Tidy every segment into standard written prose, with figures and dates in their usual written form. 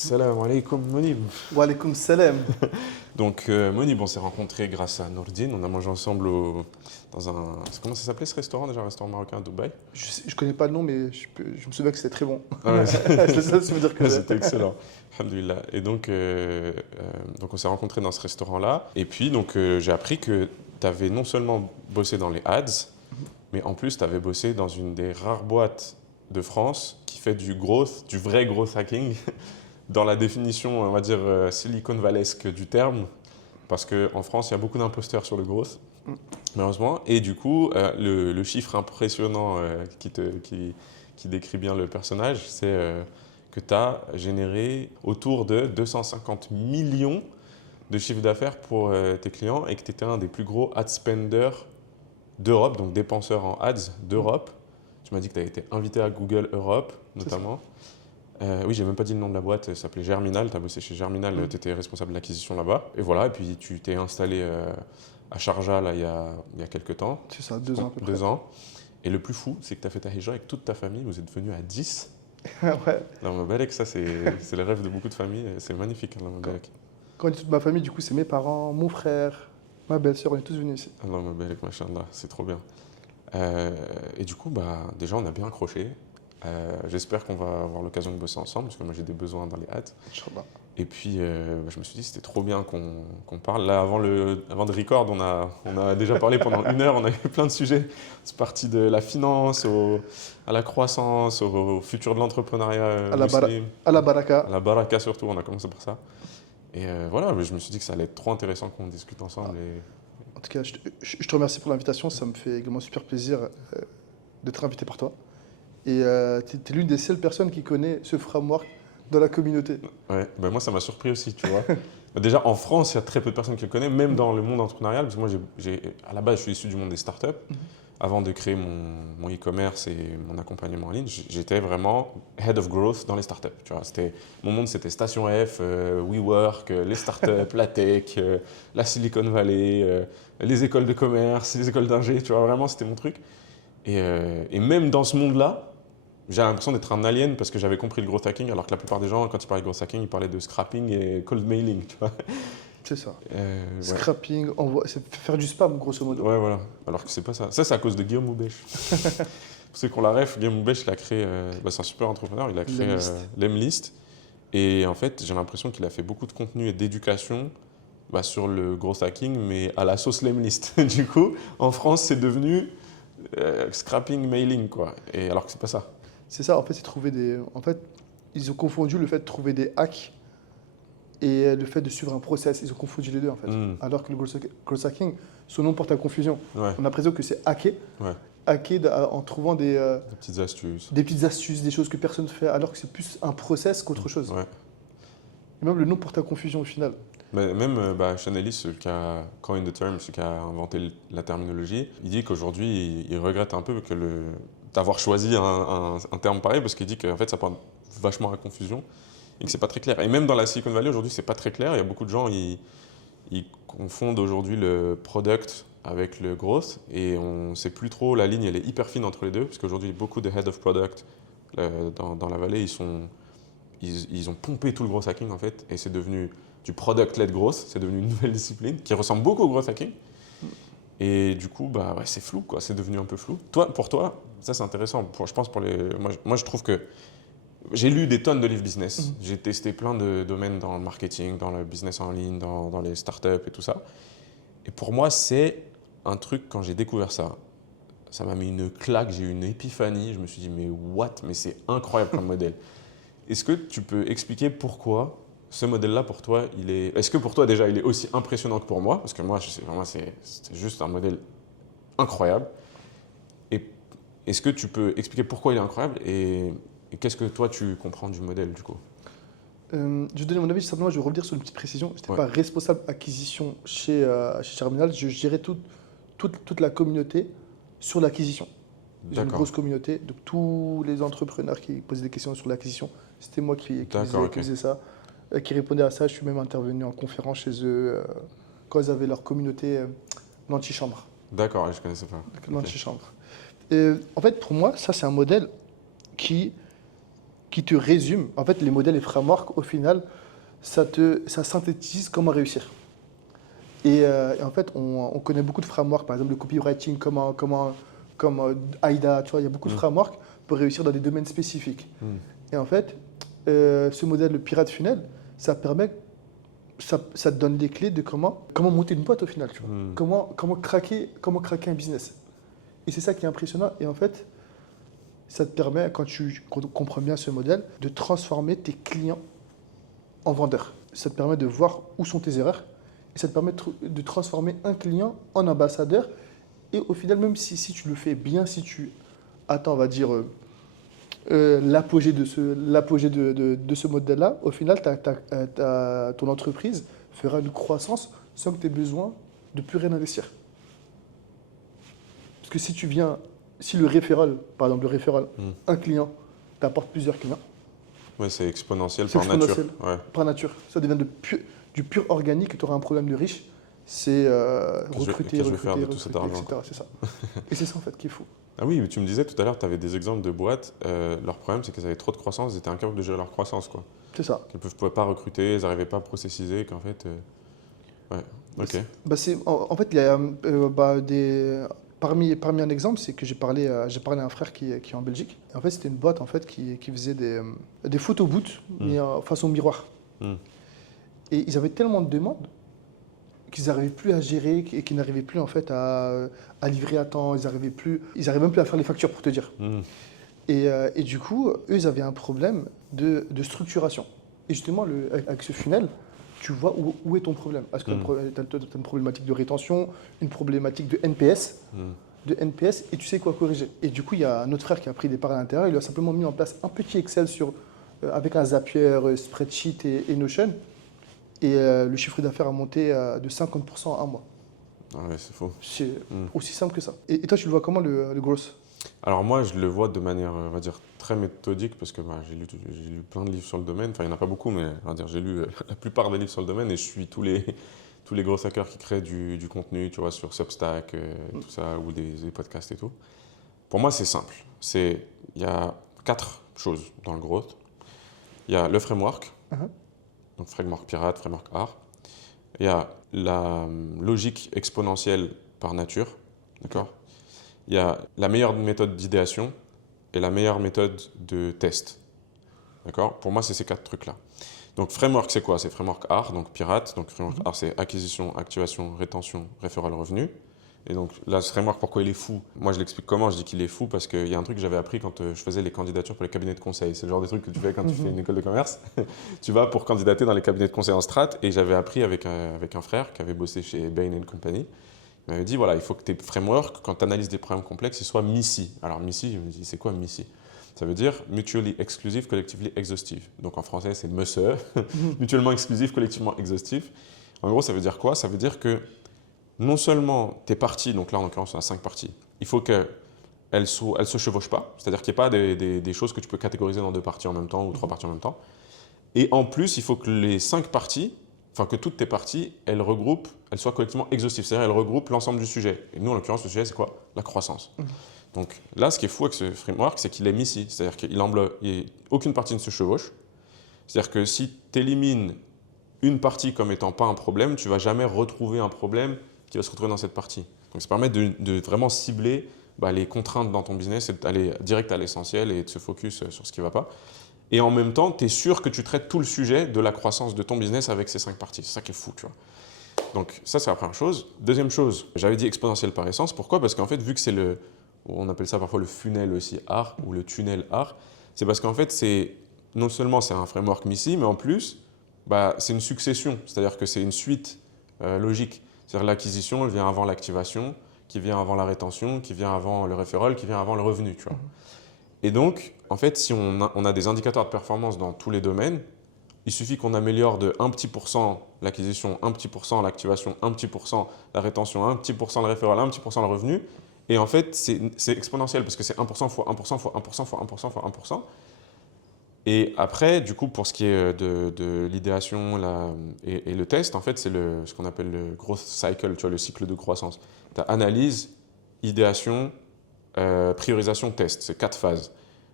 Salam alaikum Monib. Wa alaikum salam. Donc Monib, on s'est rencontrés grâce à Nourdine. On a mangé ensemble dans un... Comment ça s'appelait ce restaurant déjà? Un restaurant marocain à Dubaï. Je connais pas le nom, mais je me souviens que c'était très bon. Ah ouais, C'est ça, ça veut dire que c'était excellent. Alhamdulillah. Et donc on s'est rencontrés dans ce restaurant-là. Et puis donc j'ai appris que tu avais non seulement bossé dans les ads, mais en plus tu avais bossé dans une des rares boîtes de France qui fait du growth, du vrai growth hacking, dans la définition, on va dire, Silicon Vallesque du terme, parce qu'en France, il y a beaucoup d'imposteurs sur le growth, malheureusement. Et du coup, le chiffre impressionnant qui décrit bien le personnage, c'est que tu as généré autour de 250 millions de chiffre d'affaires pour tes clients et que tu étais un des plus gros ad spenders d'Europe, donc dépenseurs en ads d'Europe. Tu m'as dit que tu as été invité à Google Europe, notamment. Oui, j'ai même pas dit le nom de la boîte, ça s'appelait Germinal, tu as bossé chez Germinal, tu étais responsable de l'acquisition là-bas. Et voilà, et puis tu t'es installé à Sharjah là, il y a quelques temps. C'est ça, 2 ans à peu près. 2 ans. Et le plus fou, c'est que tu as fait ta hijra avec toute ta famille, vous êtes devenus à 10. Ouais. Allah Mabalek, ça c'est le rêve de beaucoup de familles, c'est magnifique, Allah Mabalek. Quand on dit toute ma famille, du coup, c'est mes parents, mon frère, ma belle-sœur, on est tous venus ici. Allah Mabalek, machallah, c'est trop bien. Et du coup, bah, déjà, on a bien accroché. J'espère qu'on va avoir l'occasion de bosser ensemble, parce que moi j'ai des besoins dans les ads. Inch'Allah. Et puis je me suis dit c'était trop bien qu'on parle. Là avant de record, on a déjà parlé pendant 1 heure, on a eu plein de sujets. C'est parti de la finance à la croissance, au futur de l'entrepreneuriat muslim. À la baraka. À la baraka surtout, on a commencé par ça. Et voilà, je me suis dit que ça allait être trop intéressant qu'on discute ensemble. En tout cas, je te remercie pour l'invitation. Ça me fait également super plaisir d'être invité par toi. Et tu es l'une des seules personnes qui connaît ce framework dans la communauté. Ouais, ben moi ça m'a surpris aussi, tu vois. Déjà en France, il y a très peu de personnes qui le connaissent, même dans le monde entrepreneurial, parce que moi à la base je suis issu du monde des startups. Avant de créer mon e-commerce et mon accompagnement en ligne, j'étais vraiment head of growth dans les startups. Tu vois, mon monde c'était Station F, WeWork, les startups, la tech, la Silicon Valley, les écoles de commerce, les écoles d'ingé, tu vois, vraiment c'était mon truc. Et même dans ce monde-là, j'ai l'impression d'être un alien parce que j'avais compris le growth hacking, alors que la plupart des gens, quand ils parlaient de growth hacking, ils parlaient de scrapping et cold mailing, tu vois. C'est ça. Ouais. Scrapping, c'est faire du spam, grosso modo. Ouais, voilà. Alors que c'est pas ça. Ça, c'est à cause de Guillaume Houbèche. Pour ceux qui ont la ref, Guillaume Houbèche, il a créé, c'est un super entrepreneur, il a créé Lemlist. Et en fait, j'ai l'impression qu'il a fait beaucoup de contenu et d'éducation sur le growth hacking, mais à la sauce Lemlist. Du coup, en France, c'est devenu scrapping mailing, quoi. Et alors que c'est pas ça. C'est ça, en fait, c'est trouver des. En fait, ils ont confondu le fait de trouver des hacks et le fait de suivre un process. Ils ont confondu les deux, en fait. Alors que le growth hacking, son nom porte à confusion. Ouais. On a l'impression que c'est hacker. Ouais. Hacker en trouvant des petites astuces. Des petites astuces, des choses que personne ne fait, alors que c'est plus un process qu'autre chose. Ouais. Et même le nom porte à confusion au final. Mais même Sean Ellis, celui qui a coined the term, celui qui a inventé la terminologie, il dit qu'aujourd'hui, il regrette un peu d'avoir choisi un terme pareil parce qu'il dit qu'en fait, ça porte vachement à confusion et que c'est pas très clair. Et même dans la Silicon Valley, aujourd'hui, c'est pas très clair. Il y a beaucoup de gens, ils confondent aujourd'hui le product avec le growth et on sait plus trop, la ligne, elle est hyper fine entre les deux parce qu'aujourd'hui, beaucoup de head of product dans la vallée, ils ont pompé tout le growth hacking en fait et c'est devenu du product-led growth, c'est devenu une nouvelle discipline qui ressemble beaucoup au growth hacking. Et du coup, c'est flou, quoi. C'est devenu un peu flou. Pour toi, ça c'est intéressant. Je pense moi, je trouve que j'ai lu des tonnes de livres business. J'ai testé plein de domaines dans le marketing, dans le business en ligne, dans les startups et tout ça. Et pour moi, c'est un truc, quand j'ai découvert ça, ça m'a mis une claque, j'ai eu une épiphanie. Je me suis dit, mais what? Mais c'est incroyable comme modèle. Est-ce que tu peux expliquer pourquoi ce modèle-là, pour toi, est-ce que pour toi, déjà, il est aussi impressionnant que pour moi? Parce que moi, c'est juste un modèle incroyable. Et est-ce que tu peux expliquer pourquoi il est incroyable et qu'est-ce que toi, tu comprends du modèle, du coup? Je vais donner mon avis, simplement, je vais revenir sur une petite précision. Je n'étais pas responsable acquisition chez Germinal, je gérais toute la communauté sur l'acquisition. J'ai une grosse communauté, donc tous les entrepreneurs qui posaient des questions sur l'acquisition, c'était moi qui faisais ça. Qui répondait à ça. Je suis même intervenu en conférence chez eux quand ils avaient leur communauté l'antichambre. D'accord, je ne connaissais pas. L'antichambre. En fait, pour moi, ça, c'est un modèle qui qui te résume. En fait, les modèles et frameworks, au final, ça synthétise comment réussir. Et en fait, on connaît beaucoup de frameworks, par exemple le copywriting, comme AIDA, tu vois, il y a beaucoup de frameworks pour réussir dans des domaines spécifiques. Et en fait, ce modèle, le Pirate Funnel, ça te donne des clés de comment monter une boîte au final, tu vois. Comment craquer un business. Et c'est ça qui est impressionnant. Et en fait, ça te permet, quand tu comprends bien ce modèle, de transformer tes clients en vendeurs. Ça te permet de voir où sont tes erreurs. Et ça te permet de transformer un client en ambassadeur. Et au final, même si tu le fais bien, si tu attends, on va dire, l'apogée de ce modèle-là, au final, ton entreprise fera une croissance sans que tu aies besoin de plus rien investir. Parce que si le référent, par exemple, un client t'apporte plusieurs clients. Oui, c'est exponentiel par nature. Ouais. Par nature. Ça devient du pur organique. Tu auras un problème de riche. C'est recruter, etc. C'est ça. Et c'est ça en fait qui est fou. Ah oui, mais tu me disais tout à l'heure, tu avais des exemples de boîtes. Leur problème, c'est qu'elles avaient trop de croissance, ils étaient incapables de gérer leur croissance, quoi. C'est ça. Qu'elles ne pouvaient pas recruter, ils n'arrivaient pas à processiser, qu'en fait. Ouais, ok. En fait, il y a parmi un exemple, c'est que j'ai parlé à un frère qui est en Belgique. Et en fait, c'était une boîte en fait, qui faisait des photobooths, mais façon miroir. Et ils avaient tellement de demandes qu'ils n'arrivaient plus à gérer et qu'ils n'arrivaient plus en fait à livrer à temps. Ils n'arrivaient même plus à faire les factures, pour te dire. Et du coup, eux, ils avaient un problème de structuration. Et justement, avec ce funnel, tu vois où est ton problème. Est-ce que tu as une problématique de rétention, une problématique de NPS, et tu sais quoi corriger. Et du coup, il y a un autre frère qui a pris des parts à l'intérieur. Il a simplement mis en place un petit Excel avec un Zapier, Spreadsheet et Notion. Et le chiffre d'affaires a monté de 50% en un mois. Ah ouais, c'est faux. C'est aussi simple que ça. Et toi, tu le vois comment, le growth? Alors moi, je le vois de manière, on va dire, très méthodique, parce que j'ai lu plein de livres sur le domaine. Enfin, il n'y en a pas beaucoup, mais on va dire, j'ai lu la plupart des livres sur le domaine et je suis tous les gros hackers qui créent du contenu, tu vois, sur Substack, tout ça, ou des podcasts et tout. Pour moi, c'est simple. Il y a 4 choses dans le growth. Il y a le framework, donc framework pirate, framework art. Il y a la logique exponentielle par nature, d'accord ? Il y a la meilleure méthode d'idéation et la meilleure méthode de test. D'accord ? Pour moi, c'est ces 4 trucs-là. Donc, framework, c'est quoi ? C'est framework art, donc pirate. Donc, framework art, c'est acquisition, activation, rétention, référentiel, revenu. Et donc, là, ce framework, pourquoi il est fou ? Moi, je l'explique comment. Je dis qu'il est fou parce qu'il y a un truc que j'avais appris quand je faisais les candidatures pour les cabinets de conseil. C'est le genre de truc que tu fais quand tu fais une école de commerce. Tu vas pour candidater dans les cabinets de conseil en strat. Et j'avais appris avec un frère qui avait bossé chez Bain & Company. Il m'avait dit, voilà, il faut que tes frameworks, quand tu analyses des problèmes complexes, ils soient MICI. Alors, MICI, je me dis, c'est quoi MICI ? Ça veut dire Mutually Exclusive, Collectively Exhaustive. Donc, en français, c'est MUSE, mutuellement exclusif, collectivement exhaustif. En gros, ça veut dire quoi ? Ça veut dire que non seulement tes parties, donc là, en l'occurrence, on a 5 parties, il faut qu'elles ne se chevauchent pas. C'est-à-dire qu'il n'y ait pas des choses que tu peux catégoriser dans 2 parties en même temps ou 3 parties en même temps. Et en plus, il faut que les 5 parties, enfin que toutes tes parties, elles soient collectivement exhaustives, c'est-à-dire elles regroupent l'ensemble du sujet. Et nous, en l'occurrence, le sujet, c'est quoi ? La croissance. Donc là, ce qui est fou avec ce framework, c'est qu'il est MICI, c'est-à-dire qu'il englobe, aucune partie ne se chevauche. C'est-à-dire que si tu élimines une partie comme étant pas un problème, tu ne vas jamais retrouver un problème qui va se retrouver dans cette partie. Donc ça permet de vraiment cibler les contraintes dans ton business et d'aller direct à l'essentiel et de se focus sur ce qui ne va pas. Et en même temps, tu es sûr que tu traites tout le sujet de la croissance de ton business avec ces 5 parties. C'est ça qui est fou, tu vois. Donc ça, c'est la première chose. Deuxième chose, j'avais dit exponentielle par essence. Pourquoi ? Parce qu'en fait, vu que c'est on appelle ça parfois le funnel aussi art ou le tunnel art, c'est parce qu'en fait, non seulement c'est un framework MICI, mais en plus, c'est une succession. C'est-à-dire que c'est une suite logique. C'est-à-dire l'acquisition, elle vient avant l'activation, qui vient avant la rétention, qui vient avant le referral, qui vient avant le revenu, tu vois. Et donc, en fait, si on a des indicateurs de performance dans tous les domaines, il suffit qu'on améliore de 1 petit % l'acquisition, 1 petit % l'activation, 1 petit % la rétention, 1 petit % le referral, 1 petit % le revenu. Et en fait, c'est exponentiel parce que c'est 1% fois 1% fois 1% fois 1% fois 1%. Et après, du coup, pour ce qui est de l'idéation et le test, en fait, c'est ce qu'on appelle le growth cycle, tu vois, le cycle de croissance. Tu as analyse, idéation, priorisation, test. C'est 4 phases.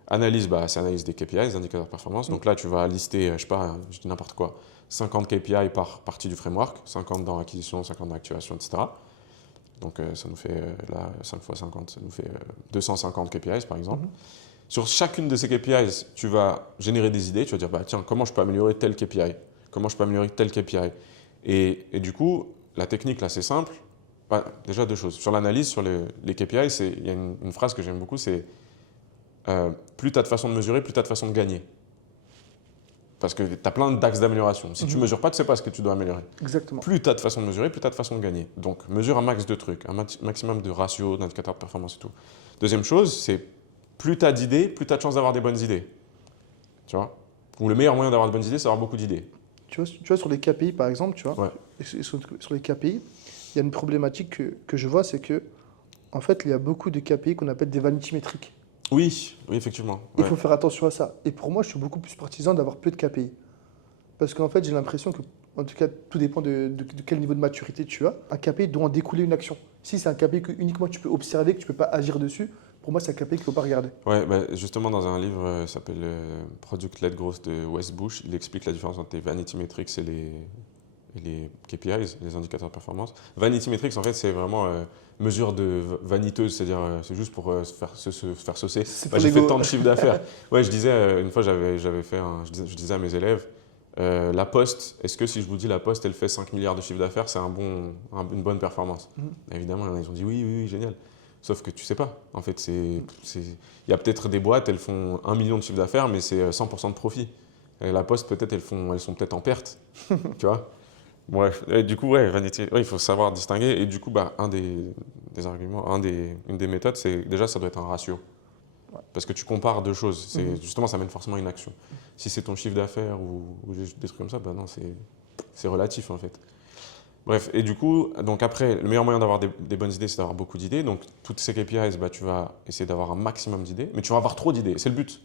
Analyse, bah, c'est analyse des KPI, des indicateurs de performance. Donc là, tu vas lister, je sais pas, je dis n'importe quoi, 50 KPI par partie du framework, 50 dans l'acquisition, 50 dans l'activation, etc. Donc ça nous fait, là, 5 fois 50, ça nous fait 250 KPIs par exemple. Sur chacune de ces KPIs, tu vas générer des idées, tu vas dire, bah, tiens, comment je peux améliorer tel KPI? Comment je peux améliorer tel KPI? Et du coup, la technique, là, c'est simple. Bah, déjà, deux choses. Sur l'analyse, sur les KPI, il y a une phrase que j'aime beaucoup, c'est plus tu as de façon de mesurer, plus tu as de façon de gagner. Parce que tu as plein d'axes d'amélioration. Si tu ne mesures pas, tu ne sais pas ce que tu dois améliorer. Exactement. Plus tu as de façon de mesurer, plus tu as de façon de gagner. Donc, mesure un max de trucs, un maximum de ratios, d'indicateurs de performance et tout. Deuxième chose, c'est plus tu as d'idées, plus tu as de chances d'avoir des bonnes idées. Tu vois? Ou le meilleur moyen d'avoir de bonnes idées, c'est d'avoir beaucoup d'idées. Tu vois, sur les KPI, par exemple, tu vois, Ouais. sur les KPI, il y a une problématique que je vois, c'est que, en fait, il y a beaucoup de KPI qu'on appelle des vanity métriques. Oui, oui, effectivement. Ouais. Il faut faire attention à ça. Et pour moi, je suis beaucoup plus partisan d'avoir peu de KPI. Parce qu'en fait, j'ai l'impression que, en tout cas, tout dépend de quel niveau de maturité tu as. Un KPI doit en découler une action. Si c'est un KPI que uniquement tu peux observer, que tu ne peux pas agir dessus, pour moi, c'est un KPI qu'il ne faut pas regarder. Ouais, bah, justement, dans un livre qui s'appelle Product-Led Growth de Wes Bush, il explique la différence entre les vanity metrics et les KPIs, les indicateurs de performance. Vanity metrics, en fait, c'est vraiment mesure de vaniteuse, c'est-à-dire c'est juste pour se faire saucer. Bah, j'ai fait tant de chiffre d'affaires. Ouais, je disais, une fois, je disais à mes élèves, la Poste, est-ce que si je vous dis la Poste, elle fait 5 milliards de chiffre d'affaires, c'est une bonne performance? Évidemment, ils ont dit oui, oui, oui, génial. Sauf que tu sais pas. En fait, il y a peut-être des boîtes, elles font 1 million de chiffre d'affaires, mais c'est 100% de profit. Et la Poste, peut-être, elles sont peut-être en perte. Tu vois? Bref. Et du coup, ouais, vanity, ouais, il faut savoir distinguer. Et du coup, bah, un des arguments, une des méthodes, c'est déjà, ça doit être un ratio. Parce que tu compares deux choses. Justement, ça mène forcément à une action. Si c'est ton chiffre d'affaires ou des trucs comme ça, bah non, c'est relatif en fait. Bref, et du coup, donc après, le meilleur moyen d'avoir des bonnes idées, c'est d'avoir beaucoup d'idées. Donc, toutes ces KPIs, bah, tu vas essayer d'avoir un maximum d'idées, mais tu vas avoir trop d'idées, c'est le but.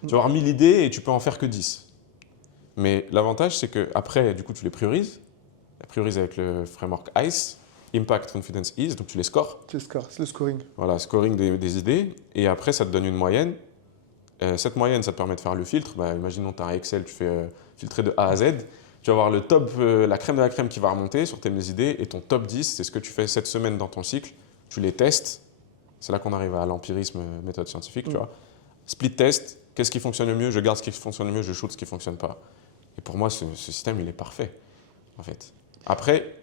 Tu vas avoir 1000 idées et tu peux en faire que 10. Mais l'avantage, c'est qu'après, du coup, tu les priorises. Tu priorises avec le framework ICE, Impact, Confidence, Ease, donc tu les scores. C'est le scoring. Voilà, scoring des idées. Et après, ça te donne une moyenne. Cette moyenne, ça te permet de faire le filtre. Bah, imaginons tu as un Excel, tu fais filtrer de A à Z. Tu vas avoir le top, la crème de la crème qui va remonter sur tes idées. Et ton top 10, c'est ce que tu fais cette semaine dans ton cycle. Tu les testes. C'est là qu'on arrive à l'empirisme, méthode scientifique. Tu vois. Split test, qu'est-ce qui fonctionne le mieux? Je garde ce qui fonctionne le mieux, je shoot ce qui ne fonctionne pas. Et pour moi, ce système, il est parfait, en fait. Après,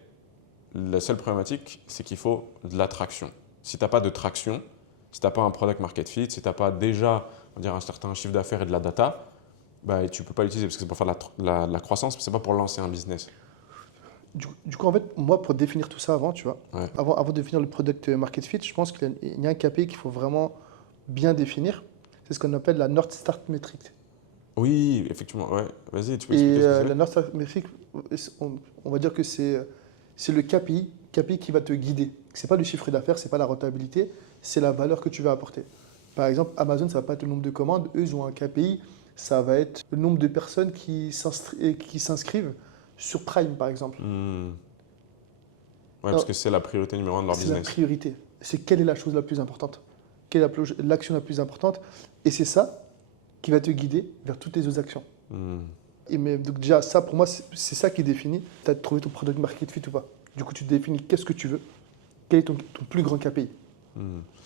la seule problématique, c'est qu'il faut de la traction. Si tu n'as pas de traction, si tu n'as pas un product market fit, si tu n'as pas déjà on va dire, un certain chiffre d'affaires et de la data, bah, tu ne peux pas l'utiliser parce que c'est pour faire la croissance, mais ce n'est pas pour lancer un business. Du coup, en fait, moi, pour définir tout ça avant, tu vois, Ouais. avant de définir le product market fit, je pense qu'il y a un KPI qu'il faut vraiment bien définir. C'est ce qu'on appelle la North Star Metric. Oui, effectivement. Ouais. Vas-y, tu peux expliquer ce que c'est? La North Star Metric, on va dire que c'est le KPI qui va te guider. Ce n'est pas le chiffre d'affaires, ce n'est pas la rentabilité, c'est la valeur que tu vas apporter. Par exemple, Amazon, ça ne va pas être le nombre de commandes. Eux, ils ont un KPI, ça va être le nombre de personnes qui s'inscrivent sur Prime, par exemple. Ouais, parce que c'est la priorité numéro 1 de leur business. C'est la priorité. C'est quelle est la chose la plus importante? Quelle est l'action la plus importante? Et c'est ça qui va te guider vers toutes les autres actions. Donc déjà, ça, pour moi, c'est ça qui définit tu as trouvé ton product market fit ou pas. Du coup, tu définis qu'est-ce que tu veux, quel est ton plus grand KPI.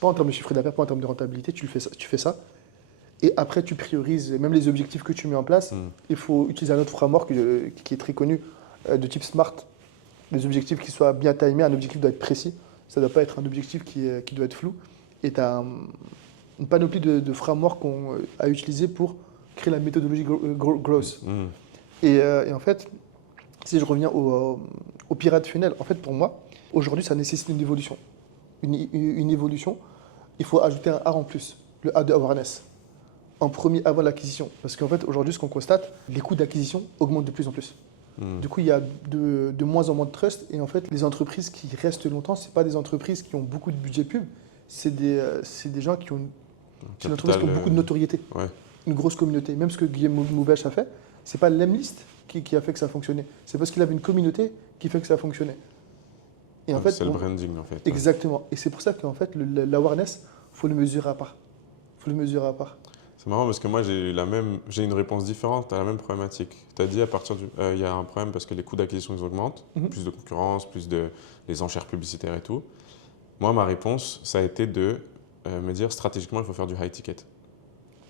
Pas en termes de chiffre d'affaires, pas en termes de rentabilité, tu fais ça. Et après, tu priorises même les objectifs que tu mets en place. Il faut utiliser un autre framework qui est très connu, de type SMART. Des objectifs qui soient bien timés, un objectif doit être précis. Ça ne doit pas être un objectif qui doit être flou. Et tu as une panoplie de frameworks à utiliser pour créer la méthodologie growth. Et en fait, si je reviens au Pirate Funnel, en fait, pour moi, aujourd'hui, ça nécessite une évolution. Une évolution, il faut ajouter un A en plus, le A de awareness, en premier avant l'acquisition. Parce qu'en fait, aujourd'hui, ce qu'on constate, les coûts d'acquisition augmentent de plus en plus. Du coup, il y a de moins en moins de trust. Et en fait, les entreprises qui restent longtemps, ce pas des entreprises qui ont beaucoup de budget pub, c'est des gens qui ont, des entreprises qui ont beaucoup de notoriété, une grosse communauté. Même ce que Guillaume Moubèche a fait, ce n'est pas l'Emlist qui a fait que ça fonctionnait. C'est parce qu'il avait une communauté qui fait que ça a fonctionné. Et en fait, c'est le branding en fait. Exactement. Et c'est pour ça qu'en fait, l'awareness, il faut le mesurer à part. C'est marrant parce que moi, j'ai une réponse différente à la même problématique. Tu as dit il y a un problème parce que les coûts d'acquisition ils augmentent, plus de concurrence, les enchères publicitaires et tout. Moi, ma réponse, ça a été de me dire stratégiquement, il faut faire du high ticket.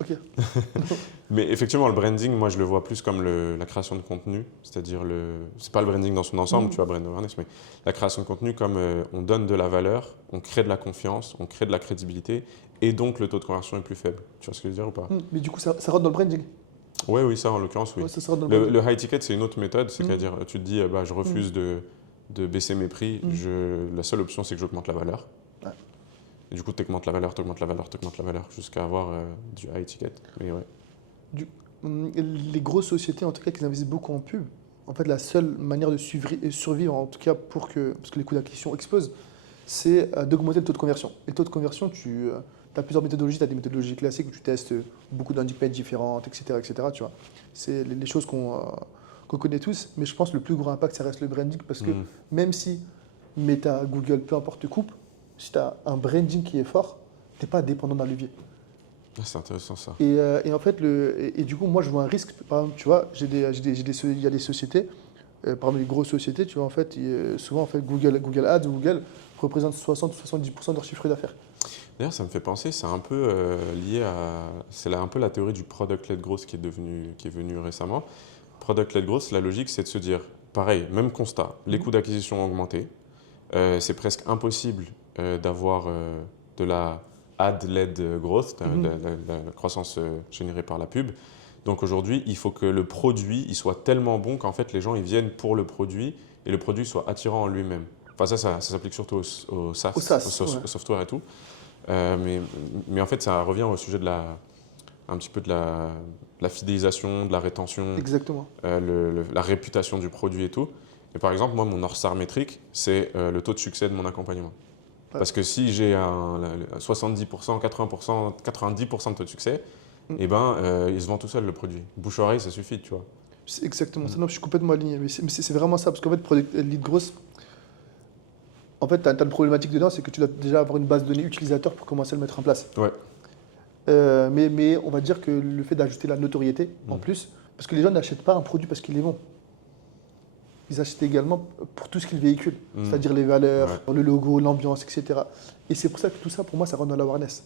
Ok. Mais effectivement, le branding, moi, je le vois plus comme la création de contenu, c'est-à-dire c'est pas le branding dans son ensemble, tu vois, brand awareness, mais la création de contenu comme on donne de la valeur, on crée de la confiance, on crée de la crédibilité, et donc le taux de conversion est plus faible. Tu vois ce que je veux dire ou pas? Mais du coup, ça rentre dans le branding. Oui, ça, en l'occurrence, oui. Ouais, ça rentre dans le branding. Le high ticket, c'est une autre méthode, c'est-à-dire, tu te dis, je refuse de baisser mes prix, la seule option, c'est que j'augmente la valeur. Ouais. Et du coup, tu augmentes la valeur, jusqu'à avoir du high ticket. Mais ouais. Les grosses sociétés, en tout cas, qui investissent beaucoup en pub, en fait, la seule manière de survivre, en tout cas, parce que les coûts d'acquisition explosent, c'est d'augmenter le taux de conversion. Et le taux de conversion, tu as plusieurs méthodologies. Tu as des méthodologies classiques où tu testes beaucoup de landing pages différentes, etc., etc. Tu vois. C'est les choses qu'on connaît tous. Mais je pense que le plus gros impact, ça reste le branding. Parce que même si Meta, Google, peu importe, te coupe, si tu as un branding qui est fort, tu n'es pas dépendant d'un levier. C'est intéressant ça. Et en fait, du coup, moi, je vois un risque. Par exemple, tu vois, il y a des sociétés, parmi les grosses sociétés, tu vois, en fait, souvent, en fait, Google Ads, Google représente 60 ou 70% de leur chiffre d'affaires. D'ailleurs, ça me fait penser, c'est un peu lié à. C'est un peu la théorie du product-led growth qui est venue récemment. Product-led growth, la logique, c'est de se dire, pareil, même constat, les coûts d'acquisition ont augmenté. C'est presque impossible d'avoir de la ad-led growth, la croissance générée par la pub. Donc aujourd'hui, il faut que le produit il soit tellement bon qu'en fait les gens ils viennent pour le produit et le produit soit attirant en lui-même. Enfin ça s'applique surtout au SaaS, au software et tout. Mais en fait ça revient au sujet un petit peu de la fidélisation, de la rétention, Exactement. La réputation du produit et tout. Et par exemple, moi, mon North Star métrique, c'est le taux de succès de mon accompagnement. Ouais. Parce que si j'ai 70%, 80%, 90% de taux de succès, il se vend tout seul le produit. Bouche-oreille, ça suffit, tu vois. C'est exactement ça. Non, je suis complètement aligné. Mais c'est vraiment ça. Parce qu'en fait, Product Lead Growth, en fait, tu as une problématique dedans, c'est que tu dois déjà avoir une base de données utilisateur pour commencer à le mettre en place. Ouais. Mais on va dire que le fait d'ajouter la notoriété en plus, parce que les gens n'achètent pas un produit parce qu'il est bon. Ils achètent également pour tout ce qu'ils véhiculent, c'est-à-dire les valeurs, le logo, l'ambiance, etc. Et c'est pour ça que tout ça, pour moi, ça rentre dans l'awareness.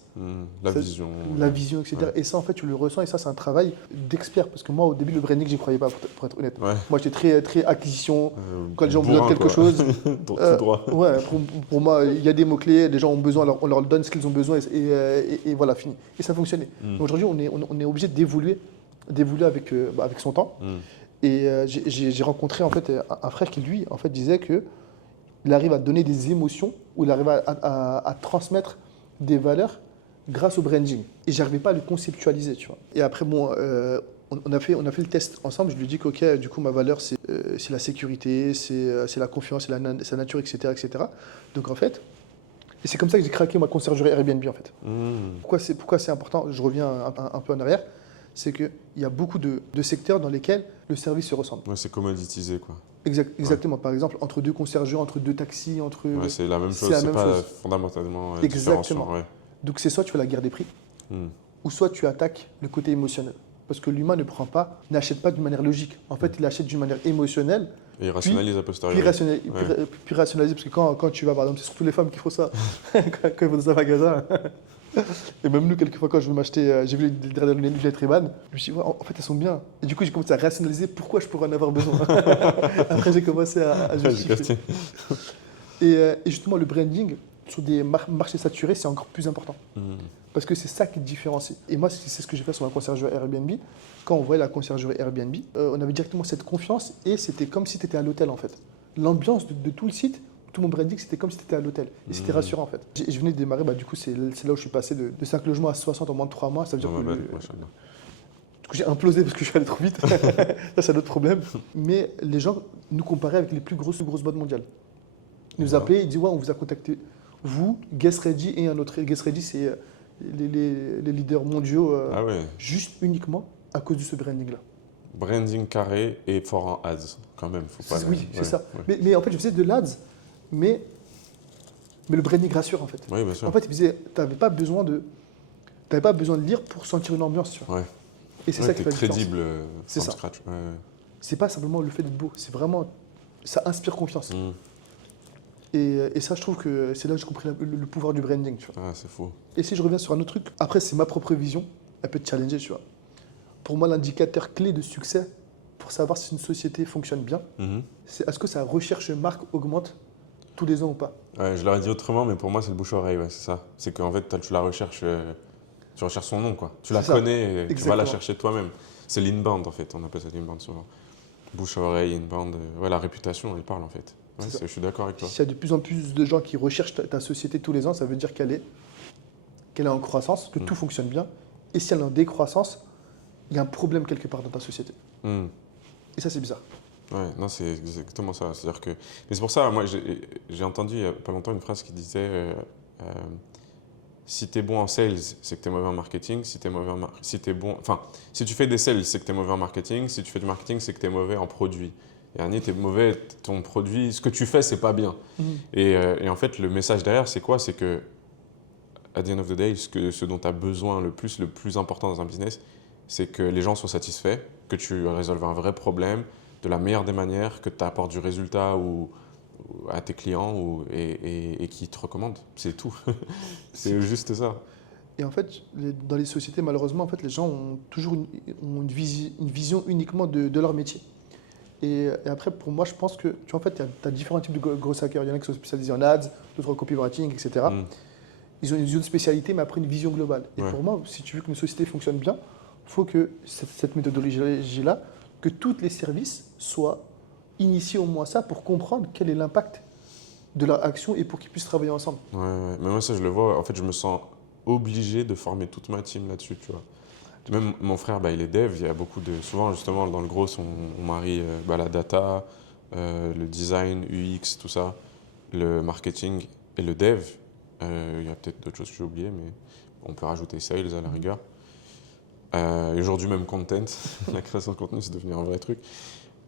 La vision. La vision, etc. Ouais. Et ça, en fait, tu le ressens, et ça, c'est un travail d'expert. Parce que moi, au début, le branding, j'y croyais pas, pour être honnête. Ouais. Moi, j'étais très acquisition. Quand les gens ont besoin de quelque chose. Tout droit. Ouais, pour moi, il y a des mots-clés, les gens ont besoin, on leur donne ce qu'ils ont besoin, et voilà, fini. Et ça fonctionnait. Aujourd'hui, on est obligé d'évoluer avec son temps. Et j'ai rencontré en fait un frère qui lui en fait disait que il arrive à donner des émotions ou il arrive à transmettre des valeurs grâce au branding. Et j'arrivais pas à le conceptualiser, tu vois. Et après bon, on a fait le test ensemble. Je lui ai dit que ok, du coup ma valeur c'est la sécurité, c'est la confiance, c'est la nature, etc., etc. Donc en fait, et c'est comme ça que j'ai craqué ma conciergerie Airbnb en fait. Pourquoi c'est important? Je reviens un peu en arrière. C'est qu'il y a beaucoup de secteurs dans lesquels le service se ressemble. Ouais, c'est commoditisé, quoi. Exactement. Ouais. Par exemple, entre deux conciergeries, entre deux taxis, entre... Ouais, c'est la même chose, c'est pas fondamentalement Exactement. Ouais. Donc c'est soit tu fais la guerre des prix, ou soit tu attaques le côté émotionnel. Parce que l'humain n'achète pas d'une manière logique. En fait, il achète d'une manière émotionnelle. Et il rationalise a posteriori. Puis rationalise, parce que quand tu vas, par exemple, c'est surtout les femmes qui font ça, quand ils vont dans un magasin... Et même nous, quelquefois, quand je veux m'acheter, j'ai vu les dernières lunettes Ray-Ban, je me suis dit, ouais, en fait, elles sont bien. Et du coup, j'ai commencé à rationaliser pourquoi je pourrais en avoir besoin. Après, j'ai commencé à justifier. Et justement, le branding, sur des marchés saturés, c'est encore plus important. Parce que c'est ça qui te différencie. Et moi, c'est ce que j'ai fait sur la conciergerie Airbnb. Quand on voyait la conciergerie Airbnb, on avait directement cette confiance et c'était comme si tu étais à l'hôtel, en fait. L'ambiance de tout le site, tout mon branding, c'était comme si tu étais à l'hôtel. Et c'était rassurant en fait. Je venais de démarrer, du coup, c'est là où je suis passé de 5 logements à 60 en moins de 3 mois. Ça veut dire que du coup, j'ai implosé parce que je suis allé trop vite. Ça, c'est un autre problème. Mais les gens nous comparaient avec les plus grosses boîtes mondiales. Ils nous appelaient, ils disaient, ouais, on vous a contacté, vous, Guest Ready et un autre. Guest Ready, c'est les leaders mondiaux, juste uniquement à cause de ce branding-là. Branding carré et fort en ads, quand même. Faut pas oui, c'est ça. Ouais. Mais en fait, je faisais de l'ads. Mais le branding rassure en fait. Oui, bien sûr. En fait, il disait, tu n'avais pas besoin n'avais pas besoin de lire pour sentir une ambiance, tu vois. Ouais. Et c'est Ouais, ça qui t'es fait la différence. crédible C'est from ça. scratch. Ouais. C'est pas simplement le fait d'être beau, c'est vraiment, ça inspire confiance. Et ça, je trouve que c'est là que j'ai compris le pouvoir du branding, tu vois. Ah, c'est fou. Et si je reviens sur un autre truc, après, c'est ma propre vision, elle peut te challenger, tu vois. Pour moi, l'indicateur clé de succès pour savoir si une société fonctionne bien, c'est est-ce que sa recherche marque augmente tous les ans ou pas. Ouais, je l'aurais dit autrement, mais pour moi, c'est le bouche-oreille, ouais, c'est ça. C'est qu'en fait, tu la recherches, tu recherches son nom, quoi. Tu la C'est ça. connais et tu vas la Exactement. chercher toi-même. C'est l'inbound, en fait, on appelle ça l'inbound souvent. Bouche-oreille, inbound, ouais, la réputation, elle parle, en fait. Ouais, C'est ça. je suis d'accord avec toi. S'il y a de plus en plus de gens qui recherchent ta société tous les ans, ça veut dire qu'elle est en croissance, que tout fonctionne bien. Et si elle est en décroissance, il y a un problème quelque part dans ta société. Et ça, c'est bizarre. Ouais, non, c'est exactement ça. C'est-à-dire que... Mais c'est pour ça, moi, j'ai entendu il n'y a pas longtemps une phrase qui disait si tu es bon en sales, c'est que tu es mauvais en marketing. Si si tu fais des sales, c'est que tu es mauvais en marketing. Si tu fais du marketing, c'est que tu es mauvais en produit. Et tu es mauvais, ton produit, ce que tu fais, c'est pas bien. Et en fait, le message derrière, c'est quoi? C'est que, at the end of the day, ce dont tu as besoin le plus important dans un business, c'est que les gens soient satisfaits, que tu résolves un vrai problème de la meilleure des manières, que tu apportes du résultat à tes clients et qu'ils te recommandent. C'est tout. C'est juste ça. Et en fait, dans les sociétés, malheureusement, en fait, les gens ont toujours une vision uniquement de leur métier. Et après, pour moi, je pense que tu vois, en fait, tu as différents types de gros hackers. Il y en a qui sont spécialisés en ads, d'autres en copywriting, etc. Ils ont une spécialité, mais après une vision globale. Et pour moi, si tu veux qu'une société fonctionne bien, il faut que cette méthodologie-là, que tous les services soient initiés au moins ça pour comprendre quel est l'impact de leur action et pour qu'ils puissent travailler ensemble. Ouais. Mais moi, ça, je le vois. En fait, je me sens obligé de former toute ma team là-dessus, tu vois. Même mon frère, il est dev. Il y a beaucoup de... Souvent, justement, dans le gros, on marie la data, le design, UX, tout ça, le marketing et le dev. Il y a peut-être d'autres choses que j'ai oubliées, mais on peut rajouter sales à la rigueur. Et aujourd'hui, même content, la création de contenu, c'est devenu un vrai truc.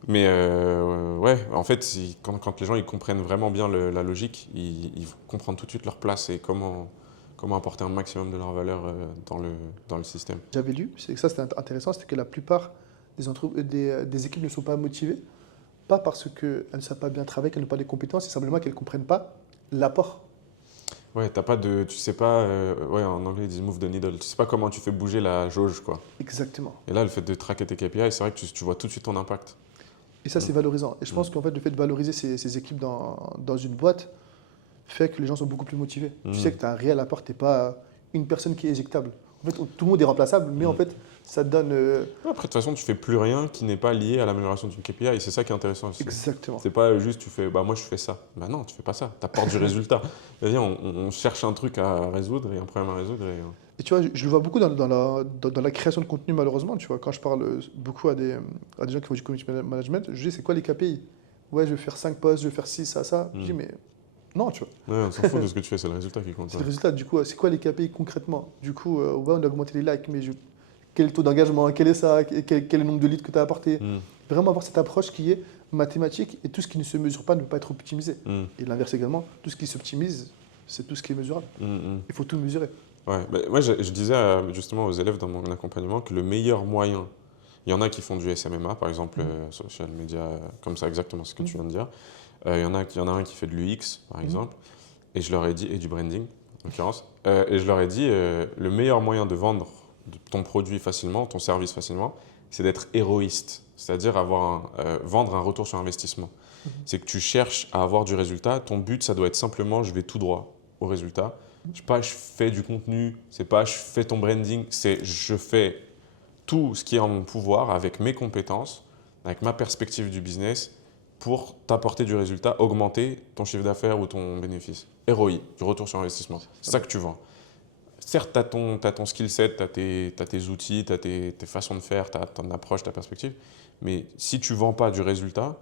Mais ouais, en fait, quand les gens ils comprennent vraiment bien la logique, ils comprennent tout de suite leur place et comment apporter un maximum de leur valeur dans le système. J'avais lu, c'est que ça c'était intéressant, c'était que la plupart des équipes ne sont pas motivées, pas parce qu'elles ne savent pas bien travailler, qu'elles n'ont pas les compétences, c'est simplement qu'elles ne comprennent pas l'apport. Ouais, tu sais pas, ouais, en anglais ils disent move the needle, tu sais pas comment tu fais bouger la jauge, quoi. Exactement. Et là, le fait de traquer tes KPI, c'est vrai que tu vois tout de suite ton impact. Et ça, c'est valorisant. Et je pense qu'en fait, le fait de valoriser ces équipes dans une boîte fait que les gens sont beaucoup plus motivés. Tu sais que tu as un réel apport, tu n'es pas une personne qui est éjectable. En fait, tout le monde est remplaçable, mais en fait, ça te donne... Après, de toute façon, tu fais plus rien qui n'est pas lié à l'amélioration d'une KPI. Et c'est ça qui est intéressant aussi. Exactement. C'est pas juste tu fais, moi je fais ça. Bah non, tu fais pas ça. Tu apportes du résultat. C'est-à-dire, on cherche un truc à résoudre et un problème à résoudre. Et tu vois, je le vois beaucoup dans la création de contenu, malheureusement. Tu vois, quand je parle beaucoup à des gens qui font du community management, je dis, c'est quoi les KPI? Ouais, je vais faire 5 posts, je vais faire 6, ça. Je dis, mais non, tu vois. Ouais, on s'en fout de ce que tu fais, c'est le résultat qui compte. C'est le résultat. Du coup, c'est quoi les KPI concrètement? Du coup, ouais, on a augmenté les likes, mais quel est le taux d'engagement? Quel est ça? Quel est le nombre de leads que tu as apporté? Vraiment avoir cette approche qui est mathématique et tout ce qui ne se mesure pas ne peut pas être optimisé. Et l'inverse également, tout ce qui s'optimise, c'est tout ce qui est mesurable. Il faut tout mesurer. Ouais, moi je disais justement aux élèves dans mon accompagnement que le meilleur moyen, il y en a qui font du SMMA, par exemple, social media, comme ça, exactement ce que tu viens de dire. Il y en a un qui fait de l'UX, par exemple, et je leur ai dit, et du branding, en l'occurrence, et je leur ai dit, le meilleur moyen de vendre ton produit facilement, ton service facilement, c'est d'être héroïste, c'est-à-dire vendre un retour sur investissement. C'est que tu cherches à avoir du résultat, ton but, ça doit être simplement, je vais tout droit au résultat. Je sais pas, je fais du contenu, c'est pas, je fais ton branding, c'est je fais tout ce qui est en mon pouvoir avec mes compétences, avec ma perspective du business pour t'apporter du résultat, augmenter ton chiffre d'affaires ou ton bénéfice. ROI, du retour sur investissement. C'est ça que tu vends. Certes, tu as ton skill set, tu as tes outils, tu as tes façons de faire, tu as ton approche, ta perspective, mais si tu ne vends pas du résultat,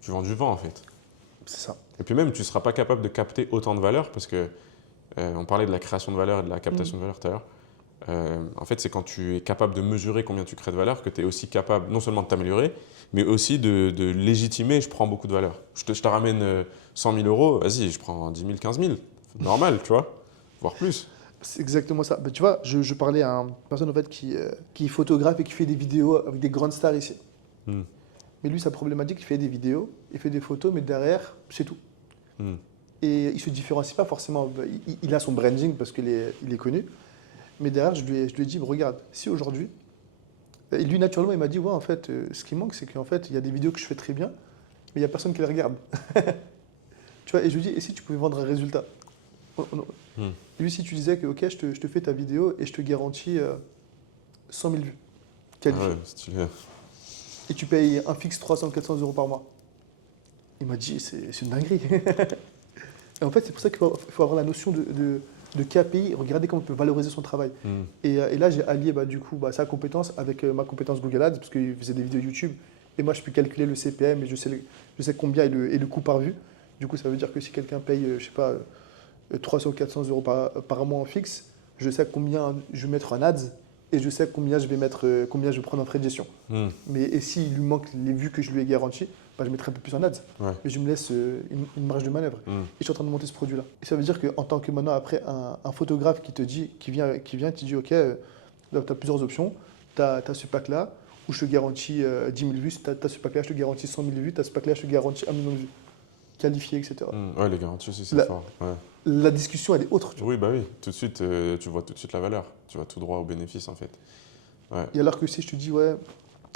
tu vends du vent en fait. C'est ça. Et puis même, tu ne seras pas capable de capter autant de valeur parce que on parlait de la création de valeur et de la captation de valeur tout à l'heure. En fait, c'est quand tu es capable de mesurer combien tu crées de valeur que tu es aussi capable non seulement de t'améliorer, mais aussi de légitimer, je prends beaucoup de valeur. Je te ramène 100 000 euros, vas-y, je prends 10 000, 15 000. Normal, tu vois, voire plus. C'est exactement ça. Bah, tu vois, je parlais à une personne en fait, qui est photographe et qui fait des vidéos avec des grandes stars ici. Hmm. Mais lui, sa problématique, il fait des vidéos, il fait des photos, mais derrière, c'est tout. Hmm. Et il ne se différencie pas forcément. Bah, il a son branding parce qu'il est connu. Mais derrière, je lui ai dit, regarde, si aujourd'hui, et lui, naturellement, il m'a dit, ouais, en fait, ce qui manque, c'est qu'en fait, il y a des vidéos que je fais très bien, mais il n'y a personne qui les regarde. Tu vois, et je lui dis, et si tu pouvais vendre un résultat? Hmm. Lui, si tu disais que, ok, je te fais ta vidéo et je te garantis 100 000 vues Ah qualifiées, ouais, stylé. et tu payes un fixe 300-400 euros par mois. Il m'a dit, c'est une dinguerie. Et en fait, c'est pour ça qu'il faut avoir la notion de KPI, regarder comment on peut valoriser son travail. Hmm. Et là, j'ai allié du coup, sa compétence avec ma compétence Google Ads, parce qu'il faisait des vidéos YouTube. Et moi, je peux calculer le CPM et je sais combien est le coût par vue. Du coup, ça veut dire que si quelqu'un paye, je sais pas, 300 ou 400 euros par mois en fixe, je sais combien je vais mettre en ads et je sais combien je vais combien je vais prendre en frais de gestion. Hmm. Et s'il lui manque les vues que je lui ai garanties, bah, je mettrai un peu plus en ads. Ouais. Mais je me laisse une marge de manœuvre. Hmm. Et je suis en train de monter ce produit-là. Et ça veut dire qu'en tant que maintenant, après, un photographe qui vient et te dit, OK, tu as plusieurs options. Tu as ce pack-là où je te garantis 10 000 vues. Tu as ce pack-là, je te garantis 100 000 vues. Tu as ce pack-là, je te garantis 1 million de vues. Qualifié, etc. Hmm. Ouais, les garanties aussi, c'est La- fort. Ouais. La discussion, elle est autre. Tu vois. Oui, bah oui, tout de suite, tu vois tout de suite la valeur. Tu vas tout droit au bénéfice, en fait. Ouais. Et alors que si je te dis, ouais,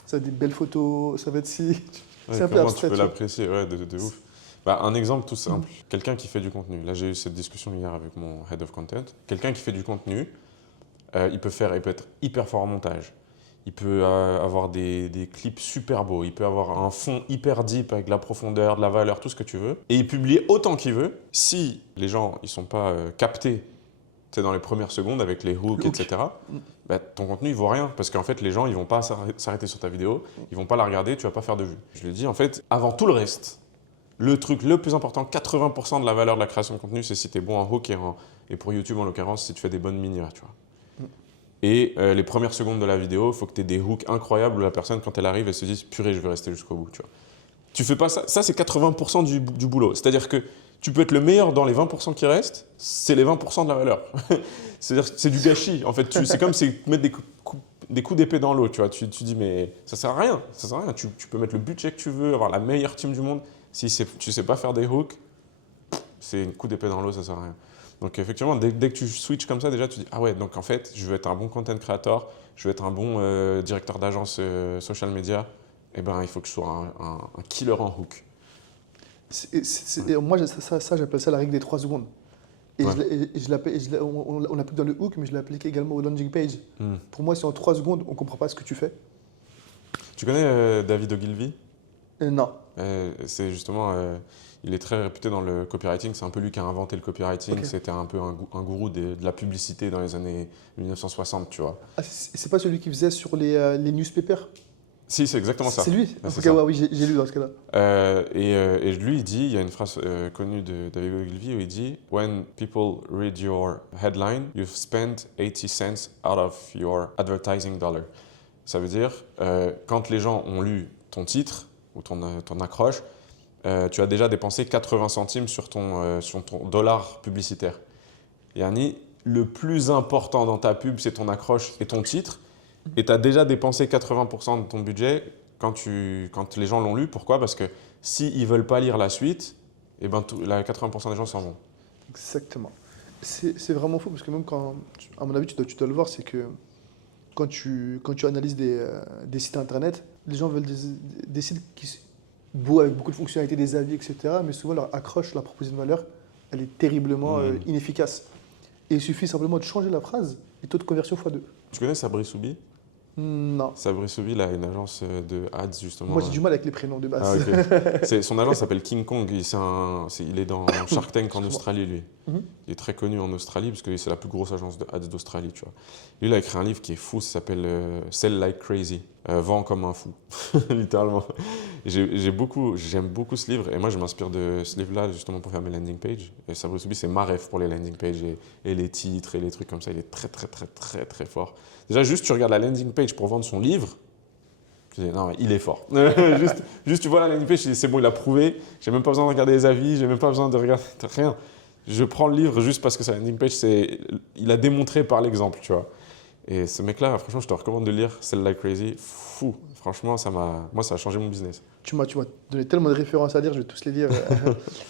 ça a des belles photos, ça va être si. Ouais, C'est un peu comment abstrait. tu peux Tu vois. l'apprécier, ouais, de ouf. Bah, un exemple tout simple, quelqu'un qui fait du contenu. Là, j'ai eu cette discussion hier avec mon head of content. Quelqu'un qui fait du contenu, il peut être hyper fort en montage. Il peut avoir des clips super beaux. Il peut avoir un fond hyper deep avec de la profondeur, de la valeur, tout ce que tu veux. Et il publie autant qu'il veut. Si les gens ils sont pas captés, tu sais, dans les premières secondes avec les hooks, Le hook. etc. Bah, ton contenu il vaut rien parce qu'en fait les gens ils vont pas s'arrêter sur ta vidéo, ils vont pas la regarder, tu vas pas faire de vues. Je lui dis en fait avant tout le reste, le truc le plus important, 80% de la valeur de la création de contenu, c'est si tu es bon en hook et pour YouTube en l'occurrence si tu fais des bonnes miniatures, tu vois. Et les premières secondes de la vidéo, il faut que tu aies des hooks incroyables où la personne, quand elle arrive, elle se dise purée, je vais rester jusqu'au bout. Tu vois. Tu fais pas ça, ça c'est 80% du boulot. C'est-à-dire que tu peux être le meilleur dans les 20% qui restent, c'est les 20% de la valeur. C'est-à-dire que c'est du gâchis. En fait, c'est comme si mettre des coups d'épée dans l'eau. Tu vois. Tu dis mais ça sert à rien. Ça sert à rien. Tu peux mettre le budget que tu veux, avoir la meilleure team du monde. Si tu sais pas faire des hooks, c'est un coup d'épée dans l'eau, ça sert à rien. Donc effectivement, dès que tu switches comme ça, déjà tu dis ah ouais, donc en fait, je veux être un bon content creator, je veux être un bon directeur d'agence social media. Eh ben, il faut que je sois un killer en hook. Et moi, ça, j'appelle ça la règle des 3 secondes. Et Ouais. on l'applique dans le hook, mais je l'applique également au landing page. Pour moi, si en 3 secondes, on ne comprend pas ce que tu fais, Tu connais David Ogilvy? non. C'est justement, il est très réputé dans le copywriting. C'est un peu lui qui a inventé le copywriting. Ok. C'était un peu un gourou de la publicité dans les années 1960, tu vois. Ah, c'est pas celui qui faisait sur les newspapers? Si, c'est exactement ça. C'est lui? Ouais, En c'est tout cas, ça. ouais, oui, j'ai lu dans ce cas-là. Et lui, il dit, il y a une phrase connue de David Ogilvy où il dit When people read your headline, you've spent 80 cents out of your advertising dollar. Ça veut dire, quand les gens ont lu ton titre ou ton accroche, tu as déjà dépensé 80 centimes sur ton dollar publicitaire. Yani, le plus important dans ta pub, c'est ton accroche et ton titre. Et tu as déjà dépensé 80% de ton budget quand les gens l'ont lu. Pourquoi? Parce que s'ils ne veulent pas lire la suite, eh ben, 80% des gens s'en vont. Exactement. C'est vraiment fou parce que même quand, à mon avis, tu dois le voir, c'est que quand tu analyses des sites internet, les gens veulent des sites beaux avec beaucoup de fonctionnalités, des avis, etc. Mais souvent, leur accroche, leur proposition de valeur, elle est terriblement inefficace. Et il suffit simplement de changer la phrase et taux de conversion x2. Tu connais Sabri Soubi? Non. Sabri Soubi, il a une agence de ads justement. Moi, j'ai du mal avec les prénoms de base. Ah, ok. Son agence s'appelle King Kong. Il est dans Shark Tank en Australie, lui. Mhm. Il est très connu en Australie parce que c'est la plus grosse agence de ads d'Australie, tu vois. Lui, il a écrit un livre qui est fou, ça s'appelle Sell Like Crazy. Vends comme un fou, littéralement. J'aime beaucoup ce livre et moi, je m'inspire de ce livre-là justement pour faire mes landing pages. Et Sabri Soubi, c'est ma rêve pour les landing pages et les titres et les trucs comme ça. Il est très, très, très, très, très fort. Déjà, juste tu regardes la landing page pour vendre son livre. Tu dis, non, mais il est fort. juste, tu vois la landing page, tu dis, c'est bon, il a prouvé. J'ai même pas besoin de regarder les avis, j'ai même pas besoin de regarder rien. Je prends le livre juste parce que sa landing page, il a démontré par l'exemple, tu vois. Et ce mec-là, franchement, je te recommande de lire Sell Like Crazy. Fou. Franchement, moi, ça a changé mon business. Tu m'as donné tellement de références à lire, je vais tous les lire.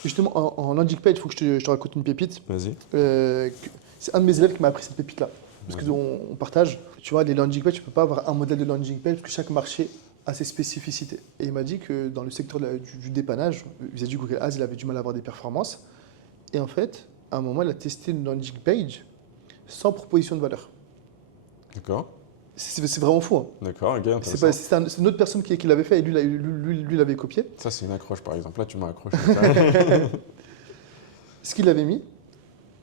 Justement, en landing page, il faut que je te raconte une pépite. Vas-y. C'est un de mes élèves qui m'a appris cette pépite-là. Parce qu'on partage. Tu vois, les landing pages, tu ne peux pas avoir un modèle de landing page parce que chaque marché a ses spécificités. Et il m'a dit que dans le secteur du dépannage, vis-à-vis du Google Ads, il avait du mal à avoir des performances. Et en fait, à un moment, il a testé une landing page sans proposition de valeur. D'accord. C'est vraiment fou. Hein. D'accord, ok, intéressant. C'est une autre personne qui l'avait fait et lui l'avait copié. Ça, c'est une accroche, par exemple. Là, tu m'as accroché. Ce qu'il avait mis,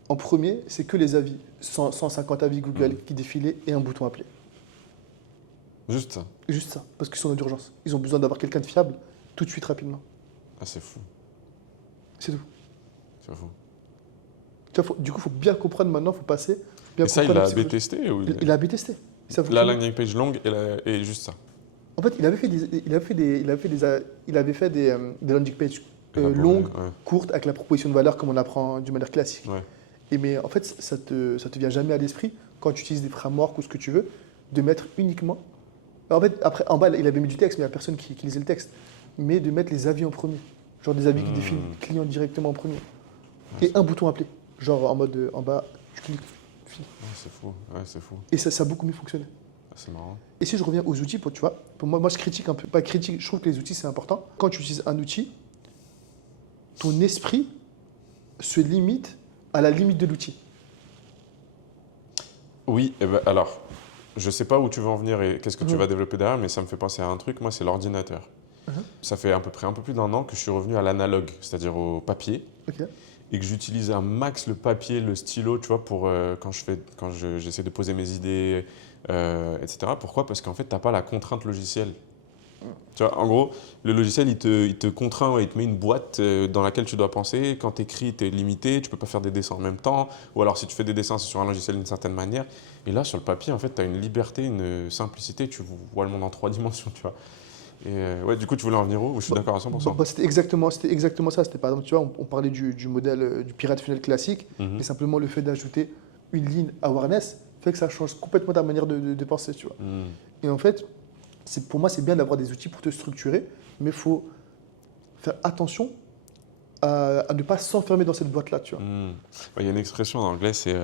en premier, c'est que les avis. 150 avis Google qui défilaient et un bouton appeler. Juste ça. Juste ça, parce qu'ils sont en urgence. Ils ont besoin d'avoir quelqu'un de fiable tout de suite, rapidement. Ah, c'est fou. C'est tout. C'est fou. Tu vois, du coup, il faut bien comprendre maintenant, il faut passer. Et ça, il l'a A/B testé ou il a A/B testé. La landing page longue et juste ça. En fait, il avait fait des landing pages longues, courtes, avec la proposition de valeur comme on apprend d'une manière classique. Ouais. Mais en fait, ça te vient jamais à l'esprit, quand tu utilises des frameworks ou ce que tu veux, de mettre uniquement. En fait, après, en bas, il avait mis du texte, mais il n'y a personne qui lisait le texte. Mais de mettre les avis en premier. Genre des avis qui défilent client directement en premier. Et un bouton appeler. Genre en mode en bas, tu cliques. C'est fou. Ouais, c'est fou. Et ça a beaucoup mieux fonctionné. C'est marrant. Et si je reviens aux outils, tu vois, pour moi, je critique un peu, pas critique, je trouve que les outils c'est important. Quand tu utilises un outil, ton esprit se limite à la limite de l'outil. Oui, alors, je sais pas où tu veux en venir et qu'est-ce que tu vas développer derrière, mais ça me fait penser à un truc, moi, c'est l'ordinateur. Ça fait à peu près un peu plus d'1 an que je suis revenu à l'analogue, c'est-à-dire au papier. Et que j'utilise un max le papier, le stylo, tu vois, pour quand j'essaie de poser mes idées, etc. Pourquoi ? Parce qu'en fait, tu n'as pas la contrainte logicielle. Tu vois, en gros, le logiciel, il te contraint, il te met une boîte dans laquelle tu dois penser. Quand tu écris, tu es limité, tu ne peux pas faire des dessins en même temps. Ou alors, si tu fais des dessins, c'est sur un logiciel d'une certaine manière. Et là, sur le papier, en fait, tu as une liberté, une simplicité. Tu vois le monde en 3 dimensions, tu vois. Et ouais, du coup, tu voulais en venir où ? Je suis d'accord à 100%. C'était exactement ça. C'était par exemple, tu vois, on parlait du modèle du pirate funnel classique, mais simplement le fait d'ajouter une ligne awareness fait que ça change complètement ta manière de penser, tu vois. Et en fait, pour moi, c'est bien d'avoir des outils pour te structurer, mais il faut faire attention à ne pas s'enfermer dans cette boîte-là, tu vois. Il y a une expression en anglais, c'est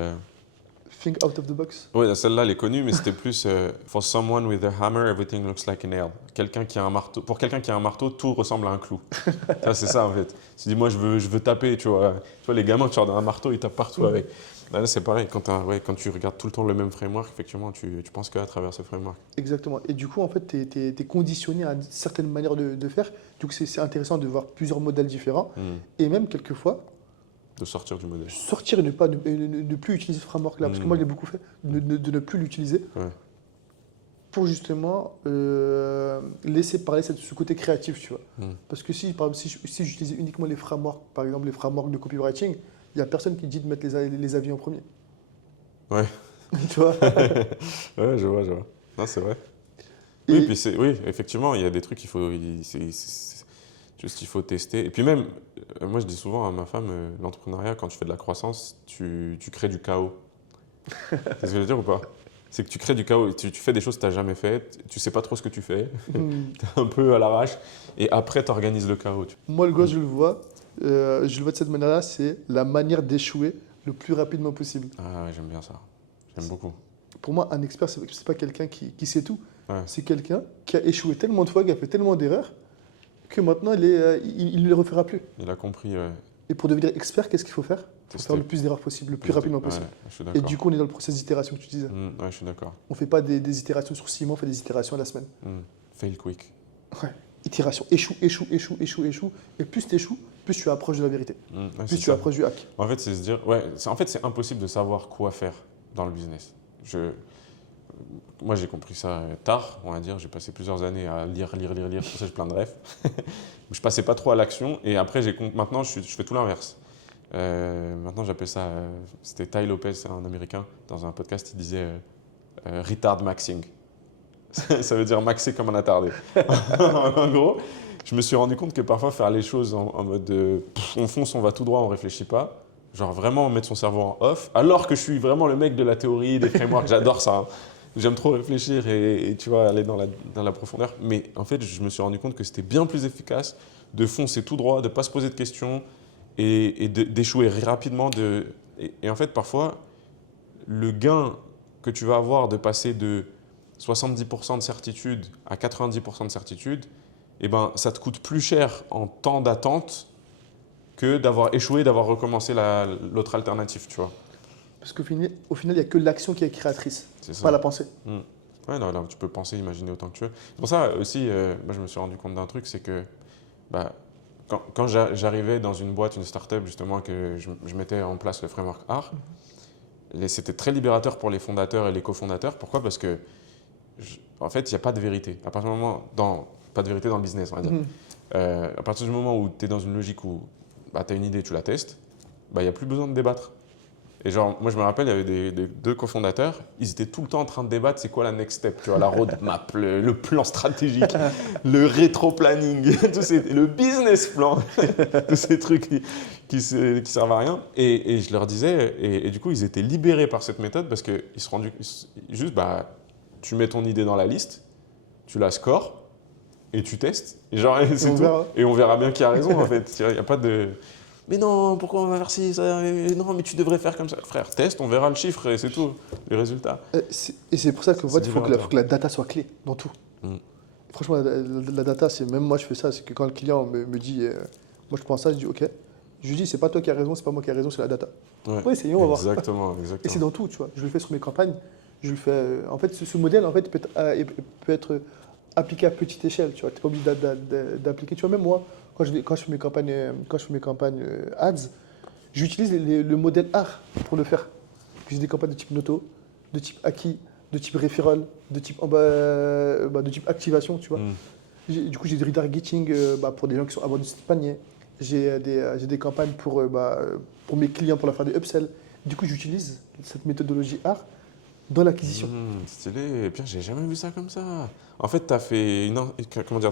think out of the box. Oui, celle-là, elle est connue, mais c'était plus for someone with a hammer, everything looks like a nail. Pour quelqu'un qui a un marteau, tout ressemble à un clou. C'est ça, en fait. Tu dis, moi, je veux taper, tu vois. Tu vois, les gamins, tu as un marteau, ils tapent partout avec. Là, c'est pareil. Quand tu regardes tout le temps le même framework, effectivement, tu penses qu'à travers ce framework. Exactement. Et du coup, en fait, tu es conditionné à une certaine manière de faire. Du coup, c'est intéressant de voir plusieurs modèles différents. Et même, quelquefois, de sortir du modèle. Sortir et ne plus utiliser ce framework-là. Parce que moi, je l'ai beaucoup fait. De ne plus l'utiliser. Pour justement laisser parler ce côté créatif, tu vois. Parce que par exemple, si j'utilisais uniquement les frameworks, par exemple les frameworks de copywriting, il n'y a personne qui dit de mettre les avis en premier. Ouais. Tu vois. Ouais, je vois. Non, c'est vrai. Oui, puis oui, effectivement, il y a des trucs il faut tester. Et puis même, moi je dis souvent à ma femme, l'entrepreneuriat, quand tu fais de la croissance, tu crées du chaos. C'est ce que je veux dire ou pas ? C'est que tu crées du chaos, tu fais des choses que tu n'as jamais faites, tu ne sais pas trop ce que tu fais, tu es un peu à l'arrache, et après tu organises le chaos. Moi, le gosse, je le vois de cette manière-là, c'est la manière d'échouer le plus rapidement possible. Ah ouais, j'aime bien ça, j'aime beaucoup. Pour moi, un expert, ce n'est pas quelqu'un qui sait tout, ouais. C'est quelqu'un qui a échoué tellement de fois, qui a fait tellement d'erreurs, que maintenant, il ne les refera plus. Il a compris, ouais. Et pour devenir expert, qu'est-ce qu'il faut faire ? Il faut faire le plus d'erreurs possible, le plus rapidement possible. Ouais, et du coup, on est dans le processus d'itération que tu disais. Ouais, je suis d'accord. On ne fait pas des itérations sur 6 mois, on fait des itérations à la semaine. Fail quick. Ouais. Itération, échoue. Et plus tu échoues, plus tu approches de la vérité. Plus tu approches du hack. En fait, c'est se dire, c'est impossible de savoir quoi faire dans le business. Moi, j'ai compris ça tard, on va dire. J'ai passé plusieurs années à lire. Pour ça, j'ai plein de rêves. Je passais pas trop à l'action. Et après, maintenant, je fais tout l'inverse. Maintenant, j'appelle ça. C'était Ty Lopez, un Américain, dans un podcast, il disait retard maxing. Ça veut dire maxer comme un attardé. En gros, je me suis rendu compte que parfois, faire les choses en mode on fonce, on va tout droit, on réfléchit pas, Genre vraiment mettre son cerveau en off, alors que je suis vraiment le mec de la théorie, des frameworks, j'adore ça. Hein. J'aime trop réfléchir et tu vois, aller dans la profondeur. Mais en fait, je me suis rendu compte que c'était bien plus efficace de foncer tout droit, de ne pas se poser de questions et d'échouer rapidement. Et en fait, parfois, le gain que tu vas avoir de passer de 70% de certitude à 90% de certitude, eh ben, ça te coûte plus cher en temps d'attente que d'avoir échoué, d'avoir recommencé l'autre alternative, tu vois. Parce qu'au final, il n'y a que l'action qui est créatrice, C'est ça. pas la pensée. Ouais, non, là, tu peux penser, imaginer autant que tu veux. C'est pour ça aussi, moi, je me suis rendu compte d'un truc, c'est que bah, quand j'arrivais dans une boîte, une start-up, justement, que je mettais en place le framework art, c'était très libérateur pour les fondateurs et les cofondateurs. Pourquoi? Parce que, en fait, il n'y a pas de vérité. À partir du moment, pas de vérité dans le business, on va dire. À partir du moment où tu es dans une logique où bah, tu as une idée, tu la testes, bah, il n'y a plus besoin de débattre. Et genre, moi je me rappelle, il y avait deux cofondateurs, ils étaient tout le temps en train de débattre c'est quoi la next step, tu vois, la roadmap, le plan stratégique, le rétro-planning, le business plan, tous ces trucs qui servent à rien. Et je leur disais, et du coup ils étaient libérés par cette méthode parce qu'ils se rendaient juste, bah, tu mets ton idée dans la liste, tu la scores et tu testes. Et genre, c'est tout. Et on verra bien qui a raison en fait. Il n'y a pas de. Mais non, pourquoi on va faire ci, ça, non, mais tu devrais faire comme ça. Frère, teste, on verra le chiffre et c'est tout, les résultats. Et c'est pour ça qu'il faut que la data soit clé dans tout. Franchement, la data, c'est même moi je fais ça, c'est que quand le client me dit, moi je prends ça, je dis ok, je lui dis c'est pas toi qui as raison, c'est pas moi qui ai raison, c'est la data. Ouais, essayons, on va voir. Exactement. Et c'est dans tout, tu vois. Je le fais sur mes campagnes, je le fais. En fait, ce modèle en fait peut être appliqué à petite échelle, tu vois. T'es pas obligé d'appliquer, tu vois. Même moi, quand je fais mes campagnes ads, j'utilise le modèle art pour le faire. J'ai des campagnes de type Noto, de type acquis, de type referral, de type activation, tu vois. Du coup, j'ai du retargeting pour des gens qui sont abonnés de panier. J'ai des campagnes pour mes clients pour leur faire des upsells. Du coup, j'utilise cette méthodologie art dans l'acquisition. Stylé. Et puis, j'ai jamais vu ça comme ça. En fait, tu as fait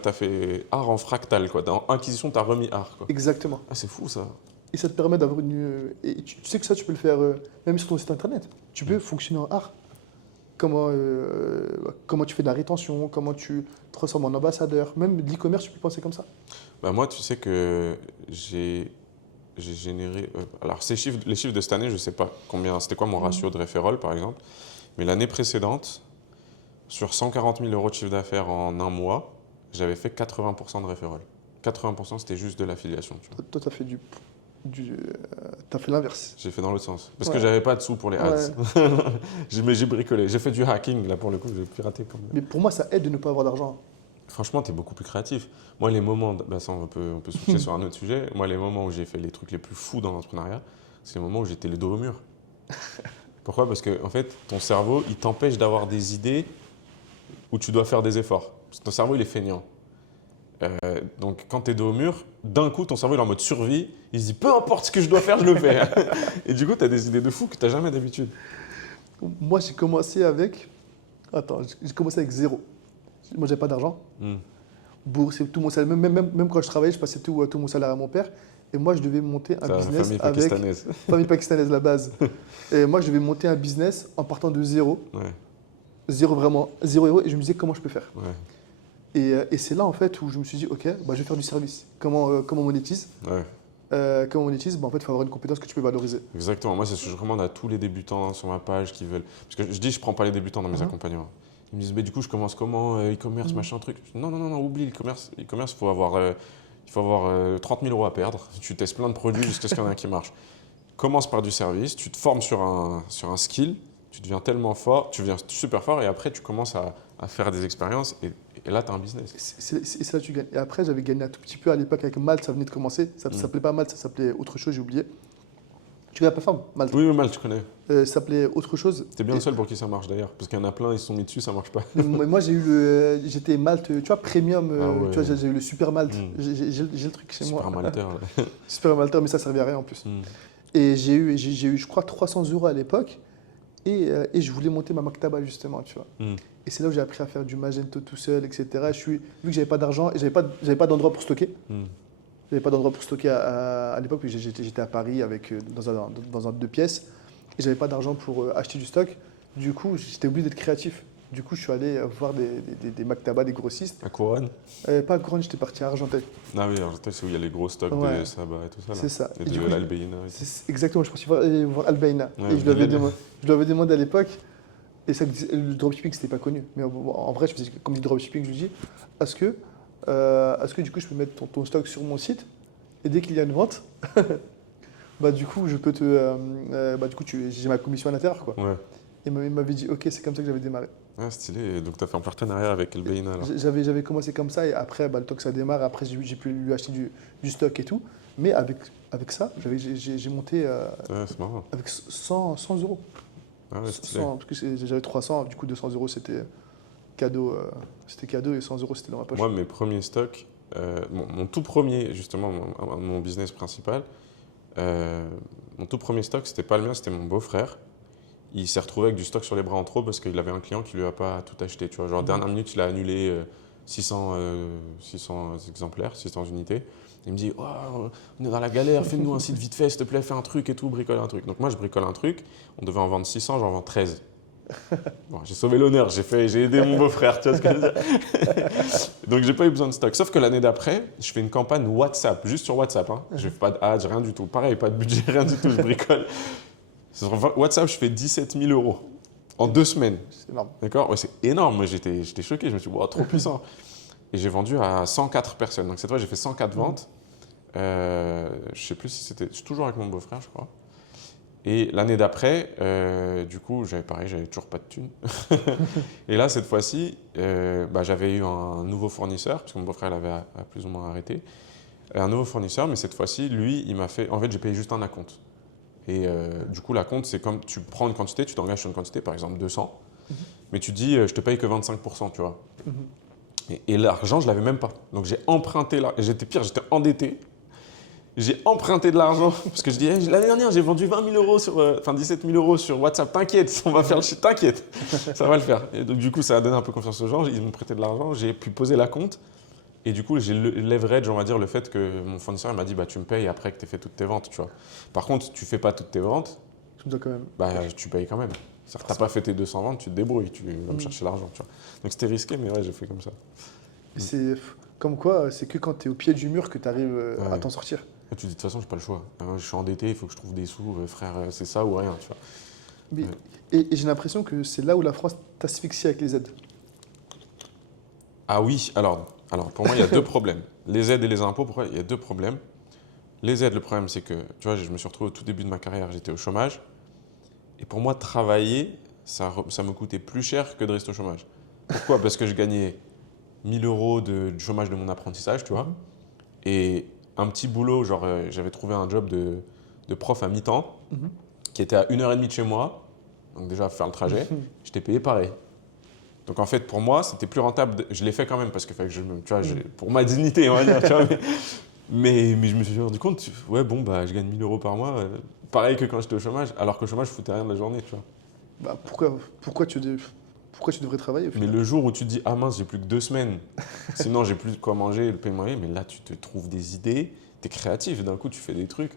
t'as fait art en fractal, quoi. Dans acquisition, tu as remis art, quoi. Exactement. Ah, c'est fou, ça. Et ça te permet d'avoir une. Et tu sais que ça, tu peux le faire même sur ton site internet. Tu peux fonctionner en art. Comment tu fais de la rétention, comment tu te transformes en ambassadeur. Même l'e-commerce, tu peux penser comme ça. Bah, moi, tu sais que j'ai généré. Alors, les chiffres de cette année, je ne sais pas combien. C'était quoi mon ratio de referral, par exemple. Mais l'année précédente, sur 140 000 € de chiffre d'affaires en un mois, j'avais fait 80% de referral. 80%, c'était juste de l'affiliation. Toi, tu as fait t'as fait l'inverse. J'ai fait dans l'autre sens. Parce que j'avais pas de sous pour les ads. Mais j'ai bricolé. J'ai fait du hacking, là, pour le coup. J'ai piraté quand même. Mais pour moi, ça aide de ne pas avoir d'argent. Franchement, tu es beaucoup plus créatif. Moi, les moments. Ça, on peut switcher sur un autre sujet. Moi, les moments où j'ai fait les trucs les plus fous dans l'entrepreneuriat, c'est les moments où j'étais le dos au mur. Pourquoi? Parce que, en fait, ton cerveau, il t'empêche d'avoir des idées où tu dois faire des efforts. Parce que ton cerveau, il est feignant. Donc, quand tu es dos au mur, d'un coup, ton cerveau il est en mode survie. Il se dit peu importe ce que je dois faire, je le fais. Et du coup, tu as des idées de fou que tu n'as jamais d'habitude. Moi, j'ai commencé avec. Attends, j'ai commencé avec zéro. Moi, j'avais pas d'argent. Bourse, tout mon salaire. Même quand je travaillais, je passais tout mon salaire à mon père. Et moi, je devais monter un business famille avec. Pakistanaise. Famille pakistanaise, la base. Et moi, je devais monter un business en partant de zéro. Zéro, vraiment. 0 €. Et je me disais comment je peux faire. Et c'est là en fait où je me suis dit ok, je vais faire du service. Comment on monétise Comment on monétise En fait, il faut avoir une compétence que tu peux valoriser. Exactement. Moi, c'est ce que je recommande à tous les débutants sur ma page qui veulent. Parce que je dis, je prends pas les débutants dans mes accompagnements. Ils me disent, mais du coup, je commence comment e-commerce, machin, truc. Non, oublie l'e-commerce. E-commerce, il faut avoir 30 000 € à perdre. Tu testes plein de produits jusqu'à ce qu'il y en ait un qui marche. Commence par du service, tu te formes sur un skill, tu deviens tellement fort, tu deviens super fort et après, tu commences à faire des expériences et là, tu as un business. C'est là que tu gagnes. Et après, j'avais gagné un tout petit peu à l'époque avec Malte, ça venait de commencer. Ça ne s'appelait pas Malte, ça s'appelait autre chose, j'ai oublié. Tu connais la plateforme Malte? Oui, Malte, je connais. Ça s'appelait autre chose. T'es bien le seul pour qui ça marche d'ailleurs, parce qu'il y en a plein, ils se sont mis dessus, ça marche pas. Moi, j'étais Malte, tu vois, premium, tu vois, j'ai eu le super Malte. J'ai le truc chez moi. Super Malteur. Super Malteur, mais ça servait à rien en plus. Et j'ai eu, je crois, 300 € à l'époque. Et je voulais monter ma maktaba justement, tu vois. Et c'est là où j'ai appris à faire du Magento tout seul, etc. Vu que j'avais pas d'argent et j'avais pas d'endroit pour stocker, J'avais pas d'endroit pour stocker à l'époque, puis j'étais à Paris dans un 2 pièces et j'avais pas d'argent pour acheter du stock. Du coup, j'étais obligé d'être créatif. Du coup, je suis allé voir des Mactaba, des grossistes. À Couronne? Pas à Couronne, j'étais parti à Argenteuil. Ah oui, Argenteuil, c'est où il y a les gros stocks Ouais. de Saba et tout ça. Là. C'est ça. Et Et du de coup, l'Albeina. exactement, je suis parti voir Albaina. Ouais, Et Bilal. je lui avais demandé à l'époque, et le dropshipping, c'était pas connu. Mais en vrai, je faisais comme du dropshipping, je lui dis, est-ce que, du coup, je peux mettre ton stock sur mon site, et dès qu'il y a une vente, bah du coup, je peux j'ai ma commission à l'intérieur, quoi. Ouais. Et il m'avait dit, ok, c'est comme ça que j'avais démarré. Ah, stylé. Donc, tu as fait un partenariat avec Albeina, là. J'avais commencé comme ça, et après, le temps que ça démarre, après, j'ai pu lui acheter du stock et tout. Mais avec ça, j'ai monté Ouais, c'est marrant. avec 100 euros. Ah ouais, stylé. 100, parce que j'avais 300, du coup 200 euros cadeau, c'était cadeau et 100 euros c'était dans ma poche. Moi, mes premiers stocks, mon tout premier, justement, mon business principal, mon tout premier stock, c'était pas le mien, c'était mon beau-frère. Il s'est retrouvé avec du stock sur les bras en trop parce qu'il avait un client qui lui a pas tout acheté. Tu vois, genre, dernière minute, il a annulé 600 exemplaires, 600 unités. Il me dit, oh, on est dans la galère, fais-nous un site vite fait, s'il te plaît, fais un truc et tout, bricole un truc. Donc moi, je bricole un truc, on devait en vendre 600, j'en vends 13. Bon, j'ai sauvé l'honneur, j'ai aidé mon beau-frère, tu vois ce que je veux dire. Donc j'ai pas eu besoin de stock. Sauf que l'année d'après, je fais une campagne WhatsApp, juste sur WhatsApp. Hein. Je fais pas d'ad's, rien du tout. Pareil, pas de budget, rien du tout, je bricole. Sur WhatsApp, je fais 17 000 euros en 2 semaines. C'est énorme. D'accord? Ouais, c'est énorme. Moi, j'étais choqué. Je me suis dit, wow, trop puissant. Et j'ai vendu à 104 personnes. Donc cette fois, j'ai fait 104 ventes. Je sais plus si c'était. Je suis toujours avec mon beau-frère, je crois. Et l'année d'après, du coup, j'avais toujours pas de thunes. Et là, cette fois-ci, j'avais eu un nouveau fournisseur, parce que mon beau-frère l'avait a plus ou moins arrêté. Un nouveau fournisseur, mais cette fois-ci, lui, il m'a fait. En fait, j'ai payé juste un acompte. Et du coup, l'acompte, c'est comme tu prends une quantité, tu t'engages sur une quantité, par exemple 200, mais tu dis, je te paye que 25%, tu vois. Et l'argent, je l'avais même pas. Donc j'ai emprunté, j'étais pire, j'étais endetté. J'ai emprunté de l'argent parce que je dis, l'année dernière, j'ai vendu 20 000 euros 17 000 euros sur WhatsApp. T'inquiète, on va faire le shit, t'inquiète, ça va le faire. Et donc, du coup, ça a donné un peu confiance aux gens. Ils m'ont prêté de l'argent, j'ai pu poser la compte. Et du coup, j'ai leverage, on va dire, le fait que mon fournisseur m'a dit, tu me payes après que tu aies fait toutes tes ventes, tu vois. Par contre, tu fais pas toutes tes ventes, Tu me dois quand même. tu payes quand même. Tu n'as pas fait tes 200 ventes, tu te débrouilles, tu vas me chercher l'argent, tu vois. Donc c'était risqué, mais ouais, j'ai fait comme ça. Et c'est comme quoi, c'est que quand tu es au pied du mur que tu arrives à t'en sortir. Et tu dis, de toute façon, j'ai pas le choix. Je suis endetté, il faut que je trouve des sous, frère, c'est ça ou rien, tu vois. Mais, et j'ai l'impression que c'est là où la France t'asphyxie avec les aides. Ah oui, alors pour moi, il y a 2 problèmes. Les aides et les impôts, pourquoi? Il y a 2 problèmes. Les aides, le problème, c'est que, tu vois, je me suis retrouvé au tout début de ma carrière, j'étais au chômage. Et pour moi, travailler, ça me coûtait plus cher que de rester au chômage. Pourquoi? Parce que je gagnais 1 000 euros de chômage de mon apprentissage, tu vois. Et un petit boulot, genre, j'avais trouvé un job de prof à mi-temps, qui était à 1h30 de chez moi. Donc déjà, faire le trajet, j'étais payé pareil. Donc en fait, pour moi, c'était plus rentable. Je l'ai fait quand même parce que, tu vois, pour ma dignité, on va dire, tu vois. Mais je me suis rendu compte, je gagne 1 000 euros par mois, pareil que quand j'étais au chômage, alors qu'au chômage, je foutais rien de la journée, tu vois. Bah, pourquoi tu devrais travailler au Mais final? le jour où tu te dis, ah mince, j'ai plus que 2 semaines, sinon j'ai plus de quoi manger, le paiement, mais là, tu te trouves des idées, tu es créatif, d'un coup, tu fais des trucs.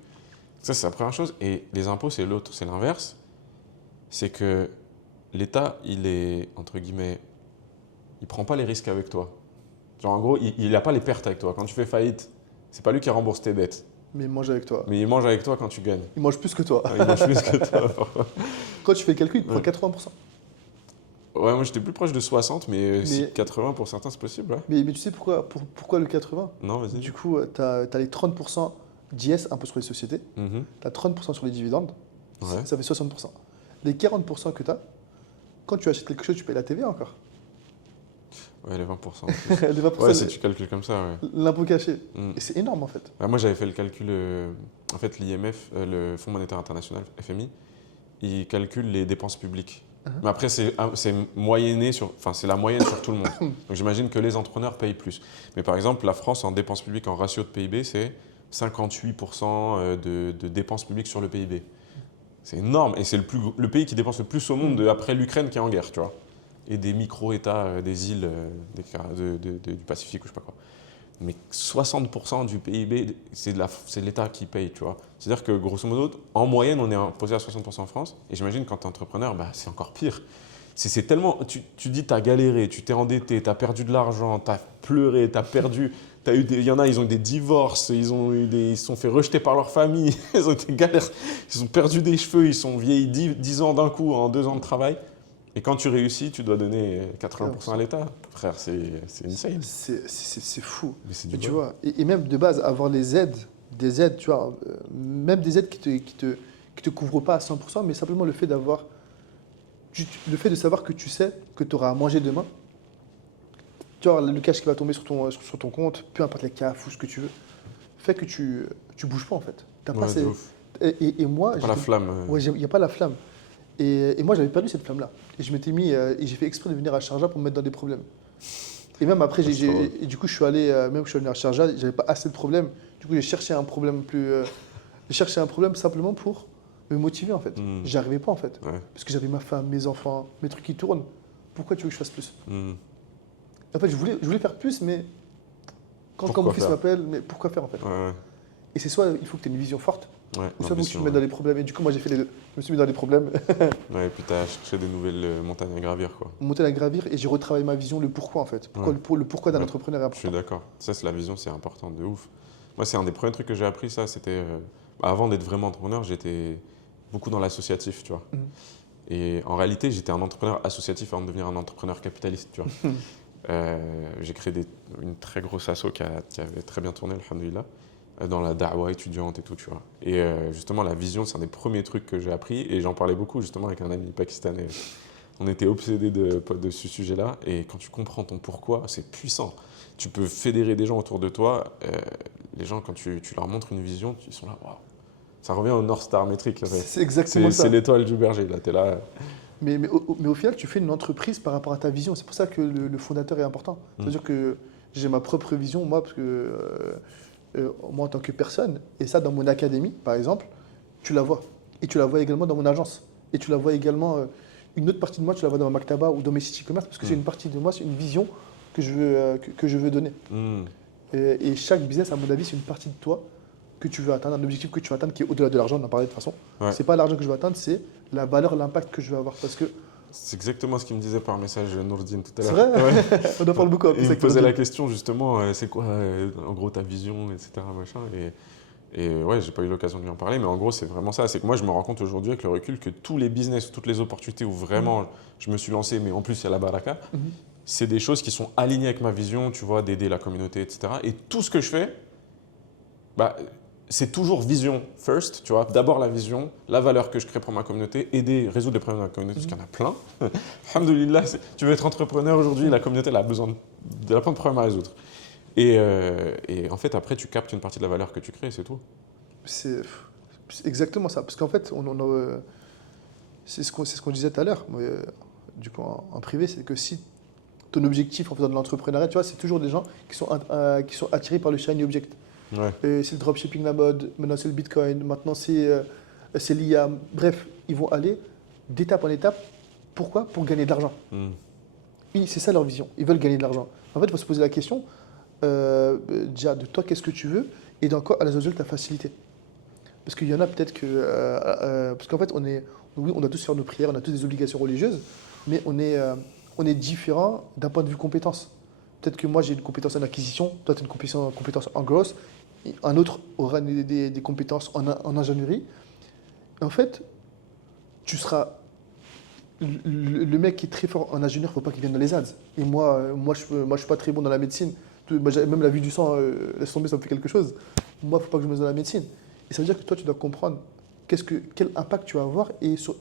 Ça, c'est la première chose. Et les impôts, c'est l'autre, c'est l'inverse. C'est que l'État, il est, entre guillemets, il prend pas les risques avec toi. Genre, en gros, il n'a pas les pertes avec toi. Quand tu fais faillite, c'est pas lui qui rembourse tes dettes. Mais il mange avec toi. Mais il mange avec toi quand tu gagnes. Il mange plus que toi. Ouais, il mange plus que toi. Quand tu fais le calcul, il te prend 80%. Ouais, moi j'étais plus proche de 60, mais si 80 pour certains, c'est possible. Ouais. Mais tu sais pourquoi le 80? Non, vas-y. Du coup, tu as les 30% d'IS, impôt sur les sociétés. Tu as 30% sur les dividendes. Ouais. Ça fait 60%. Les 40% que tu as, quand tu achètes quelque chose, tu payes la TVA encore. Ouais, les 20%. Les 20%, Ouais, si tu calcules comme ça, ouais. L'impôt caché. Et c'est énorme en fait. Ouais, moi j'avais fait le calcul, en fait l'IMF, le Fonds monétaire international, FMI, il calcule les dépenses publiques. Mais après, c'est moyenné c'est la moyenne sur tout le monde. Donc j'imagine que les entrepreneurs payent plus. Mais par exemple, la France en dépenses publiques, en ratio de PIB, c'est 58% de dépenses publiques sur le PIB. C'est énorme et c'est le pays qui dépense le plus au monde après l'Ukraine qui est en guerre, tu vois. Et des micro-États, des îles du Pacifique ou je sais pas quoi. mais 60% du PIB, c'est l'État qui paye, tu vois. C'est-à-dire que grosso modo, en moyenne, on est imposé à 60% en France. Et j'imagine quand tu es entrepreneur, bah, c'est encore pire. C'est tellement. Tu dis, tu as galéré, tu t'es endetté, tu as perdu de l'argent, tu as pleuré, tu as perdu. Il y en a, ils ont eu des divorces, ils se sont fait rejeter par leur famille, ils ont été galères, ils ont perdu des cheveux, ils sont vieillis 10 ans d'un coup en 2 ans de travail. Et quand tu réussis, tu dois donner 80% à l'État. Frère, c'est insane. C'est fou. Mais c'est Mais du tu vol. vois, et même de base, avoir des aides, tu vois, même des aides qui te couvrent pas à 100%, mais simplement le fait d'avoir, le fait de savoir que tu sais que tu auras à manger demain, tu vois, le cash qui va tomber sur ton compte, peu importe les CAF ou ce que tu veux, fait que tu bouges pas en fait. T'as pas Ouais, de ouf. et moi, T'as pas la flamme. ouais, il n'y a pas la flamme. Et moi, j'avais perdu cette flamme-là. Et je m'étais mis, et j'ai fait exprès de venir à Sharjah pour me mettre dans des problèmes. Et même après, C'est trop drôle. et du coup, je suis allé, même que je suis venu à Sharjah, j'avais pas assez de problèmes. Du coup, j'ai cherché un problème simplement pour me motiver en fait. Hmm. J'y arrivais pas en fait. Ouais. Parce que j'avais ma femme, mes enfants, mes trucs qui tournent. Pourquoi tu veux que je fasse plus? Hmm. En fait, je voulais faire plus, mais quand Pourquoi mon fils faire? m'appelle, mais pourquoi faire en fait? Ouais, Et c'est soit il faut que tu aies une vision forte, ouais. ou soit il faut que tu L'ambition, te mettes dans des problèmes. Et du coup, moi, j'ai fait les deux. Je me suis mis dans des problèmes, ouais, et puis t'as cherché des nouvelles montagnes à gravir, quoi. monter à gravir, et j'ai retravaillé ma vision, le pourquoi en fait. Pourquoi, Ouais. le pourquoi d'un Ouais. entrepreneur est Je suis important. d'accord. Ça, c'est la vision, c'est important, de ouf. Moi, c'est un des premiers trucs que j'ai appris, ça, c'était... avant d'être vraiment entrepreneur, j'étais beaucoup dans l'associatif, tu vois. Mhm. Et en réalité, j'étais un entrepreneur associatif avant de devenir un entrepreneur capitaliste, tu vois. J'ai créé une très grosse asso qui avait très bien tourné, alhamdoulilah, dans la da'wa étudiante et tout, tu vois. Et justement, la vision, c'est un des premiers trucs que j'ai appris. Et j'en parlais beaucoup, justement, avec un ami pakistanais. On était obsédés de ce sujet-là. Et quand tu comprends ton pourquoi, c'est puissant. Tu peux fédérer des gens autour de toi. Les gens, quand tu leur montres une vision, ils sont là, waouh. Ça revient au North Star métrique. C'est exactement ça. C'est l'étoile du berger, là. T'es là. Mais au final, tu fais une entreprise par rapport à ta vision. C'est pour ça que le fondateur est important. C'est-à-dire que j'ai ma propre vision, moi, parce que moi, en tant que personne, et ça, dans mon académie, par exemple, tu la vois. Et tu la vois également dans mon agence. Et tu la vois également, une autre partie de moi, tu la vois dans ma maktaba ou dans mes sites e-commerce, parce que c'est une partie de moi, c'est une vision que je veux donner. Mm. Et chaque business, à mon avis, c'est une partie de toi que tu veux atteindre, un objectif que tu veux atteindre qui est au-delà de l'argent, on en parlait de toute façon. Ouais. C'est pas l'argent que je veux atteindre, c'est la valeur, l'impact que je veux avoir. Parce que C'est exactement ce qu'il me disait par message Nourdine tout à c'est l'heure. vrai, Ouais. on en parle beaucoup. Il me posait la question justement, c'est quoi en gros ta vision, etc. Machin, et ouais, j'ai pas eu l'occasion de lui en parler, mais en gros c'est vraiment ça. C'est que moi je me rends compte aujourd'hui avec le recul que tous les business, toutes les opportunités où vraiment je me suis lancé, mais en plus il y a la baraka, c'est des choses qui sont alignées avec ma vision, tu vois, d'aider la communauté, etc. Et tout ce que je fais, bah, c'est toujours vision first, tu vois. D'abord la vision, la valeur que je crée pour ma communauté, aider, résoudre les problèmes de la communauté, parce qu'il y en a plein. Alhamdoulilah, tu veux être entrepreneur aujourd'hui, la communauté elle a besoin de plein de problèmes à résoudre. Et en fait, après, tu captes une partie de la valeur que tu crées, c'est tout. C'est exactement ça. Parce qu'en fait, c'est ce qu'on disait tout à l'heure, du coup en privé, c'est que si ton objectif en faisant de l'entrepreneuriat, tu vois, c'est toujours des gens qui sont attirés par le shiny object. Ouais. C'est le dropshipping la mode, maintenant c'est le bitcoin, maintenant c'est l'IA. Bref, ils vont aller d'étape en étape. Pourquoi? Pour gagner de l'argent. Mm. Oui, c'est ça leur vision. Ils veulent gagner de l'argent. En fait, il faut se poser la question, déjà, de toi, qu'est-ce que tu veux et dans quoi, à la ta facilité. Parce qu'il y en a peut-être que... parce qu'en fait, oui, on doit tous faire nos prières, on a tous des obligations religieuses, mais on est différents d'un point de vue compétence. Peut-être que moi, j'ai une compétence en acquisition, toi, tu as une compétence en growth, et un autre aura des compétences en ingénierie. En fait, tu seras... Le mec qui est très fort en ingénieur, il ne faut pas qu'il vienne dans les ads. Et moi, je ne suis pas très bon dans la médecine. Même la vue du sang, laisse tomber, ça me fait quelque chose. Moi, il ne faut pas que je me mette dans la médecine. Et ça veut dire que toi, tu dois comprendre quel impact tu vas avoir et sur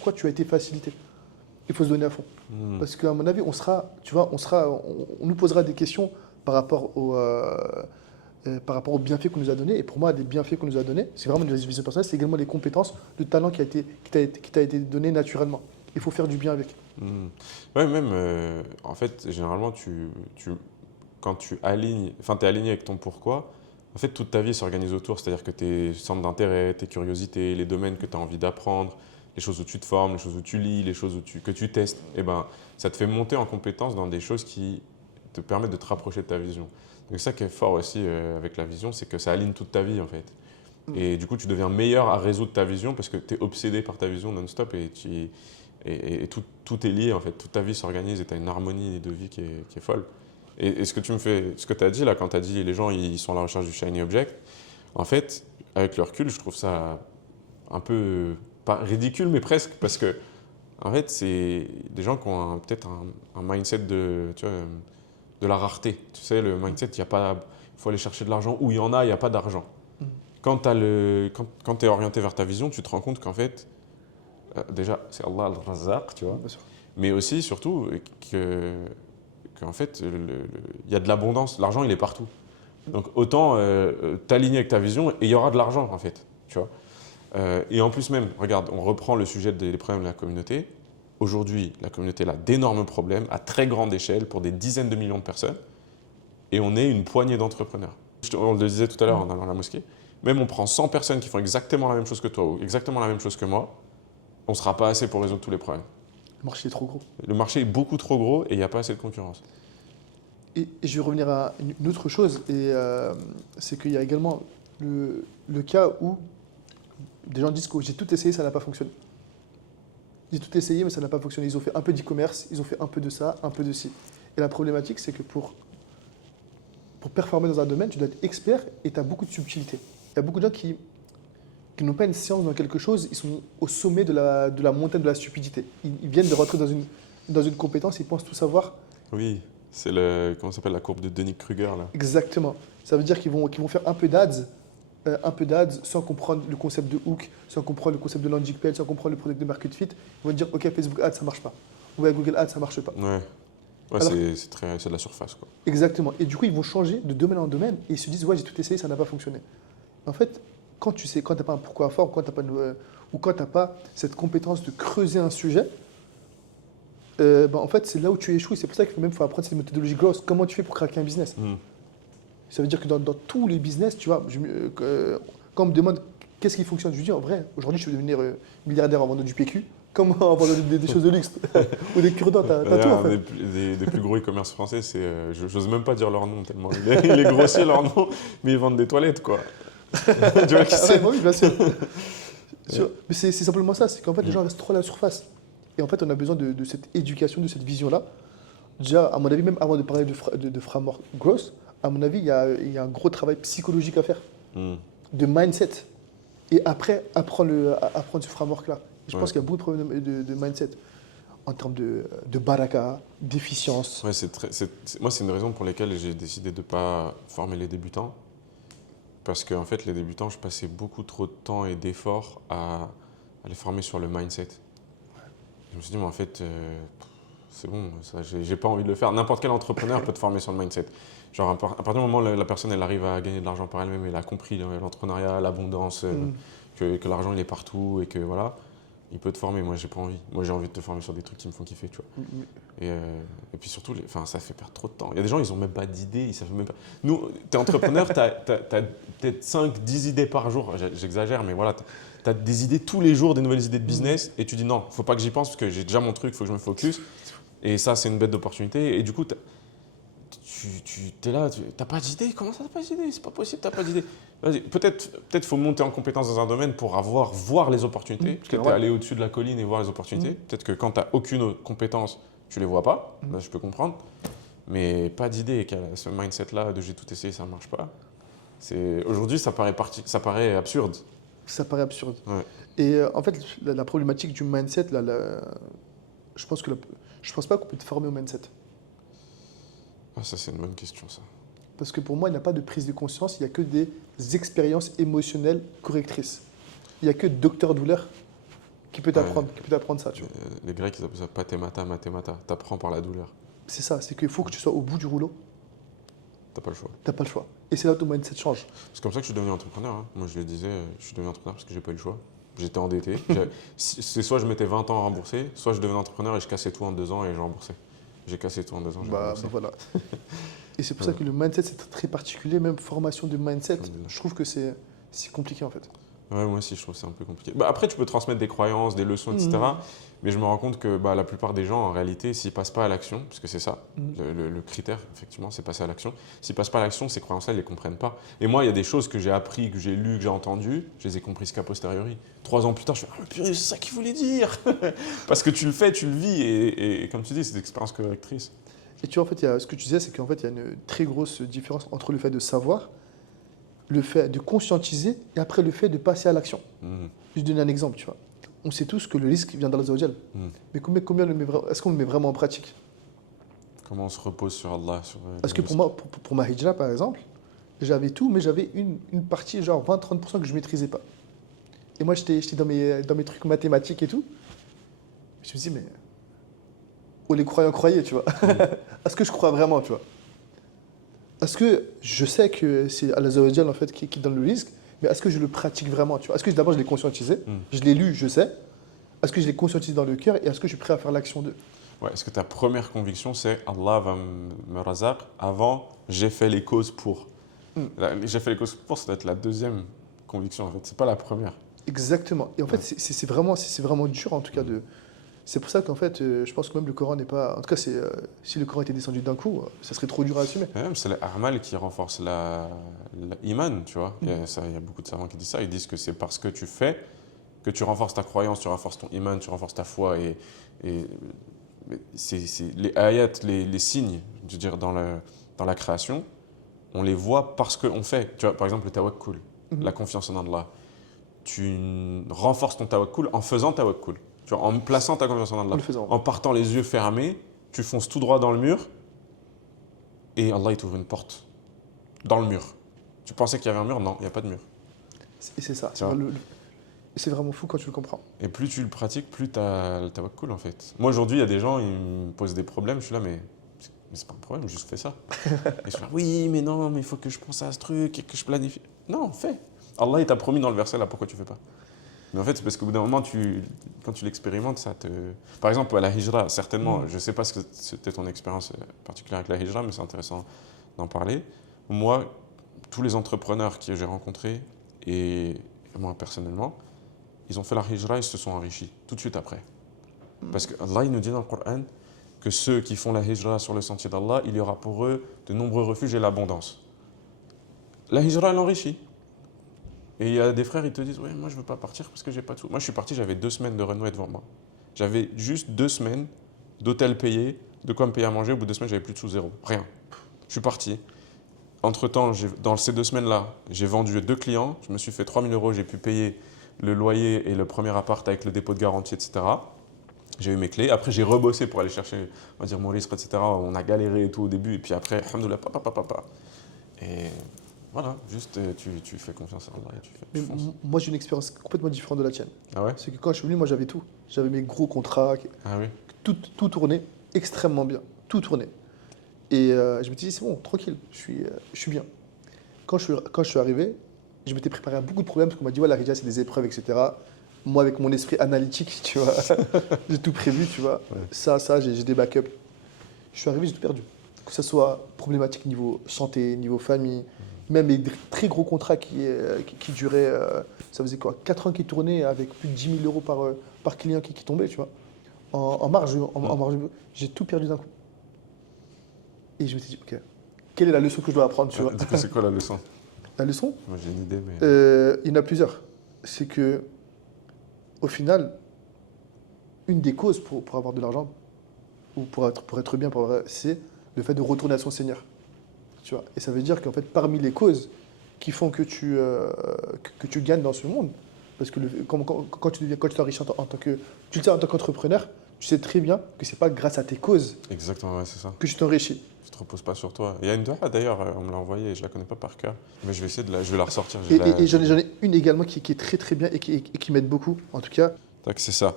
quoi tu as été facilité. Il faut se donner à fond. Mm. Parce qu'à mon avis, on nous posera des questions par rapport aux bienfaits qu'on nous a donnés. Et pour moi, des bienfaits qu'on nous a donnés, c'est vraiment des visions personnelles, c'est également les compétences, le talent qui t'a été donné naturellement. Il faut faire du bien avec. Mm. Ouais, même, en fait, généralement, quand tu alignes, enfin, tu es aligné avec ton pourquoi, en fait, toute ta vie s'organise autour. C'est-à-dire que tes centres d'intérêt, tes curiosités, les domaines que tu as envie d'apprendre, les choses où tu te formes, les choses où tu lis, les choses que tu testes, eh ben, ça te fait monter en compétence dans des choses qui te permettent de te rapprocher de ta vision. Et ça qui est fort aussi avec la vision, c'est que ça aligne toute ta vie en fait. Et du coup, tu deviens meilleur à résoudre ta vision parce que tu es obsédé par ta vision non-stop et tout est lié en fait. Toute ta vie s'organise et tu as une harmonie de vie qui est folle. Et ce que tu as dit là, quand tu as dit les gens ils sont à la recherche du shiny object, en fait, avec le recul, je trouve ça un peu, pas ridicule, mais presque, parce que en fait, c'est des gens qui ont peut-être un mindset tu vois, de la rareté. Tu sais, le mindset, il faut aller chercher de l'argent où il y en a, il n'y a pas d'argent. Quand tu es orienté vers ta vision, tu te rends compte qu'en fait, déjà, c'est Allah al-Razzaq, tu vois, Bien sûr. mais aussi, surtout, qu'en fait, il y a de l'abondance. L'argent, il est partout. Donc, autant t'aligner avec ta vision et il y aura de l'argent, en fait, tu vois. Et en plus même, regarde, on reprend le sujet des problèmes de la communauté. Aujourd'hui, la communauté a d'énormes problèmes à très grande échelle pour des dizaines de millions de personnes. Et on est une poignée d'entrepreneurs. On le disait tout à l'heure en allant à la mosquée. Même on prend 100 personnes qui font exactement la même chose que toi ou exactement la même chose que moi, on ne sera pas assez pour résoudre tous les problèmes. Le marché est trop gros. Le marché est beaucoup trop gros et il n'y a pas assez de concurrence. Et je vais revenir à une autre chose, c'est qu'il y a également le cas où des gens disent que j'ai tout essayé, ça n'a pas fonctionné. J'ai tout essayé, mais ça n'a pas fonctionné. Ils ont fait un peu d'e-commerce, ils ont fait un peu de ça, un peu de ci. Et la problématique, c'est que pour performer dans un domaine, tu dois être expert et tu as beaucoup de subtilité. Il y a beaucoup de gens qui n'ont pas une science dans quelque chose, ils sont au sommet de la montagne de la stupidité. Ils viennent de rentrer dans une compétence, ils pensent tout savoir. Oui, c'est comment ça s'appelle, la courbe de Dunning-Kruger là. Exactement. Ça veut dire qu'ils vont faire un peu d'ads sans comprendre le concept de hook, sans comprendre le concept de landing page, sans comprendre le product de market fit. Ils vont dire, OK, Facebook Ads, ça marche pas. Ou Google Ads, ça marche pas. Ouais, Alors, c'est de la surface quoi. exactement. Et du coup, ils vont changer de domaine en domaine et ils se disent, ouais, j'ai tout essayé, ça n'a pas fonctionné. En fait, quand tu n'as pas un pourquoi fort, quand tu n'as pas cette compétence de creuser un sujet, en fait, c'est là où tu échoues. C'est pour ça qu'il faut apprendre cette méthodologie growth. Comment tu fais pour craquer un business? Ça veut dire que dans tous les business, tu vois, quand on me demande qu'est-ce qui fonctionne, je dis en vrai, aujourd'hui, je veux devenir milliardaire en vendant du PQ, comme en vendant des choses de luxe ou des cure-dents, t'as tout en fait. Des plus gros e-commerce français, j'ose même pas dire leur nom tellement il est grossier leur nom, mais ils vendent des toilettes quoi. Tu vois qui c'est? Oui, bien sûr. Mais c'est simplement ça, c'est qu'en fait, les gens restent trop à la surface. Et en fait, on a besoin de cette éducation, de cette vision-là. Déjà, à mon avis, même avant de parler de framework growth, à mon avis, il y a un gros travail psychologique à faire, de mindset. Et après, apprendre ce framework-là. Je pense qu'il y a beaucoup de problèmes de mindset en termes de baraka, d'efficience. Ouais, moi, c'est une raison pour laquelle j'ai décidé de ne pas former les débutants. Parce qu'en fait, les débutants, je passais beaucoup trop de temps et d'efforts à les former sur le mindset. Je me suis dit, mais en fait, c'est bon, j'ai pas envie de le faire. N'importe quel entrepreneur peut te former sur le mindset. Genre, à partir du moment où la personne elle arrive à gagner de l'argent par elle-même, elle a compris l'entrepreneuriat, l'abondance, que l'argent il est partout et que voilà, il peut te former. Moi, j'ai pas envie. Moi, j'ai envie de te former sur des trucs qui me font kiffer, tu vois. Et puis surtout, ça fait perdre trop de temps. Il y a des gens, ils ont même pas d'idées, ils savent même pas. Nous, tu es entrepreneur, tu as peut-être 5, 10 idées par jour. J'exagère, mais voilà, tu as des idées tous les jours, des nouvelles idées de business, et tu dis non, faut pas que j'y pense parce que j'ai déjà mon truc, il faut que je me focus. Et ça, c'est une bête d'opportunité. Et du coup, tu es là, tu n'as pas d'idée. Comment ça, tu n'as pas d'idée? C'est pas possible, tu n'as pas d'idée. Peut-être faut monter en compétence dans un domaine pour voir les opportunités. Parce que tu es allé au-dessus de la colline et voir les opportunités. Peut-être que quand tu n'as aucune compétence, tu ne les vois pas. Là, je peux comprendre. Mais pas d'idée. Ce mindset-là de j'ai tout essayé, ça ne marche pas. Aujourd'hui, ça paraît absurde. Ça paraît absurde. Ouais. Et en fait, la problématique du mindset, je pense pas qu'on peut te former au mindset. Ah, ça, c'est une bonne question, ça. Parce que pour moi, il n'y a pas de prise de conscience, il n'y a que des expériences émotionnelles correctrices. Il n'y a que docteur douleur qui peut t'apprendre ça. Tu vois. Les Grecs, ils appellent ça pathemata, mathémata. Tu apprends par la douleur. C'est ça, c'est qu'il faut que tu sois au bout du rouleau. Tu n'as pas le choix. Tu n'as pas le choix. Et c'est là où ton mindset change. C'est comme ça que je suis devenu entrepreneur. Hein. Moi, je le disais, je suis devenu entrepreneur parce que j'ai pas eu le choix. J'étais endetté. C'est soit je mettais 20 ans à rembourser, soit je devenais entrepreneur et je cassais tout en 2 ans et je remboursais. J'ai cassé tout en 2 ans, j'ai remboursé. Voilà. Et c'est pour ça que le mindset, c'est très particulier. Même formation de mindset, je trouve que c'est compliqué en fait. Ouais, moi aussi, je trouve que c'est un peu compliqué. Bah, après, tu peux transmettre des croyances, des leçons, etc. Mais je me rends compte que la plupart des gens, en réalité, s'ils passent pas à l'action, parce que c'est ça, le critère, effectivement, c'est passer à l'action. S'ils passent pas à l'action, ces croyances-là, ils les comprennent pas. Et moi, il y a des choses que j'ai appris, que j'ai lues, que j'ai entendues, je les ai comprises qu'à posteriori. 3 ans plus tard, je fais « Ah, purée, c'est ça qu'il voulait dire !» Parce que tu le fais, tu le vis, et comme tu dis, c'est des expériences correctrices. Et tu vois, en fait, ce que tu disais, c'est qu'en fait, il y a une très grosse différence entre le fait de savoir, le fait de conscientiser et après le fait de passer à l'action. Je donne un exemple, tu vois. On sait tous que le risque vient d'Allah Azzawajal. Mais est-ce qu'on le met vraiment en pratique? Comment on se repose sur Allah Parce que pour moi, pour ma hijra, par exemple, j'avais tout, mais j'avais une partie, genre 20-30% que je ne maîtrisais pas. Et moi, j'étais dans mes trucs mathématiques et tout. Je me dis, mais oh, les croyants croyaient, tu vois. Est-ce que je crois vraiment, tu vois? Est-ce que je sais que c'est Allah Azzawajal, en fait, qui donne le risque, mais est-ce que je le pratique vraiment, tu vois? Est-ce que d'abord je l'ai conscientisé, je l'ai lu, je sais. Est-ce que je l'ai conscientisé dans le cœur et est-ce que je suis prêt à faire l'action de? Ouais, est-ce que ta première conviction, c'est Allah va me razaq avant j'ai fait les causes pour. J'ai fait les causes pour, ça doit être la deuxième conviction, en fait. C'est pas la première. Exactement. Et en fait, c'est vraiment dur, en tout cas, de. C'est pour ça qu'en fait, je pense que même le Coran n'est pas. En tout cas, si le Coran était descendu d'un coup, ça serait trop dur à assumer. Et même, c'est l'A'mal qui renforce l'iman, tu vois. Il y a beaucoup de savants qui disent ça. Ils disent que c'est parce que tu fais que tu renforces ta croyance, tu renforces ton iman, tu renforces ta foi. Et les ayats, les signes, je veux dire, dans la création, on les voit parce qu'on fait. Tu vois, par exemple, le tawakkul, la confiance en Allah. Tu renforces ton tawakkul en faisant tawakkul. Tu vois, en plaçant ta confiance en Allah. En partant les yeux fermés, tu fonces tout droit dans le mur et Allah, il t'ouvre une porte dans le mur. Tu pensais qu'il y avait un mur? Non, il n'y a pas de mur. Et c'est ça. C'est vraiment fou quand tu le comprends. Et plus tu le pratiques, plus tu as le tawakkul, en fait. Moi, aujourd'hui, il y a des gens, ils me posent des problèmes. Je suis là, mais c'est pas un problème, juste fais ça. Et je suis là, oui, mais non, mais il faut que je pense à ce truc et que je planifie. Non, fais. Allah, il t'a promis dans le verset, là, pourquoi tu fais pas? Mais en fait, c'est parce qu'au bout d'un moment, quand tu l'expérimentes, ça te... Par exemple, à la hijra, certainement, je ne sais pas ce que c'était ton expérience particulière avec la hijra, mais c'est intéressant d'en parler. Moi, tous les entrepreneurs que j'ai rencontrés, et moi personnellement, ils ont fait la hijra et se sont enrichis tout de suite après. Parce que Allah, il nous dit dans le Coran que ceux qui font la hijra sur le sentier d'Allah, il y aura pour eux de nombreux refuges et l'abondance. La hijra, elle enrichit. Et il y a des frères, ils te disent « Ouais, moi je veux pas partir parce que j'ai pas de sous. » Moi je suis parti, j'avais 2 semaines de runway devant moi. J'avais juste 2 semaines d'hôtel payé, de quoi me payer à manger. Au bout de 2 semaines, j'avais plus de sous, zéro. Rien. Je suis parti. Entre-temps, dans ces 2 semaines-là, j'ai vendu 2 clients. Je me suis fait 3 000 euros. J'ai pu payer le loyer et le premier appart avec le dépôt de garantie, etc. J'ai eu mes clés. Après, j'ai rebossé pour aller chercher, on va dire, mon risque, etc. On a galéré et tout au début. Et puis après, alhamdoulilah, papa. Et voilà, juste tu fais confiance à Allah et tu fonces. Moi, j'ai une expérience complètement différente de la tienne. Ah ouais? C'est que quand je suis venu, moi, j'avais tout. J'avais mes gros contrats. Ah oui? Tout tournait extrêmement bien. Tout tournait. Et je me suis dit, c'est bon, tranquille, je suis bien. Quand je suis arrivé, je m'étais préparé à beaucoup de problèmes parce qu'on m'a dit, ouais, la Rija, c'est des épreuves, etc. Moi, avec mon esprit analytique, tu vois, j'ai tout prévu, tu vois. Ouais. Ça, j'ai des backups. Je suis arrivé, j'ai tout perdu. Que ce soit problématique niveau santé, niveau famille, même les très gros contrats qui duraient, ça faisait quoi, 4 ans qui tournaient avec plus de 10 000 euros par client qui tombait, tu vois. En marge, j'ai tout perdu d'un coup. Et je me suis dit, ok, quelle est la leçon que je dois apprendre, tu vois? Du coup, c'est quoi la leçon? La leçon? Moi, j'ai une idée, mais... il y en a plusieurs. C'est que, au final, une des causes pour avoir de l'argent, ou pour être bien, c'est le fait de retourner à son Seigneur. Tu vois? Et ça veut dire qu'en fait, parmi les causes qui font que tu gagnes dans ce monde, parce que quand tu t'enrichis en tant que... Tu le sais, en tant qu'entrepreneur, tu sais très bien que ce n'est pas grâce à tes causes. Exactement, ouais, c'est ça. Que tu t'enrichis. Tu ne te reposes pas sur toi. Il y a une doha d'ailleurs, on me l'a envoyée, je ne la connais pas par cœur, mais je vais essayer je vais la ressortir. Et j'en ai une également qui est très très bien et qui m'aide beaucoup, en tout cas. C'est ça.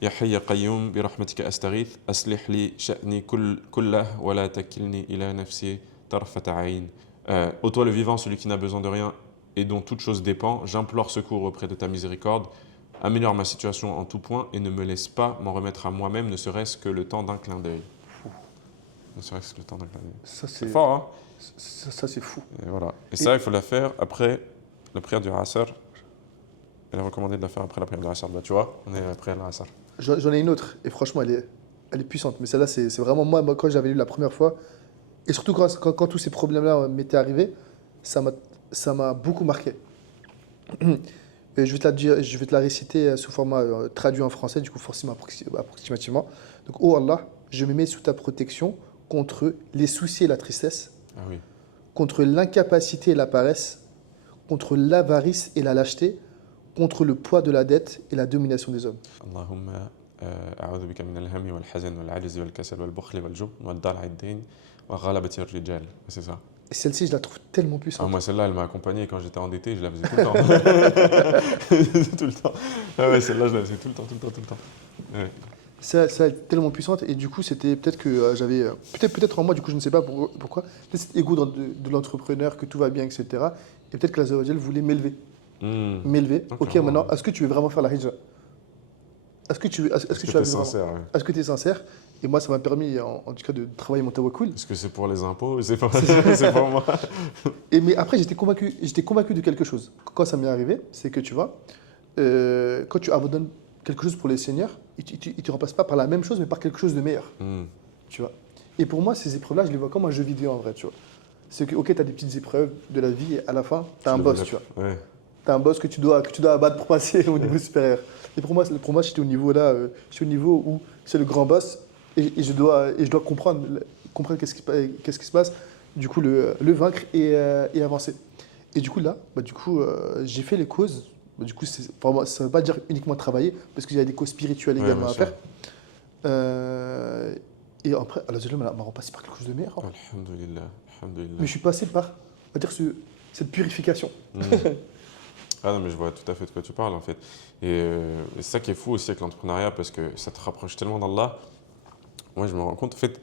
Ya Hayy ya Qayyum bi rahmatika astaghith aslih li sha'ni kullah wa la takilni ila nafsi tarfata ayn. Ô toi le vivant, celui qui n'a besoin de rien et dont toute chose dépend, j'implore secours auprès de ta miséricorde. Améliore ma situation en tout point et ne me laisse pas m'en remettre à moi-même, ne serait-ce que le temps d'un clin d'œil. Ne serait-ce que le temps d'un clin d'œil. C'est fort, hein? Ça c'est fou. Et voilà. Et ça, il faut la faire après la prière du Asr. elle a recommandé de la faire après la prière de l'Asr. Bah, tu vois, on est après l'Asr. J'en ai une autre, et franchement, elle est puissante. Mais celle-là, c'est vraiment moi, quand j'avais lu la première fois, et surtout quand tous ces problèmes-là m'étaient arrivés, ça m'a beaucoup marqué. Et je vais te la réciter sous format traduit en français, du coup, forcément approximativement. Donc, oh Allah, je me mets sous ta protection contre les soucis et la tristesse, Ah oui. contre l'incapacité et la paresse, contre l'avarice et la lâcheté, contre le poids de la dette et la domination des hommes. Allahumma a'udhu bika min al-hammi wal-hazan wal-'ajzi wal-kasal wal-bukhli wal-jubn wad-dala'i ad-din wa ghalabati ar-rijal. C'est ça. Et celle-ci, je la trouve tellement Ah, puissante. moi, celle-là, elle m'a accompagné quand j'étais endetté, je la faisais tout le temps. Tout le temps. Ah ouais, celle-là, je la faisais tout le temps, tout le temps, tout le temps. Ouais. Ça est tellement puissante et du coup c'était peut-être que j'avais peut-être en moi, du coup je ne sais pas pourquoi, peut-être cet ego de l'entrepreneur, que tout va bien, etc. Et peut-être que la Zawajel voulait m'élever. M'élever. Donc, Ok, maintenant, est-ce que tu veux vraiment faire la hijra? Est-ce que tu veux, est-ce que tu tu as es vraiment? sincère? Ouais. Est-ce que tu es sincère? Et moi ça m'a permis en tout cas de travailler mon tawakkul. Est-ce que c'est pour les impôts? C'est c'est pour moi. Mais après j'étais convaincu de quelque chose. Quand ça m'est arrivé, c'est que tu vois, quand tu abandonnes quelque chose pour les seigneurs, ils ne te remplacent pas par la même chose, mais par quelque chose de meilleur. Tu vois. Et pour moi, ces épreuves-là, je les vois comme un jeu vidéo en vrai, tu vois. C'est que, ok, tu as des petites épreuves de la vie et à la fin, tu as un boss, tu vois. Ouais. Tu as un boss que tu dois abattre pour passer au niveau supérieur. Et pour moi j'étais au niveau là, j'étais au niveau où c'est le grand boss et je dois comprendre qu'est-ce qui se passe, du coup le vaincre et avancer. Et du coup là, j'ai fait les causes. Du coup, ça ne veut pas dire uniquement travailler, parce qu'il y a des causes spirituelles également à faire. Et après, Allah m'a remplacé par quelque chose de meilleur. Alhamdulillah. Alhamdulillah. Mais je suis passé par, on va dire, cette purification. Ah non, mais je vois tout à fait de quoi tu parles en fait. Et c'est ça qui est fou aussi avec l'entrepreneuriat, parce que ça te rapproche tellement d'Allah. Moi, je me rends compte, en fait,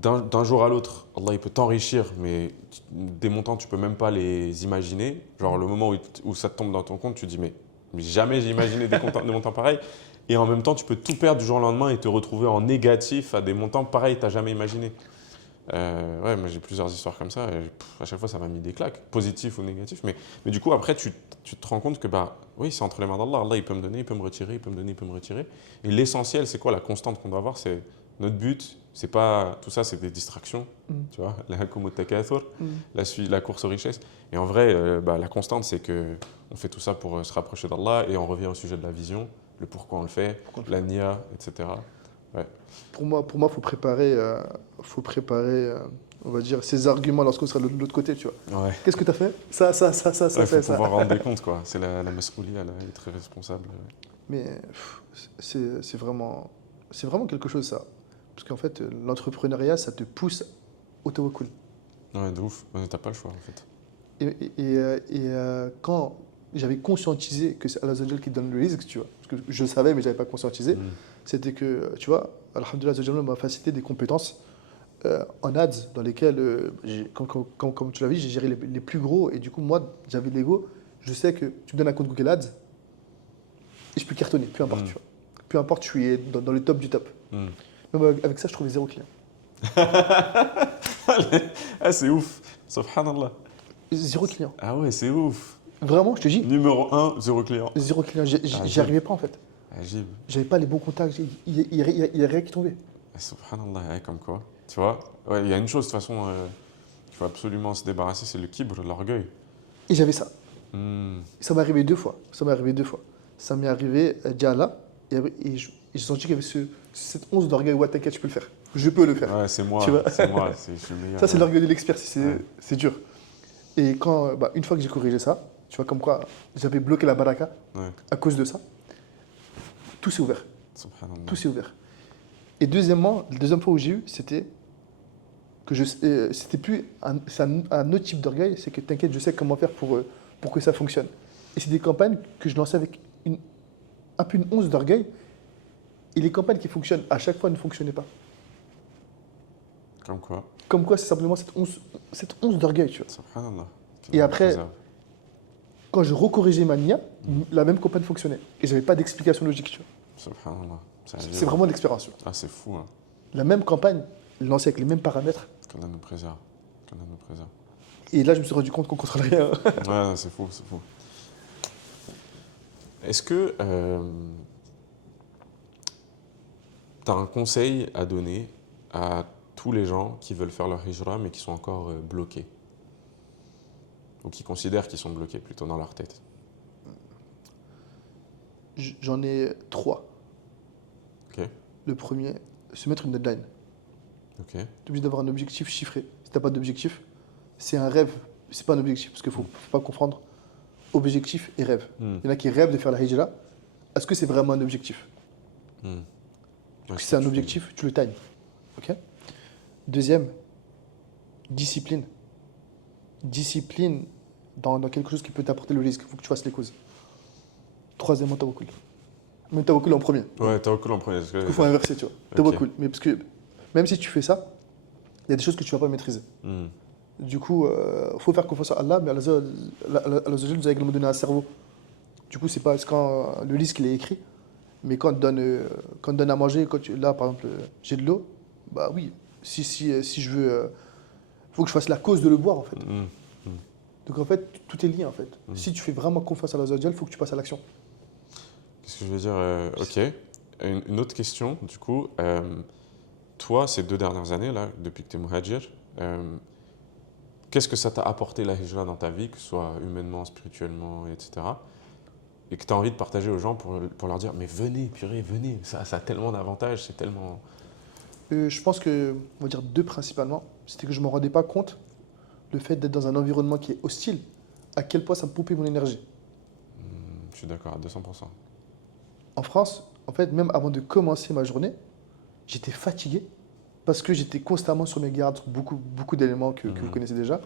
d'un jour à l'autre, Allah il peut t'enrichir, mais des montants, tu peux même pas les imaginer. Genre le moment où ça te tombe dans ton compte, tu te dis mais jamais j'ai imaginé des montants pareils. Et en même temps, tu peux tout perdre du jour au lendemain et te retrouver en négatif à des montants pareils que tu n'as jamais imaginé. Ouais, moi j'ai plusieurs histoires comme ça et à chaque fois ça m'a mis des claques, positifs ou négatifs. Mais du coup, après, tu te rends compte que bah, oui, c'est entre les mains d'Allah. Allah, il peut me donner, il peut me retirer, il peut me donner, il peut me retirer. Et l'essentiel, c'est quoi? La constante qu'on doit avoir, c'est notre but. C'est pas tout ça, c'est des distractions, tu vois, la course aux richesses. Et en vrai, la constante, c'est que on fait tout ça pour se rapprocher d'Allah et on revient au sujet de la vision, le pourquoi on le fait, la niya, etc. Ouais. Pour moi, faut préparer, on va dire, ses arguments lorsqu'on sera de l'autre côté, tu vois. Ouais. Qu'est-ce que tu as fait? Ça, Il faut pouvoir rendre des comptes, quoi. C'est la mas'ouliya, là, elle est très responsable. Mais c'est vraiment quelque chose, ça. Parce qu'en fait, l'entrepreneuriat, ça te pousse au tawakkul. Ouais, de ouf. T'as pas le choix, en fait. Quand j'avais conscientisé que c'est Allah qui donne le risque, tu vois, parce que je savais, mais je n'avais pas conscientisé, c'était que, tu vois, Alhamdulillah, Allah m'a facilité des compétences en ads dans lesquelles, comme tu l'as vu, j'ai géré les plus gros. Et du coup, moi, j'avais l'ego. Je sais que tu me donnes un compte Google Ads et je peux cartonner, peu importe, tu vois. Peu importe, je suis dans les tops du top. Même avec ça, je trouvais 0 client. Ah, c'est ouf. Subhanallah. 0 client. Ah ouais, c'est ouf. Vraiment, je te dis. Numéro 1, 0 client. 0 client. J'y arrivais pas en fait. Ajib. J'avais pas les bons contacts. Il y a rien qui tombait. Subhanallah, ouais, comme quoi. Tu vois, ouais, il y a une chose de toute façon qu'il faut absolument se débarrasser, c'est le kibr, l'orgueil. Et j'avais ça. Ça m'est arrivé 2 fois. Ça m'est arrivé Diala et j'ai senti qu'il y avait cette once d'orgueil. Ouais, t'inquiète, je peux le faire. Je peux le faire. Ouais, c'est moi. Tu vois, c'est moi. Je suis le meilleur. Ça, c'est l'orgueil de l'expert. C'est dur. Et une fois que j'ai corrigé ça, tu vois, comme quoi j'avais bloqué la baraka à cause de ça, tout s'est ouvert. Tout s'est ouvert. Et deuxièmement, la deuxième fois où j'ai eu, c'était que c'était plus un autre type d'orgueil, c'est que t'inquiète, je sais comment faire pour que ça fonctionne. Et c'est des campagnes que je lançais avec un peu une once d'orgueil. Et les campagnes qui fonctionnent à chaque fois ne fonctionnaient pas. Comme quoi? Comme quoi, c'est simplement cette once d'orgueil, tu vois. Subhanallah. Et après, quand je recorrigeais ma nia, la même campagne fonctionnait. Et j'avais pas d'explication logique, tu vois. Subhanallah. C'est vraiment de l'expérience. Ah, c'est fou. Hein. La même campagne, lancée avec les mêmes paramètres. Qu'Allah nous préserve. Et là, je me suis rendu compte qu'on ne contrôle rien. Ouais, c'est fou, c'est fou. Est-ce que tu as un conseil à donner à tous les gens qui veulent faire leur hijra mais qui sont encore bloqués? Ou qui considèrent qu'ils sont bloqués plutôt dans leur tête? J'en ai 3. Ok, Le premier, se mettre une deadline. ok. Tu es obligé d'avoir un objectif chiffré. Si tu n'as pas d'objectif, c'est un rêve, c'est pas un objectif. Parce qu'il ne faut pas confondre objectif et rêve. Hmm, Il y en a qui rêvent de faire la hijra. Est-ce que c'est vraiment un objectif? hmm. Ouais, Si c'est un tu- objectif, tu le times. Ok. Deuxième, discipline. Discipline dans quelque chose qui peut t'apporter le risque. Il faut que tu fasses les causes. Troisièmement, tawakkul. Mais tawakkul en premier. Ouais, t'as recoul en premier. Il faut inverser, tu vois. Ok. Tawakkul. Mais parce que même si tu fais ça, il y a des choses que tu ne vas pas maîtriser. Hmm, Du coup, il faut faire confiance à Allah, mais Allah nous a également donné un cerveau. Du coup, c'est pas quand le risque il est écrit, mais quand on te donne à manger, là par exemple, j'ai de l'eau, bah oui, si je veux, faut que je fasse la cause de le boire en fait. hmm. Donc en fait, tout est lié en fait. Si tu fais vraiment confiance à Allah, il faut que tu passes à l'action. Qu'est-ce que je veux dire? Ok. Une autre question, du coup. Toi, ces 2 dernières années, là, depuis que tu es muhajir, qu'est-ce que ça t'a apporté la hijra dans ta vie, que ce soit humainement, spirituellement, etc. Et que tu as envie de partager aux gens pour leur dire, mais venez, purée, venez, ça a tellement d'avantages, c'est tellement... Je pense que, on va dire deux principalement, c'était que je ne me rendais pas compte le fait d'être dans un environnement qui est hostile, à quel point ça me pompait mon énergie. Je suis d'accord à 200%. En France, en fait, même avant de commencer ma journée, j'étais fatigué parce que j'étais constamment sur mes gardes, sur beaucoup d'éléments que vous connaissez déjà.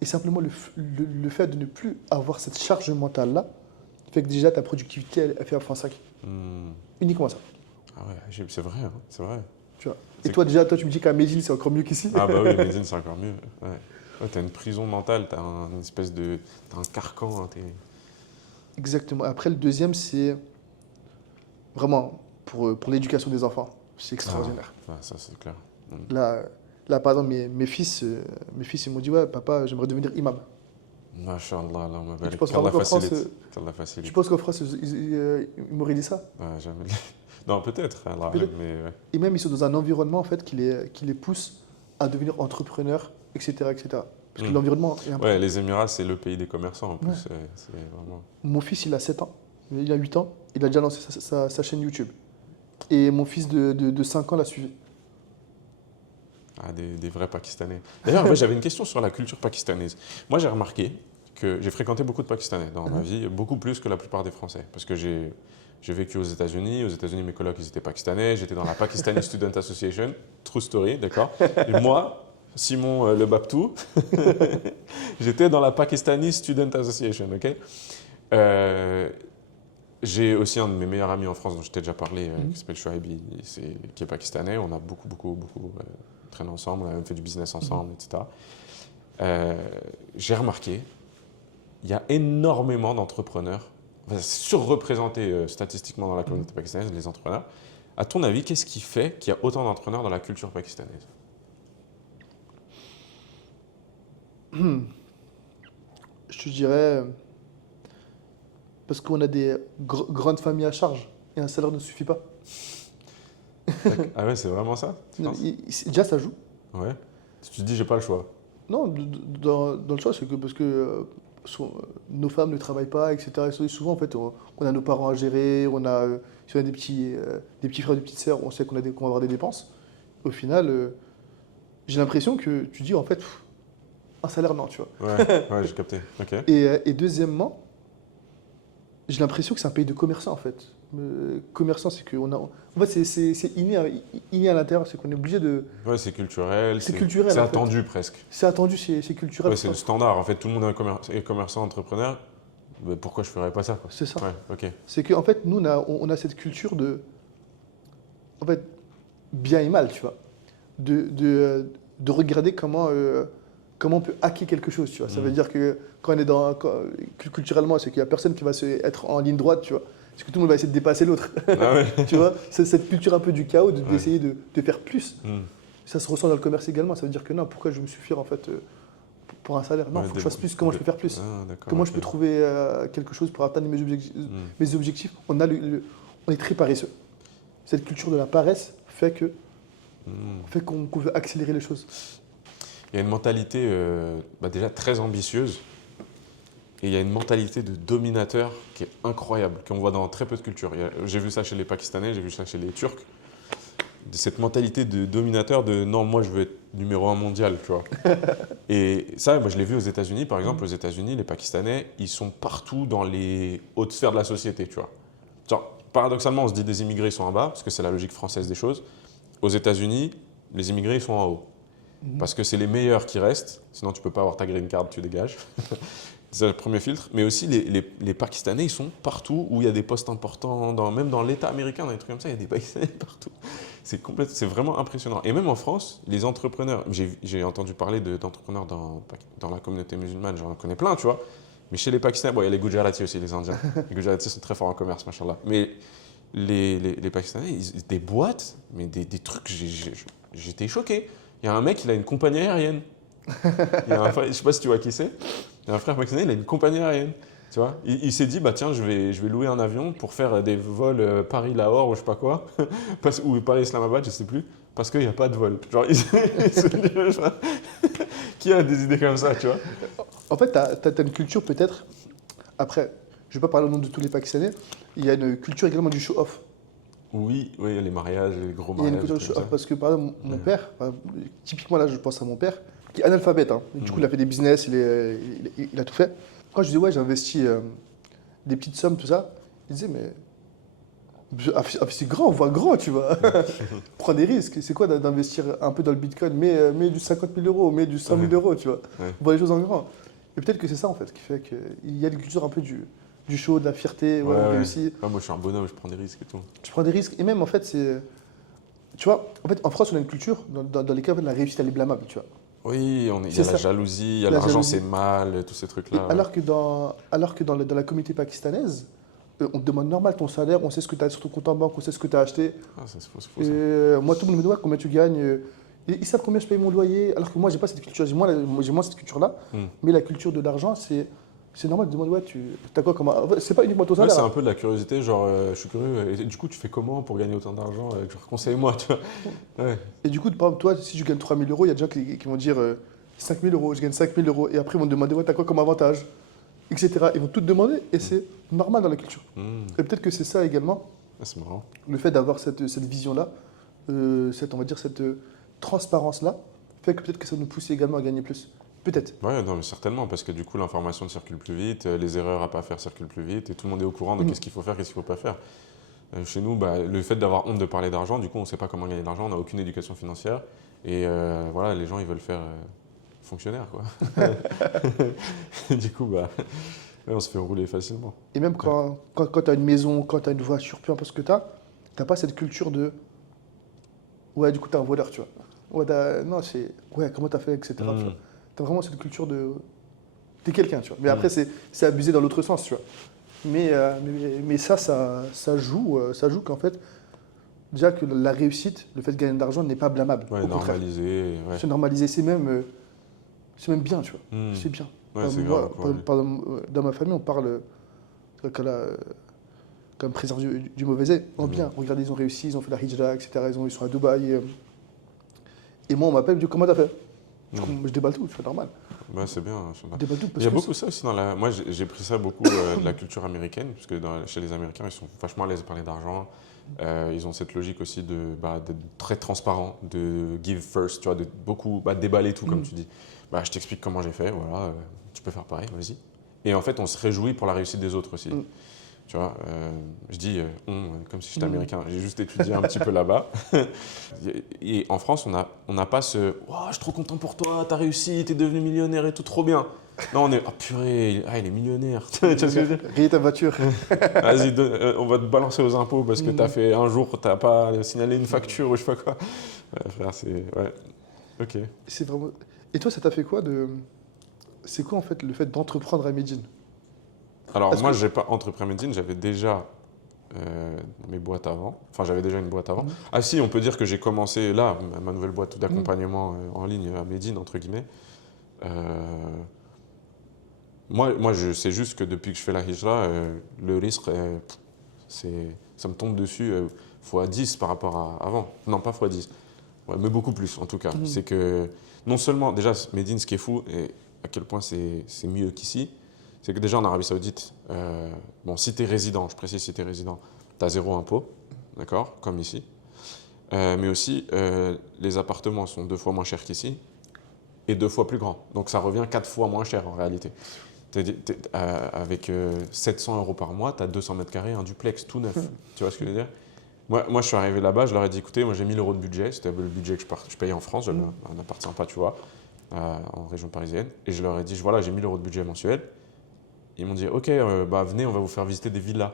Et simplement, le fait de ne plus avoir cette charge mentale-là fait que déjà ta productivité, elle fait x5. Hmm. Uniquement ça. Ah ouais, c'est vrai, hein, c'est vrai. Tu vois. Et C'est- toi, déjà, tu me dis qu'à Médine, c'est encore mieux qu'ici. Ah bah oui, Médine, c'est encore mieux. Ouais. Ouais, t'as une prison mentale, une espèce de... T'as un carcan, hein, Exactement. Après, le deuxième, c'est vraiment pour l'éducation des enfants. C'est extraordinaire. Ah, ça c'est clair. Là, par exemple, mes fils, ils m'ont dit, ouais, papa, j'aimerais devenir imam. Masha'Allah, Allahumma Tu barik. penses Qu'Allah vraiment qu'en France, facilite. Qu'Allah facilite. tu penses qu'en France, ils m'auraient dit ça? Ouais, jamais. Non, peut-être, Allah Peut-être. alim, mais ouais. Et même, ils sont dans un environnement en fait, qui les pousse à devenir entrepreneurs, etc. etc. Parce que l'environnement est important. Ouais, les Émirats, c'est le pays des commerçants en plus. Ouais. C'est vraiment. Mon fils, il a 7 ans. Il a 8 ans. Il a déjà lancé sa chaîne YouTube. Et mon fils de 5 ans l'a suivi. Ah, des vrais Pakistanais. D'ailleurs, ouais, j'avais une question sur la culture pakistanaise. Moi, j'ai remarqué que j'ai fréquenté beaucoup de Pakistanais dans ma vie, beaucoup plus que la plupart des Français. Parce que j'ai vécu aux États-Unis. Aux États-Unis, mes colocs, ils étaient pakistanais. J'étais dans la Pakistani Student Association. True story, d'accord? Et moi, Simon Le Babtou, j'étais dans la Pakistani Student Association, ok? J'ai aussi un de mes meilleurs amis en France dont je t'ai déjà parlé, qui s'appelle Chouaib, qui est pakistanais. On a beaucoup traîné ensemble, on a même fait du business ensemble, etc. J'ai remarqué, il y a énormément d'entrepreneurs, enfin, c'est surreprésenté statistiquement dans la communauté pakistanaise, les entrepreneurs. À ton avis, qu'est-ce qui fait qu'il y a autant d'entrepreneurs dans la culture pakistanaise? Je te dirais, parce qu'on a des grandes familles à charge et un salaire ne suffit pas. Ah ouais, c'est vraiment ça, tu penses? Déjà, ça joue. Ouais. Si tu te dis, j'ai pas le choix. Non, dans le choix, c'est que parce que nos femmes ne travaillent pas, etc. Et souvent, en fait, on a nos parents à gérer, si on a des petits frères, des petites sœurs, on sait qu'on va avoir des dépenses. Au final, j'ai l'impression que tu dis, en fait, un salaire, non, tu vois. Ouais, j'ai capté. Ok. Et deuxièmement, j'ai l'impression que c'est un pays de commerçants, en fait. Commerçants, c'est qu'on a... En fait, c'est inné à l'intérieur, c'est qu'on est obligé de... Ouais, c'est culturel. C'est culturel, C'est en fait. attendu presque. C'est attendu, c'est culturel. Ouais, c'est le standard. En fait, tout le monde est commerçant, entrepreneur. Mais pourquoi je ferais pas ça, quoi? C'est ça. Ouais, ok. C'est qu'en fait, nous, on a cette culture de... En fait, bien et mal, tu vois. De regarder comment on peut hacker quelque chose, tu vois. Ça veut dire que quand on est culturellement, c'est qu'il n'y a personne qui va être en ligne droite, tu vois. C'est que tout le monde va essayer de dépasser l'autre. Ah ouais. Tu vois, c'est cette culture un peu du chaos, d'essayer de faire plus. Ça se ressent dans le commerce également. Ça veut dire que non, pourquoi je vais me suffire en fait pour un salaire. Non, il faut que je fasse plus. Comment je peux faire plus? Comment je peux trouver quelque chose pour atteindre mes objectifs? On est très paresseux. Cette culture de la paresse fait qu'on veut accélérer les choses. Il y a une mentalité déjà très ambitieuse et il y a une mentalité de dominateur qui est incroyable, qu'on voit dans très peu de cultures. J'ai vu ça chez les Pakistanais, j'ai vu ça chez les Turcs. Cette mentalité de dominateur de non, moi je veux être numéro 1 mondial, tu vois. Et ça, moi, je l'ai vu aux États-Unis, par exemple. Aux États-Unis, les Pakistanais, ils sont partout dans les hautes sphères de la société, tu vois. Genre, paradoxalement, on se dit des immigrés ils sont en bas, parce que c'est la logique française des choses. Aux États-Unis, les immigrés ils sont en haut. Parce que c'est les meilleurs qui restent, sinon tu peux pas avoir ta green card, tu dégages. C'est le premier filtre. Mais aussi, les Pakistanais, ils sont partout où il y a des postes importants, même dans l'État américain, dans des trucs comme ça, il y a des Pakistanais partout. C'est vraiment impressionnant. Et même en France, les entrepreneurs, j'ai entendu parler d'entrepreneurs dans la communauté musulmane, j'en connais plein, tu vois. Mais chez les Pakistanais, bon, il y a les Gujaratis aussi, les Indiens. Les Gujaratis sont très forts en commerce, machallah. Mais les Pakistanais, des boîtes, mais des trucs, j'étais choqué. Il y a un mec, il a une compagnie aérienne. Je ne sais pas si tu vois qui c'est. Il y a un frère pakistanais, il a une compagnie aérienne. Tu vois, il s'est dit, bah tiens, je vais louer un avion pour faire des vols Paris-Lahore ou je sais pas quoi, ou Paris-Islamabad, je sais plus, parce qu'il n'y a pas de vol. Genre, qui a des idées comme ça, tu vois? En fait, tu as une culture peut-être, après, je ne vais pas parler au nom de tous les Pakistanais, il y a une culture également du show-off. Oui, les mariages, les gros Il y a mariages. une culture du show-off parce que, par exemple, mon père, typiquement là, je pense à mon père, qui est analphabète. Hein. Du coup, il a fait des business, il a tout fait. Quand je disais, ouais, j'ai investi des petites sommes, tout ça, il disait, mais c'est grand, on voit grand, tu vois. Prends des risques. C'est quoi d'investir un peu dans le bitcoin? Mais du 50 000 euros, mais du 100 000 euros, tu vois. Ouais. On voit les choses en grand. Et peut-être que c'est ça, en fait, qui fait qu'il y a une culture un peu du show, de la fierté, on réussit. Ah, moi, je suis un bonhomme, je prends des risques et tout. Tu prends des risques. Et même, en fait, c'est. Tu vois, en fait, en France, on a une culture dans laquelle en fait, la réussite, elle est blâmable, tu vois. Oui, il y a la jalousie, il y a l'argent, c'est mal, tous ces trucs-là. Alors que dans la communauté pakistanaise, on te demande normal ton salaire, on sait ce que tu as sur ton compte en banque, on sait ce que tu as acheté. Ah, c'est faux, ça. Moi, tout le monde me dit ouais, combien tu gagnes. Ils savent combien je paye mon loyer, alors que moi, j'ai pas cette culture. J'ai moins cette culture-là. Mais la culture de l'argent, c'est normal de demander ouais, tu as quoi comme. C'est pas uniquement ton salaire. C'est un peu de la curiosité, genre je suis curieux. Et du coup, tu fais comment pour gagner autant d'argent? Genre, conseille-moi, tu vois. Ouais. Et du coup, par exemple, toi, si je gagne 3 000 euros, il y a des gens qui vont dire 5 000 euros, je gagne 5 000 euros. Et après, ils vont te demander ouais, t'as quoi comme avantage, etc. Ils vont tout te demander et c'est normal dans la culture. Et peut-être que c'est ça également, c'est marrant. Le fait d'avoir cette vision-là, on va dire cette transparence-là, fait que peut-être que ça nous pousse également à gagner plus. Peut-être. Ouais, non, mais certainement, parce que du coup, l'information circule plus vite, les erreurs à pas faire circulent plus vite, et tout le monde est au courant de qu'est-ce qu'il faut faire, qu'est-ce qu'il ne faut pas faire. Chez nous, le fait d'avoir honte de parler d'argent, du coup, on ne sait pas comment gagner de l'argent, on n'a aucune éducation financière, et voilà, les gens, ils veulent faire fonctionnaire, quoi. Du coup, on se fait rouler facilement. Et même quand tu as une maison, quand tu as une voiture, peu importe ce que tu n'as pas cette culture de ouais, du coup, tu es un voleur, tu vois. Ouais, non, c'est ouais, comment tu as fait, etc. Tu vois. Tu as vraiment cette culture de. Tu es quelqu'un, tu vois. Mais après, c'est abusé dans l'autre sens, tu vois. Mais ça joue qu'en fait, déjà que la réussite, le fait de gagner de l'argent n'est pas blâmable. Ouais, normalisé. Ouais. C'est normalisé, c'est même bien, tu vois. C'est bien. Ouais, c'est grave. Dans ma famille, on parle comme préserve du mauvais œil. Bien, regardez, ils ont réussi, ils ont fait la hijra, etc. Ils sont à Dubaï. Et moi, on m'appelle, je dis, comment t'as fait? Je déballe tout, c'est normal. Ouais, c'est bien. Il y a beaucoup ça aussi dans la. Moi, j'ai pris ça beaucoup de la culture américaine, parce que chez les Américains, ils sont vachement à l'aise de parler d'argent. Ils ont cette logique aussi d'être très transparent, de give first, tu vois, de beaucoup déballer tout, comme tu dis. Je t'explique comment j'ai fait, voilà, tu peux faire pareil, vas-y. Et en fait, on se réjouit pour la réussite des autres aussi. Tu vois, je dis comme si j'étais américain, j'ai juste étudié un petit peu là-bas. Et en France, on n'a pas ce « oh, je suis trop content pour toi, t'as réussi, t'es devenu millionnaire et tout, trop bien ». Non, on est « oh purée, il est millionnaire ». Tu vois ce que je veux dire? Raye ta voiture. Vas-y, on va te balancer aux impôts parce que t'as fait un jour, t'as pas signalé une facture ou je sais pas quoi. Ouais, frère, c'est… Ouais, ok. C'est vraiment… Et toi, ça t'a fait quoi de… C'est quoi en fait le fait d'entreprendre à Médine? Alors moi, j'ai pas entrepris à Médine, j'avais déjà mes boîtes avant. Enfin, j'avais déjà une boîte avant. Ah si, on peut dire que j'ai commencé là, ma nouvelle boîte d'accompagnement en ligne à Médine, entre guillemets. Moi, je sais juste que depuis que je fais la hijra, le risque, ça me tombe dessus fois 10 par rapport à avant. Non, pas fois 10, ouais, mais beaucoup plus en tout cas. C'est que non seulement, déjà, Médine, ce qui est fou, et à quel point c'est mieux qu'ici, c'est que déjà en Arabie Saoudite, bon, si tu es résident, je précise si tu es résident, tu as 0 impôt, d'accord, comme ici. Mais aussi, les appartements sont 2 fois moins chers qu'ici et 2 fois plus grands. Donc ça revient 4 fois moins cher en réalité. Avec 700 € par mois, tu as 200 mètres carrés, un duplex tout neuf. Tu vois ce que je veux dire? Moi, je suis arrivé là-bas, je leur ai dit, écoutez, moi j'ai 1000 € de budget, c'était le budget que je payais en France, j'avais un appart sympa, tu vois, en région parisienne. Et je leur ai dit, voilà, j'ai 1000 € de budget mensuel. Ils m'ont dit, ok, venez, on va vous faire visiter des villas.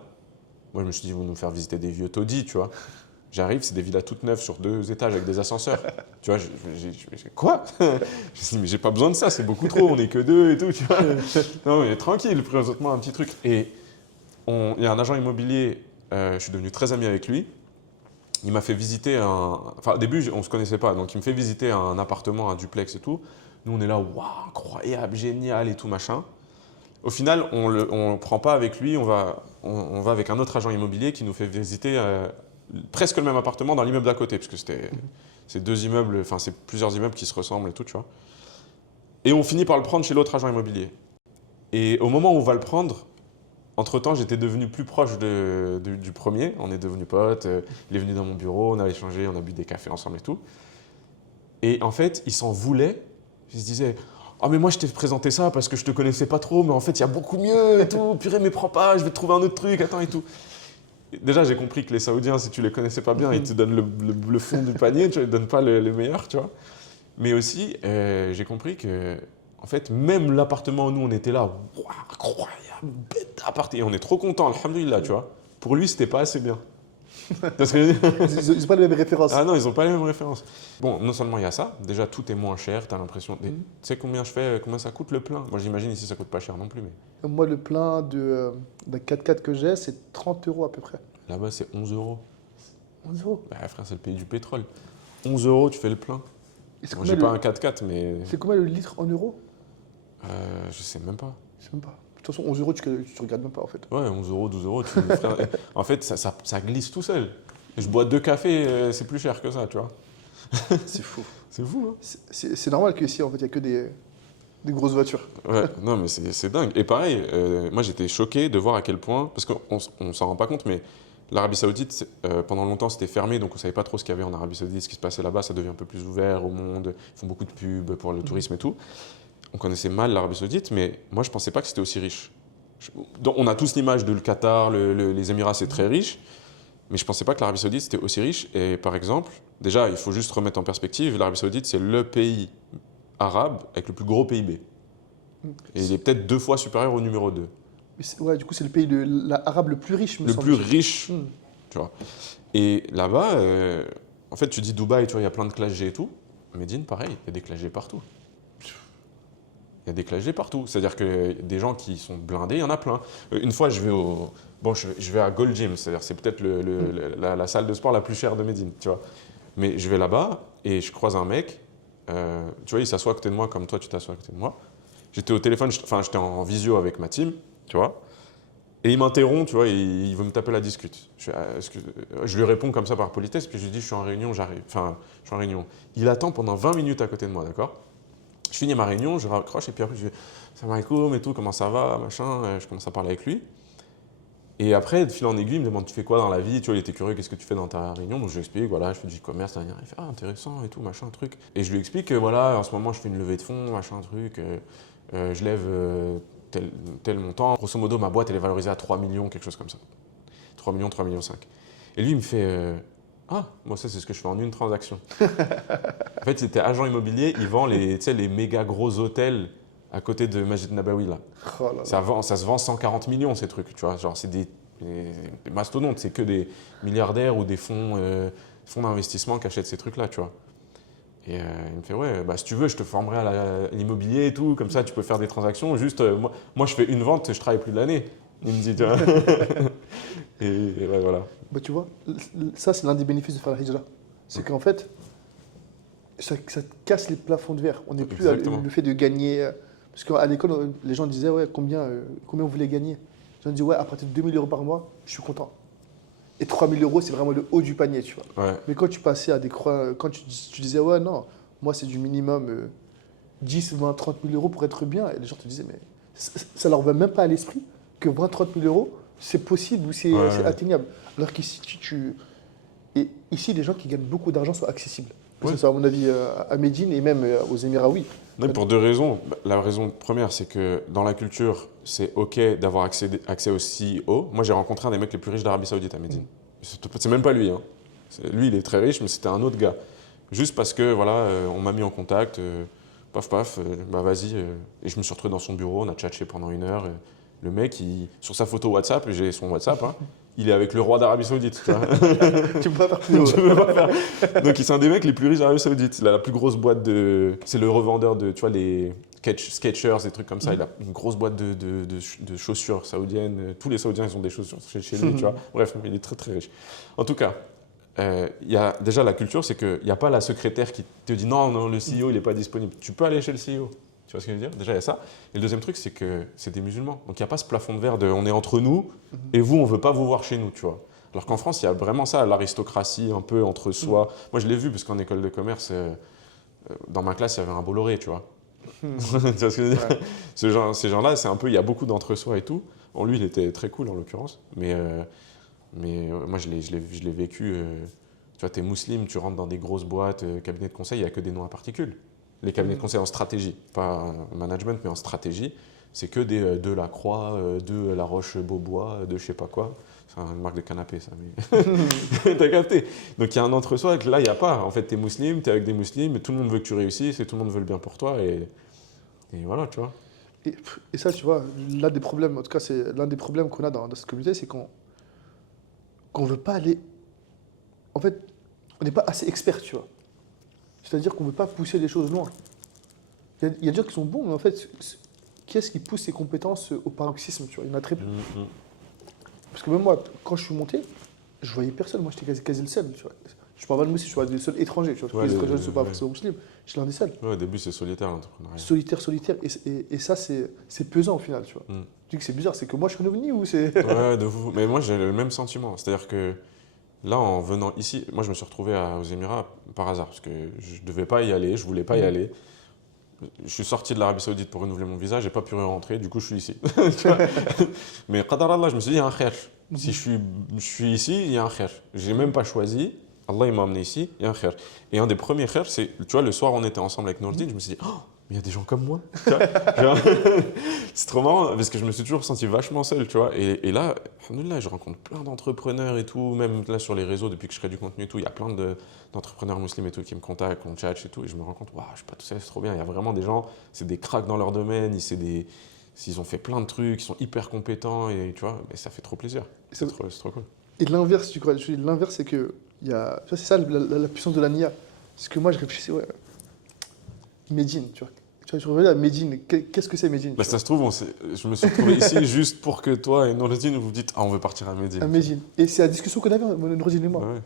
Moi, je me suis dit, vous nous faire visiter des vieux taudis, tu vois. J'arrive, c'est des villas toutes neuves sur 2 étages avec des ascenseurs. Tu vois, quoi? Je me suis dit, mais j'ai pas besoin de ça, c'est beaucoup trop, on est que 2 et tout, tu vois. Non, mais tranquille, présente-moi un petit truc. Et il y a un agent immobilier, je suis devenu très ami avec lui. Il m'a fait visiter Enfin, au début, on ne se connaissait pas, donc il me fait visiter un appartement, un duplex et tout. Nous, on est là, waouh, incroyable, génial et tout, machin. Au final, on ne prend pas avec lui, on va avec un autre agent immobilier qui nous fait visiter presque le même appartement dans l'immeuble d'à côté, parce que c'est 2 immeubles, enfin c'est plusieurs immeubles qui se ressemblent et tout, tu vois. Et on finit par le prendre chez l'autre agent immobilier. Et au moment où on va le prendre, entre-temps, j'étais devenu plus proche du premier, on est devenus potes, il est venu dans mon bureau, on a échangé, on a bu des cafés ensemble et tout. Et en fait, il s'en voulait, il se disait… Ah mais moi je t'ai présenté ça parce que je te connaissais pas trop, mais en fait il y a beaucoup mieux et tout, purée mais prends pas, je vais te trouver un autre truc, attends et tout. Déjà j'ai compris que les Saoudiens, si tu les connaissais pas bien, ils te donnent le fond du panier, tu vois, ils te donnent pas le meilleur, tu vois. Mais aussi j'ai compris que en fait même l'appartement où nous on était là, wow, incroyable, bête appart, et on est trop contents, alhamdoulilah, tu vois. Pour lui c'était pas assez bien. Parce que… Ils n'ont pas les mêmes références. Ah non, ils n'ont pas les mêmes références. Bon, non seulement il y a ça, déjà tout est moins cher, tu as l'impression… Tu sais combien ça coûte le plein? Moi j'imagine ici ça coûte pas cher non plus. Mais… Moi, le plein d'un 4x4 que j'ai, c'est 30 € à peu près. Là-bas c'est 11 €. 11 €. Bah frère, c'est le pays du pétrole. 11 € tu fais le plein. Moi j'ai pas un 4x4 mais… C'est combien le litre en euros? Je sais même pas. Je sais même pas. De toute façon, 11 €, tu regardes même pas en fait. Ouais, 11 €, 12 €. Frère, en fait ça glisse tout seul. Je bois 2 cafés, c'est plus cher que ça, tu vois. C'est fou. C'est fou, hein. C'est normal qu'ici, en fait, il n'y a que des grosses voitures. Ouais, non, mais c'est dingue. Et pareil, moi j'étais choqué de voir à quel point, parce qu'on ne s'en rend pas compte, mais l'Arabie Saoudite, pendant longtemps, c'était fermé, donc on ne savait pas trop ce qu'il y avait en Arabie Saoudite, ce qui se passait là-bas. Ça devient un peu plus ouvert au monde, ils font beaucoup de pubs pour le tourisme et tout. On connaissait mal l'Arabie Saoudite, mais moi je ne pensais pas que c'était aussi riche. Donc, on a tous l'image de le Qatar, les Émirats, c'est très riche. Mais je ne pensais pas que l'Arabie Saoudite c'était aussi riche. Et par exemple, déjà, il faut juste remettre en perspective, l'Arabie Saoudite, c'est le pays arabe avec le plus gros PIB. Et il est peut-être 2 fois supérieur au numéro 2. Ouais, du coup, c'est le pays arabe le plus riche, me semble. Le plus riche, tu vois. Et là-bas, en fait, tu dis Dubaï, tu vois, il y a plein de classes G et tout. Médine, pareil, il y a des classes G partout. Il y a des classes G partout. C'est-à-dire que des gens qui sont blindés, il y en a plein. Une fois, je vais à Gold Gym, c'est-à-dire c'est peut-être la salle de sport la plus chère de Médine, tu vois. Mais je vais là-bas et je croise un mec, tu vois, il s'assoit à côté de moi comme toi, tu t'assois à côté de moi. J'étais au téléphone, j'étais en visio avec ma team, tu vois. Et il m'interrompt, tu vois, et il veut me taper la discute. Je lui réponds comme ça par politesse, puis je lui dis, je suis en réunion, j'arrive. Enfin, je suis en réunion. Il attend pendant 20 minutes à côté de moi, d'accord? Je finis ma réunion, je raccroche et puis après je dis salam alaikum et tout, comment ça va, machin, je commence à parler avec lui. Et après, de fil en aiguille, il me demande tu fais quoi dans la vie, tu vois, il était curieux, qu'est-ce que tu fais dans ta réunion, donc je lui explique, voilà, je fais du e-commerce, il fait ah intéressant et tout, machin, truc. Et je lui explique que voilà, en ce moment je fais une levée de fonds, machin, truc, je lève tel montant. Grosso modo, ma boîte elle est valorisée à 3 millions, quelque chose comme ça. 3 millions, 3 millions 5. Et lui il me fait ah, moi ça c'est ce que je fais en une transaction. En fait, c'était agent immobilier, il vend les méga gros hôtels à côté de Masjid Nabawi là. Oh là là. Ça se vend 140 millions ces trucs, tu vois. Genre c'est des mastodontes, c'est que des milliardaires ou des fonds d'investissement qui achètent ces trucs là, tu vois. Et il me fait ouais, bah si tu veux, je te formerai à l'immobilier et tout, comme ça tu peux faire des transactions. Juste moi je fais une vente, je travaille plus de l'année. Il me dit, tu vois. et ouais, voilà. Bah, tu vois, ça c'est l'un des bénéfices de faire la hijra. C'est qu'en fait, ça casse les plafonds de verre. On n'est plus Exactement. le fait de gagner. Parce qu'à l'école, les gens disaient ouais, combien vous voulez gagner. Les gens disaient ouais, à partir de 2 000 € par mois, je suis content. Et 3 000 €, c'est vraiment le haut du panier, tu vois. Ouais. Mais quand tu passais à quand tu disais ouais, non, moi c'est du minimum 10, 20, 30 000 € pour être bien, et les gens te disaient mais ça leur va même pas à l'esprit que 20, 30 000 € c'est possible ou c'est Ouais. atteignable. Alors qu'ici, et ici, les gens qui gagnent beaucoup d'argent sont accessibles. Que Ouais. ce soit, à mon avis, à Médine et même aux Émirats, oui. Non, pour deux raisons. La raison première, c'est que dans la culture, c'est OK d'avoir accès au CEO. Moi, j'ai rencontré un des mecs les plus riches d'Arabie Saoudite à Médine. C'est même pas lui. Hein. Lui, il est très riche, mais c'était un autre gars. Juste parce que, voilà, on m'a mis en contact, paf, paf, bah vas-y. Et je me suis retrouvé dans son bureau, on a tchatché pendant 1 heure. Le mec, sur sa photo WhatsApp, j'ai son WhatsApp, hein, il est avec le roi d'Arabie Saoudite. Tu vois. Tu peux pas faire plus haut. Tu peux pas faire. Donc, c'est un des mecs les plus riches d'Arabie Saoudite. Il a la plus grosse boîte de. C'est le revendeur de, tu vois, les Skechers, des trucs comme ça. Il a une grosse boîte de chaussures saoudiennes. Tous les Saoudiens, ils ont des chaussures chez lui, tu vois. Bref, il est très, très riche. En tout cas, il y a déjà la culture, c'est qu'il n'y a pas la secrétaire qui te dit non, non, le CEO, il n'est pas disponible. Tu peux aller chez le CEO. Tu vois ce que je veux dire? Déjà, il y a ça. Et le deuxième truc, c'est que c'est des musulmans. Donc, il n'y a pas ce plafond de verre de on est entre nous et vous, on ne veut pas vous voir chez nous, tu vois. Alors qu'en France, il y a vraiment ça, l'aristocratie un peu entre soi. Moi, je l'ai vu, parce qu'en école de commerce, dans ma classe, il y avait un Bolloré, tu vois. Tu vois ce que je veux dire? Ouais. Ces gens-là, c'est un peu, il y a beaucoup d'entre-soi et tout. Bon, lui, il était très cool, en l'occurrence. Mais moi, je l'ai vécu. Tu vois, tu es musulman, tu rentres dans des grosses boîtes, cabinets de conseil, il n'y a que des noms à particules. Les cabinets de conseil en stratégie, pas en management, mais en stratégie, c'est que des de la Croix, de la Roche-Beaubois, de je sais pas quoi. C'est une marque de canapé, ça. Mais t'as capté. Donc il y a un entre-soi que là, il n'y a pas. En fait, tu es musulman, tu es avec des musulmans, tout le monde veut que tu réussisses et tout le monde veut le bien pour toi. Et voilà, tu vois. Et ça, tu vois, l'un des problèmes, en tout cas, c'est l'un des problèmes qu'on a dans cette communauté, c'est qu'on veut pas aller. En fait, on n'est pas assez expert, tu vois. C'est-à-dire qu'on ne veut pas pousser les choses loin. Il y a des gens qui sont bons, mais en fait, qui est-ce qui pousse ses compétences au paroxysme, tu vois? Il y en a très peu. Parce que même moi, quand je suis monté, je voyais personne. Moi, j'étais quasi le seul, tu vois. Je parle pas de moi, je suis le seul étranger, tu vois. Ouais, Les étrangers ne sont pas forcément musulmans. Je suis l'un des seuls. Ouais, au début, c'est solitaire l'entrepreneuriat. Solitaire. Et ça, c'est pesant au final, tu vois. Tu dis que c'est bizarre, c'est que moi, je suis un ovni ou c'est. Ouais, de vous. Mais moi, j'ai le même sentiment. C'est-à-dire que là, en venant ici, moi, je me suis retrouvé aux Émirats par hasard, parce que je ne devais pas y aller, je ne voulais pas y aller. Je suis sorti de l'Arabie Saoudite pour renouveler mon visa, j'ai pas pu rentrer, du coup je suis ici. Tu vois. Mais qadar Allah, je me suis dit, il y a un khair. Si je suis ici, il y a un khair. J'ai même pas choisi, Allah il m'a amené ici, il y a un khair. Et un des premiers khairs, c'est, tu vois, le soir on était ensemble avec Nourdine, je me suis dit, oh, mais il y a des gens comme moi. Tu vois. Genre, c'est trop marrant, parce que je me suis toujours senti vachement seul, tu vois. Et là, alhamdoulilah, je rencontre plein d'entrepreneurs et tout, même là sur les réseaux, depuis que je crée du contenu et tout, il y a plein d'entrepreneurs musulmans et tout qui me contactent, on chat et tout, et je me rends compte, waouh, je suis pas tout seul, c'est trop bien. Il y a vraiment des gens, c'est des cracks dans leur domaine, ils ont fait plein de trucs, ils sont hyper compétents, et tu vois, mais ça fait trop plaisir. C'est trop cool. Et l'inverse, tu crois? L'inverse, c'est que tu vois, c'est ça la puissance de la NIA. C'est que moi, je réfléchissais, ouais, Médine, tu vois. Tu vois, je revenais à Médine. Qu'est-ce que c'est Médine? Bah, ça se trouve, je me suis retrouvé ici juste pour que toi et Nourdine vous dites, ah, on veut partir à Médine. À Médine. Et c'est la discussion qu'on avait, Nourdine et moi. Bah ouais.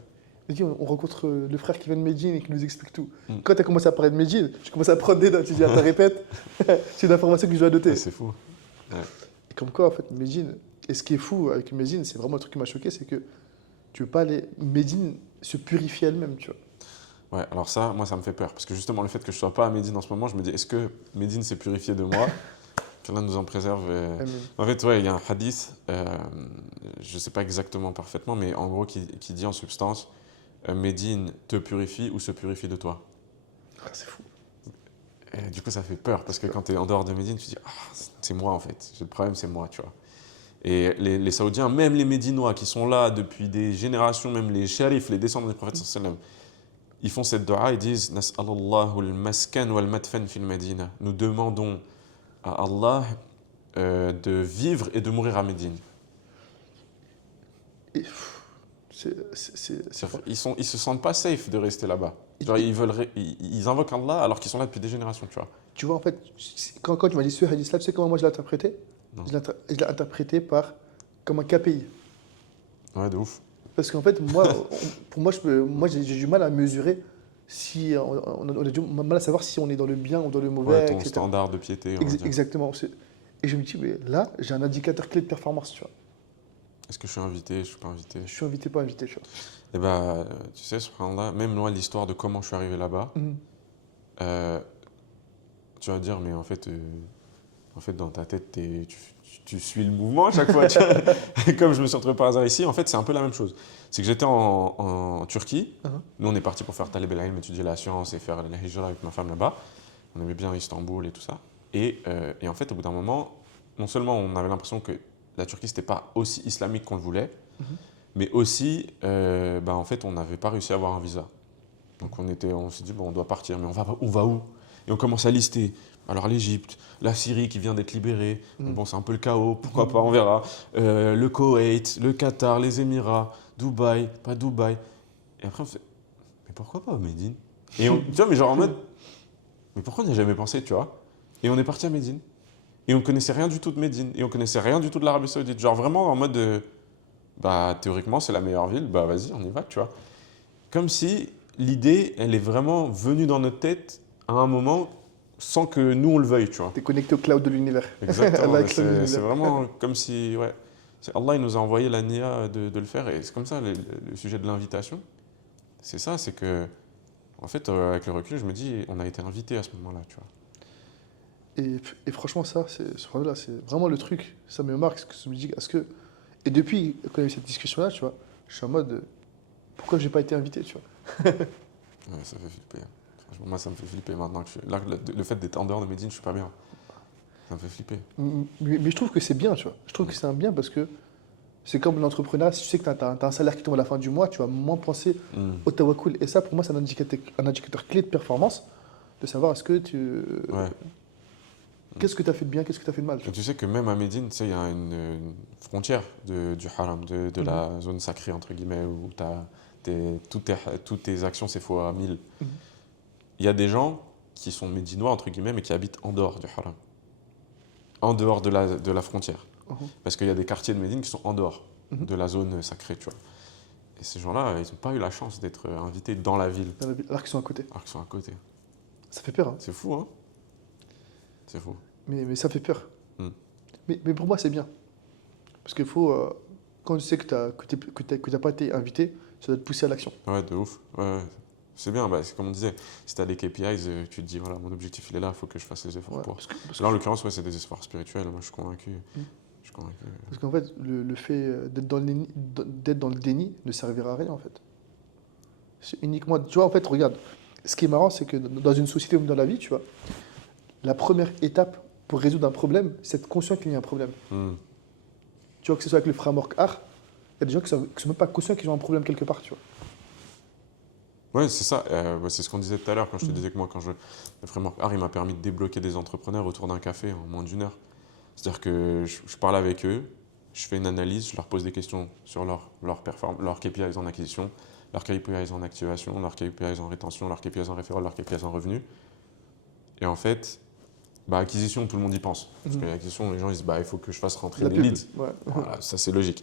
On dit, on rencontre le frère qui vient de Médine et qui nous explique tout. Quand tu as commencé à parler de Médine, je commençais à prendre des notes. Tu dis, attends, répète. C'est une information que je dois noter. Ah, c'est fou. Ouais. Et comme quoi, en fait, Médine, et ce qui est fou avec Médine, c'est vraiment le truc qui m'a choqué, c'est que tu veux pas aller. Médine se purifier elle-même, tu vois. Ouais, alors ça, moi, ça me fait peur. Parce que justement, le fait que je ne sois pas à Médine en ce moment, je me dis, est-ce que Médine s'est purifié de moi? Qu'Allah nous en préserve. En fait, ouais, il y a un hadith, je ne sais pas exactement parfaitement, mais en gros, qui dit en substance, Médine te purifie ou se purifie de toi. Ah, c'est fou. Et du coup, ça fait peur, parce que quand tu es en dehors de Médine, tu te dis, ah, c'est moi en fait. Le problème, c'est moi, tu vois. Et les Saoudiens, même les Médinois qui sont là depuis des générations, même les sharifs, les descendants du prophète sallam, ils font cette dua, ils disent Nas'alallahu al-maskan wal-madfan fil Médina. Nous demandons à Allah de vivre et de mourir à Médine. Et, Ils se sentent pas safe de rester là-bas. Genre, ils invoquent Allah alors qu'ils sont là depuis des générations, tu vois. Tu vois, en fait, quand tu m'as dit ce hadith-là, tu sais comment moi je l'ai interprété? Non. Je l'ai interprété comme un KPI. Ouais, de ouf. Parce qu'en fait, moi, pour moi, j'ai du mal à mesurer si on a du mal à savoir si on est dans le bien ou dans le mauvais, Ouais, ton etc. standard de piété, on va dire. Exactement. Et je me dis, mais là, j'ai un indicateur clé de performance, tu vois. Est-ce que je suis invité, je suis pas invité? Je suis invité, pas invité, tu vois. Et bah, tu sais, subhanallah, même moi, l'histoire de comment je suis arrivé là-bas, Mhm. euh, tu vas dire, mais en fait dans ta tête, tu suis le mouvement à chaque fois. Tu vois. Comme je me suis retrouvé par hasard ici, en fait, c'est un peu la même chose. C'est que j'étais en Turquie. Mhm. Nous, on est parti pour faire Talib el-Ilm, étudier la science et faire la hijra avec ma femme là-bas. On aimait bien Istanbul et tout ça. Et en fait, au bout d'un moment, non seulement on avait l'impression que la Turquie, c'était pas aussi islamique qu'on le voulait, Mhm. mais aussi, bah, en fait, on n'avait pas réussi à avoir un visa. Donc on s'est dit, bon, on doit partir, mais on va où? Et on commence à lister. Alors l'Égypte, la Syrie qui vient d'être libérée, Mhm. bon, c'est un peu le chaos, pourquoi pas, on verra. Le Koweït, le Qatar, les Émirats, Dubaï, pas Dubaï. Et après on se dit, mais pourquoi pas Médine? Tu vois, mais genre en mode, mais pourquoi on n'y a jamais pensé, tu vois? Et on est parti à Médine. Et on connaissait rien du tout de Médine. Et on connaissait rien du tout de l'Arabie Saoudite. Genre vraiment en mode, bah théoriquement c'est la meilleure ville, bah vas-y, on y va, tu vois. Comme si l'idée, elle est vraiment venue dans notre tête à un moment sans que nous on le veuille, tu vois. T'es connecté au cloud de l'univers. Exactement, Allah mais est cloud de c'est l'univers. vraiment comme si, ouais, Allah il nous a envoyé la nia de le faire et c'est comme ça le sujet de l'invitation. C'est ça, c'est que, en fait, avec le recul, je me dis, on a été invité à ce moment-là, tu vois. Et franchement, ça, subhanallah, c'est vraiment le truc. Ça me marque, parce que je me dis, est-ce que. Et depuis qu'on a eu cette discussion-là, tu vois, je suis en mode, pourquoi j'ai pas été invité, tu vois. Ouais, ça fait flipper. Franchement, moi, ça me fait flipper maintenant que là, le fait d'être en dehors de Médine, je suis pas bien. Ça me fait flipper. Mais je trouve que c'est bien, tu vois. Je trouve que c'est un bien parce que c'est comme l'entrepreneuriat. Si tu sais que tu as, un salaire qui tombe à la fin du mois, tu vas moins penser Hmm. au tawakkul. Et ça, pour moi, c'est un indicateur clé de performance, de savoir est-ce que Ouais. qu'est-ce que tu as fait de bien, qu'est-ce que tu as fait de mal, tu Et tu sais que même à Médine, tu sais, il y a une frontière du haram, de vois. la zone sacrée, entre guillemets, où toutes tes actions, c'est fois 1000. Mhm. Il y a des gens qui sont médinois, entre guillemets, mais qui habitent en dehors du haram, en dehors de la frontière. Mhm. Parce qu'il y a des quartiers de Médine qui sont en dehors Mhm. de la zone sacrée, tu vois. Et ces gens-là, ils n'ont pas eu la chance d'être invités dans la ville, Alors qu'ils sont à côté. alors qu'ils sont à côté. Ça fait peur, hein. C'est fou, hein? C'est fou. Mais ça fait peur. Hmm. Mais pour moi, c'est bien. Parce qu'il faut, quand tu sais que t'as pas été invité, ça doit te pousser à l'action. Ouais, de ouf. Ouais, ouais. C'est bien, bah, c'est comme on disait, si tu as des KPIs, tu te dis, voilà, mon objectif il est là, il faut que je fasse les efforts Ouais, pour. parce Là, en l'occurrence, ouais, c'est des efforts spirituels, moi je suis convaincu. Mm. Je suis convaincu. qu'en fait, le fait d'être dans le déni ne servira à rien, en fait. C'est uniquement. Tu vois, en fait, regarde, ce qui est marrant, c'est que dans une société ou dans la vie, tu vois, la première étape pour résoudre un problème, c'est être conscient qu'il y a un problème. Hmm. Tu vois, que ce soit avec le framework art, il y a des gens qui sont même pas conscients qu'ils ont un problème quelque part, tu vois. Ouais, c'est ça. Bah, c'est ce qu'on disait tout à l'heure quand je te Mhm. disais que moi, le framework art, il m'a permis de débloquer des entrepreneurs autour d'un café en moins d'une heure. C'est-à-dire que je parle avec eux, je fais une analyse, je leur pose des questions sur leur KPIs en acquisition, leurs KPIs en activation, leurs KPIs en rétention, leurs KPIs en référent, leurs KPIs en revenu. Et en fait, bah, acquisition, tout le monde y pense. Parce que Mhm. l'acquisition, les gens ils disent, bah, il faut que je fasse rentrer La des pub, leads. ouais. Voilà, ça c'est logique.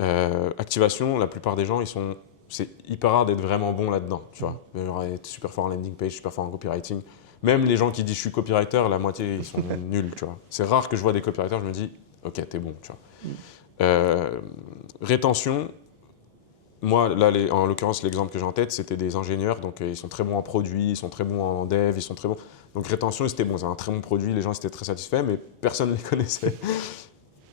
Mhm. Activation, la plupart des gens, c'est hyper rare d'être vraiment bon là-dedans, tu vois. Genre être super fort en landing page, super fort en copywriting. Même les gens qui disent je suis copywriter, la moitié ils sont nuls, tu vois. C'est rare que je vois des copywriters, je me dis ok t'es bon, tu vois. Mhm. Rétention, moi là en l'occurrence l'exemple que j'ai en tête c'était des ingénieurs, donc ils sont très bons en produits, ils sont très bons en dev, ils sont très bons. Donc rétention c'était bon, c'est un très bon produit, les gens étaient très satisfaits, mais personne ne les connaissait.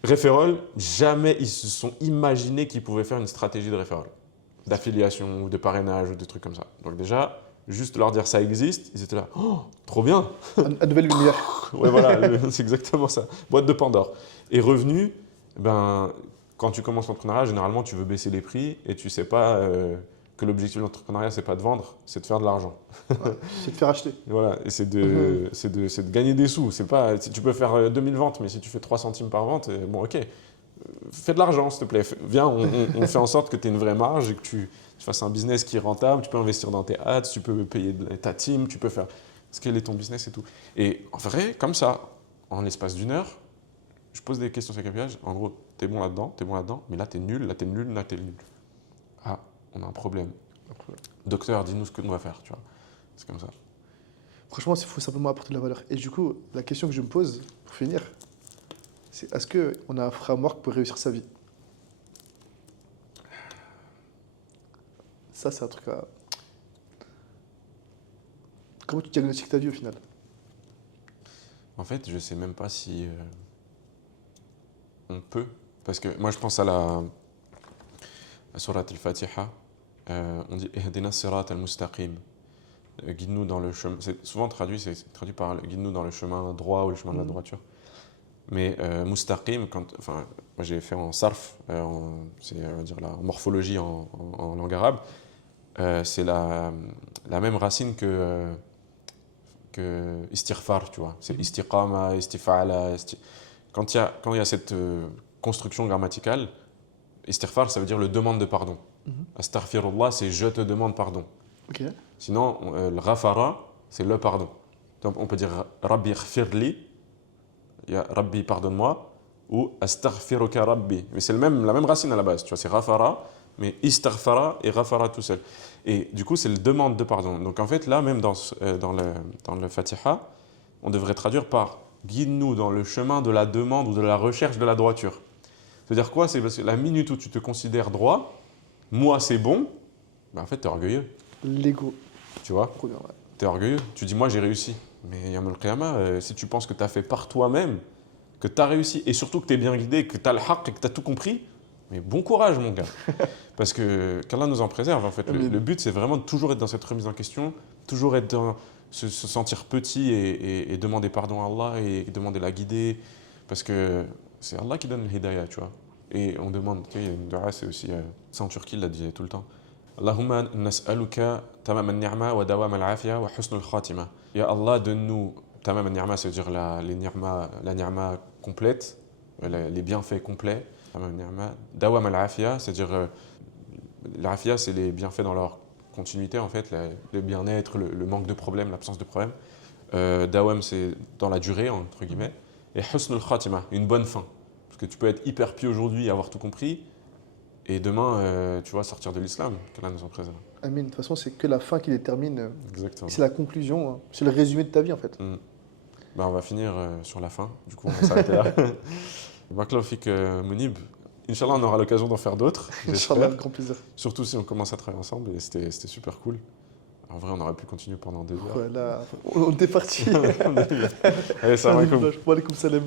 Referral, jamais ils se sont imaginés qu'ils pouvaient faire une stratégie de referral, d'affiliation ou de parrainage ou des trucs comme ça. Donc déjà, juste leur dire ça existe, ils étaient là, oh, trop bien. Un nouvel univers. Ouais, voilà, c'est exactement ça. Boîte de Pandore. Et revenu, ben, quand tu commences l'entrepreneuriat, généralement, tu veux baisser les prix et tu sais pas que l'objectif de l'entrepreneuriat, c'est pas de vendre, c'est de faire de l'argent. Ouais, c'est de faire acheter. Voilà, et Mhm. c'est de gagner des sous. C'est pas, tu peux faire 2000 ventes, mais si tu fais 3 centimes par vente, bon, ok, fais de l'argent, s'il te plaît. Viens, on fait en sorte que tu aies une vraie marge et que tu fasses un business qui est rentable. Tu peux investir dans tes ads, tu peux payer ta team, tu peux faire scaler ton business et tout. Et en vrai, comme ça, en l'espace d'une heure, je pose des questions sur les KPI. En gros, t'es bon là-dedans, mais là, t'es nul, là, t'es nul, là, t'es nul. Ah, on a un problème. Docteur, dis-nous ce que nous va faire, tu vois. C'est comme ça. Franchement, il faut simplement apporter de la valeur. Et du coup, la question que je me pose, pour finir, c'est est-ce qu'on a un framework pour réussir sa vie? Ça, c'est un truc à... Comment tu diagnostiques ta vie au final? En fait, je sais même pas si on peut. Parce que moi, je pense à la Surat al-Fatiha. On dit Ihdina sirat al-mustaqim. Guide-nous dans le chemin. C'est souvent traduit, c'est traduit par guide-nous dans le chemin droit ou le chemin de la droiture. Mais mustaqim, enfin, moi j'ai fait en sarf, c'est on va dire la morphologie en langue arabe. C'est la même racine que istighfar, tu vois. C'est istiqama, istifa'ala. Quand il y a cette construction grammaticale, istighfar, ça veut dire le demande de pardon. Astaghfirullah, c'est je te demande pardon. Okay. Sinon, le ghafara, c'est le pardon. Donc on peut dire Rabbi ighfirli, Rabbi pardonne-moi, ou astaghfiruka Rabbi. Mais c'est la même racine à la base, tu vois, c'est ghafara, mais istaghfara et ghafara tout seul. Et du coup, c'est le demande de pardon. Donc en fait, là, même dans le Fatiha, on devrait traduire par guide-nous dans le chemin de la demande ou de la recherche de la droiture. C'est-à-dire quoi? C'est parce que la minute où tu te considères droit, moi c'est bon, ben en fait, tu es orgueilleux. L'ego. Tu vois? Tu es orgueilleux. Tu dis, moi j'ai réussi. Mais Yawm al-Qiyamah, si tu penses que tu as fait par toi-même, que tu as réussi, et surtout que tu es bien guidé, que tu as le haqq et que tu as tout compris, mais bon courage, mon gars. Parce que qu'Allah nous en préserve, en fait. Le but, c'est vraiment de toujours être dans cette remise en question, toujours être dans se sentir petit et demander pardon à Allah et demander la guider. Parce que c'est Allah qui donne le hidayah, tu vois. Et on demande, tu sais, il y a une dua, c'est aussi, ça en Turquie, il la disait tout le temps. Allahumma nas'aluka tamam al-ni'ma wa dawam al-afiya wa husn al-khatima. Ya Allah, donne-nous tamam al-ni'ma, c'est-à-dire la ni'ma complète, les bienfaits complets. Tamam al-ni'ma. Dawam al-afiya, c'est-à-dire l'afiya, c'est les bienfaits dans leur continuité, en fait, le bien-être, le manque de problèmes, l'absence de problèmes. Dawam, c'est dans la durée, entre guillemets. Et husn al-khatima, une bonne fin. Parce que tu peux être hyper pieux aujourd'hui et avoir tout compris. Et demain, tu vois, sortir de l'islam, qu'Allah nous en préserve. Amin. De toute façon, c'est que la fin qui détermine. Exactement. C'est la conclusion, hein. C'est le résumé de ta vie en fait. Bah, on va finir sur la fin, du coup on va s'arrêter là. Barakallahu fik Mounib. Inch'Allah, on aura l'occasion d'en faire d'autres. Inch'Allah, avec grand plaisir. Surtout si on commence à travailler ensemble, et c'était super cool. En vrai, on aurait pu continuer pendant 2 heures. Voilà, on était parti. Allez, salam alaikum. Wa alaikum salam.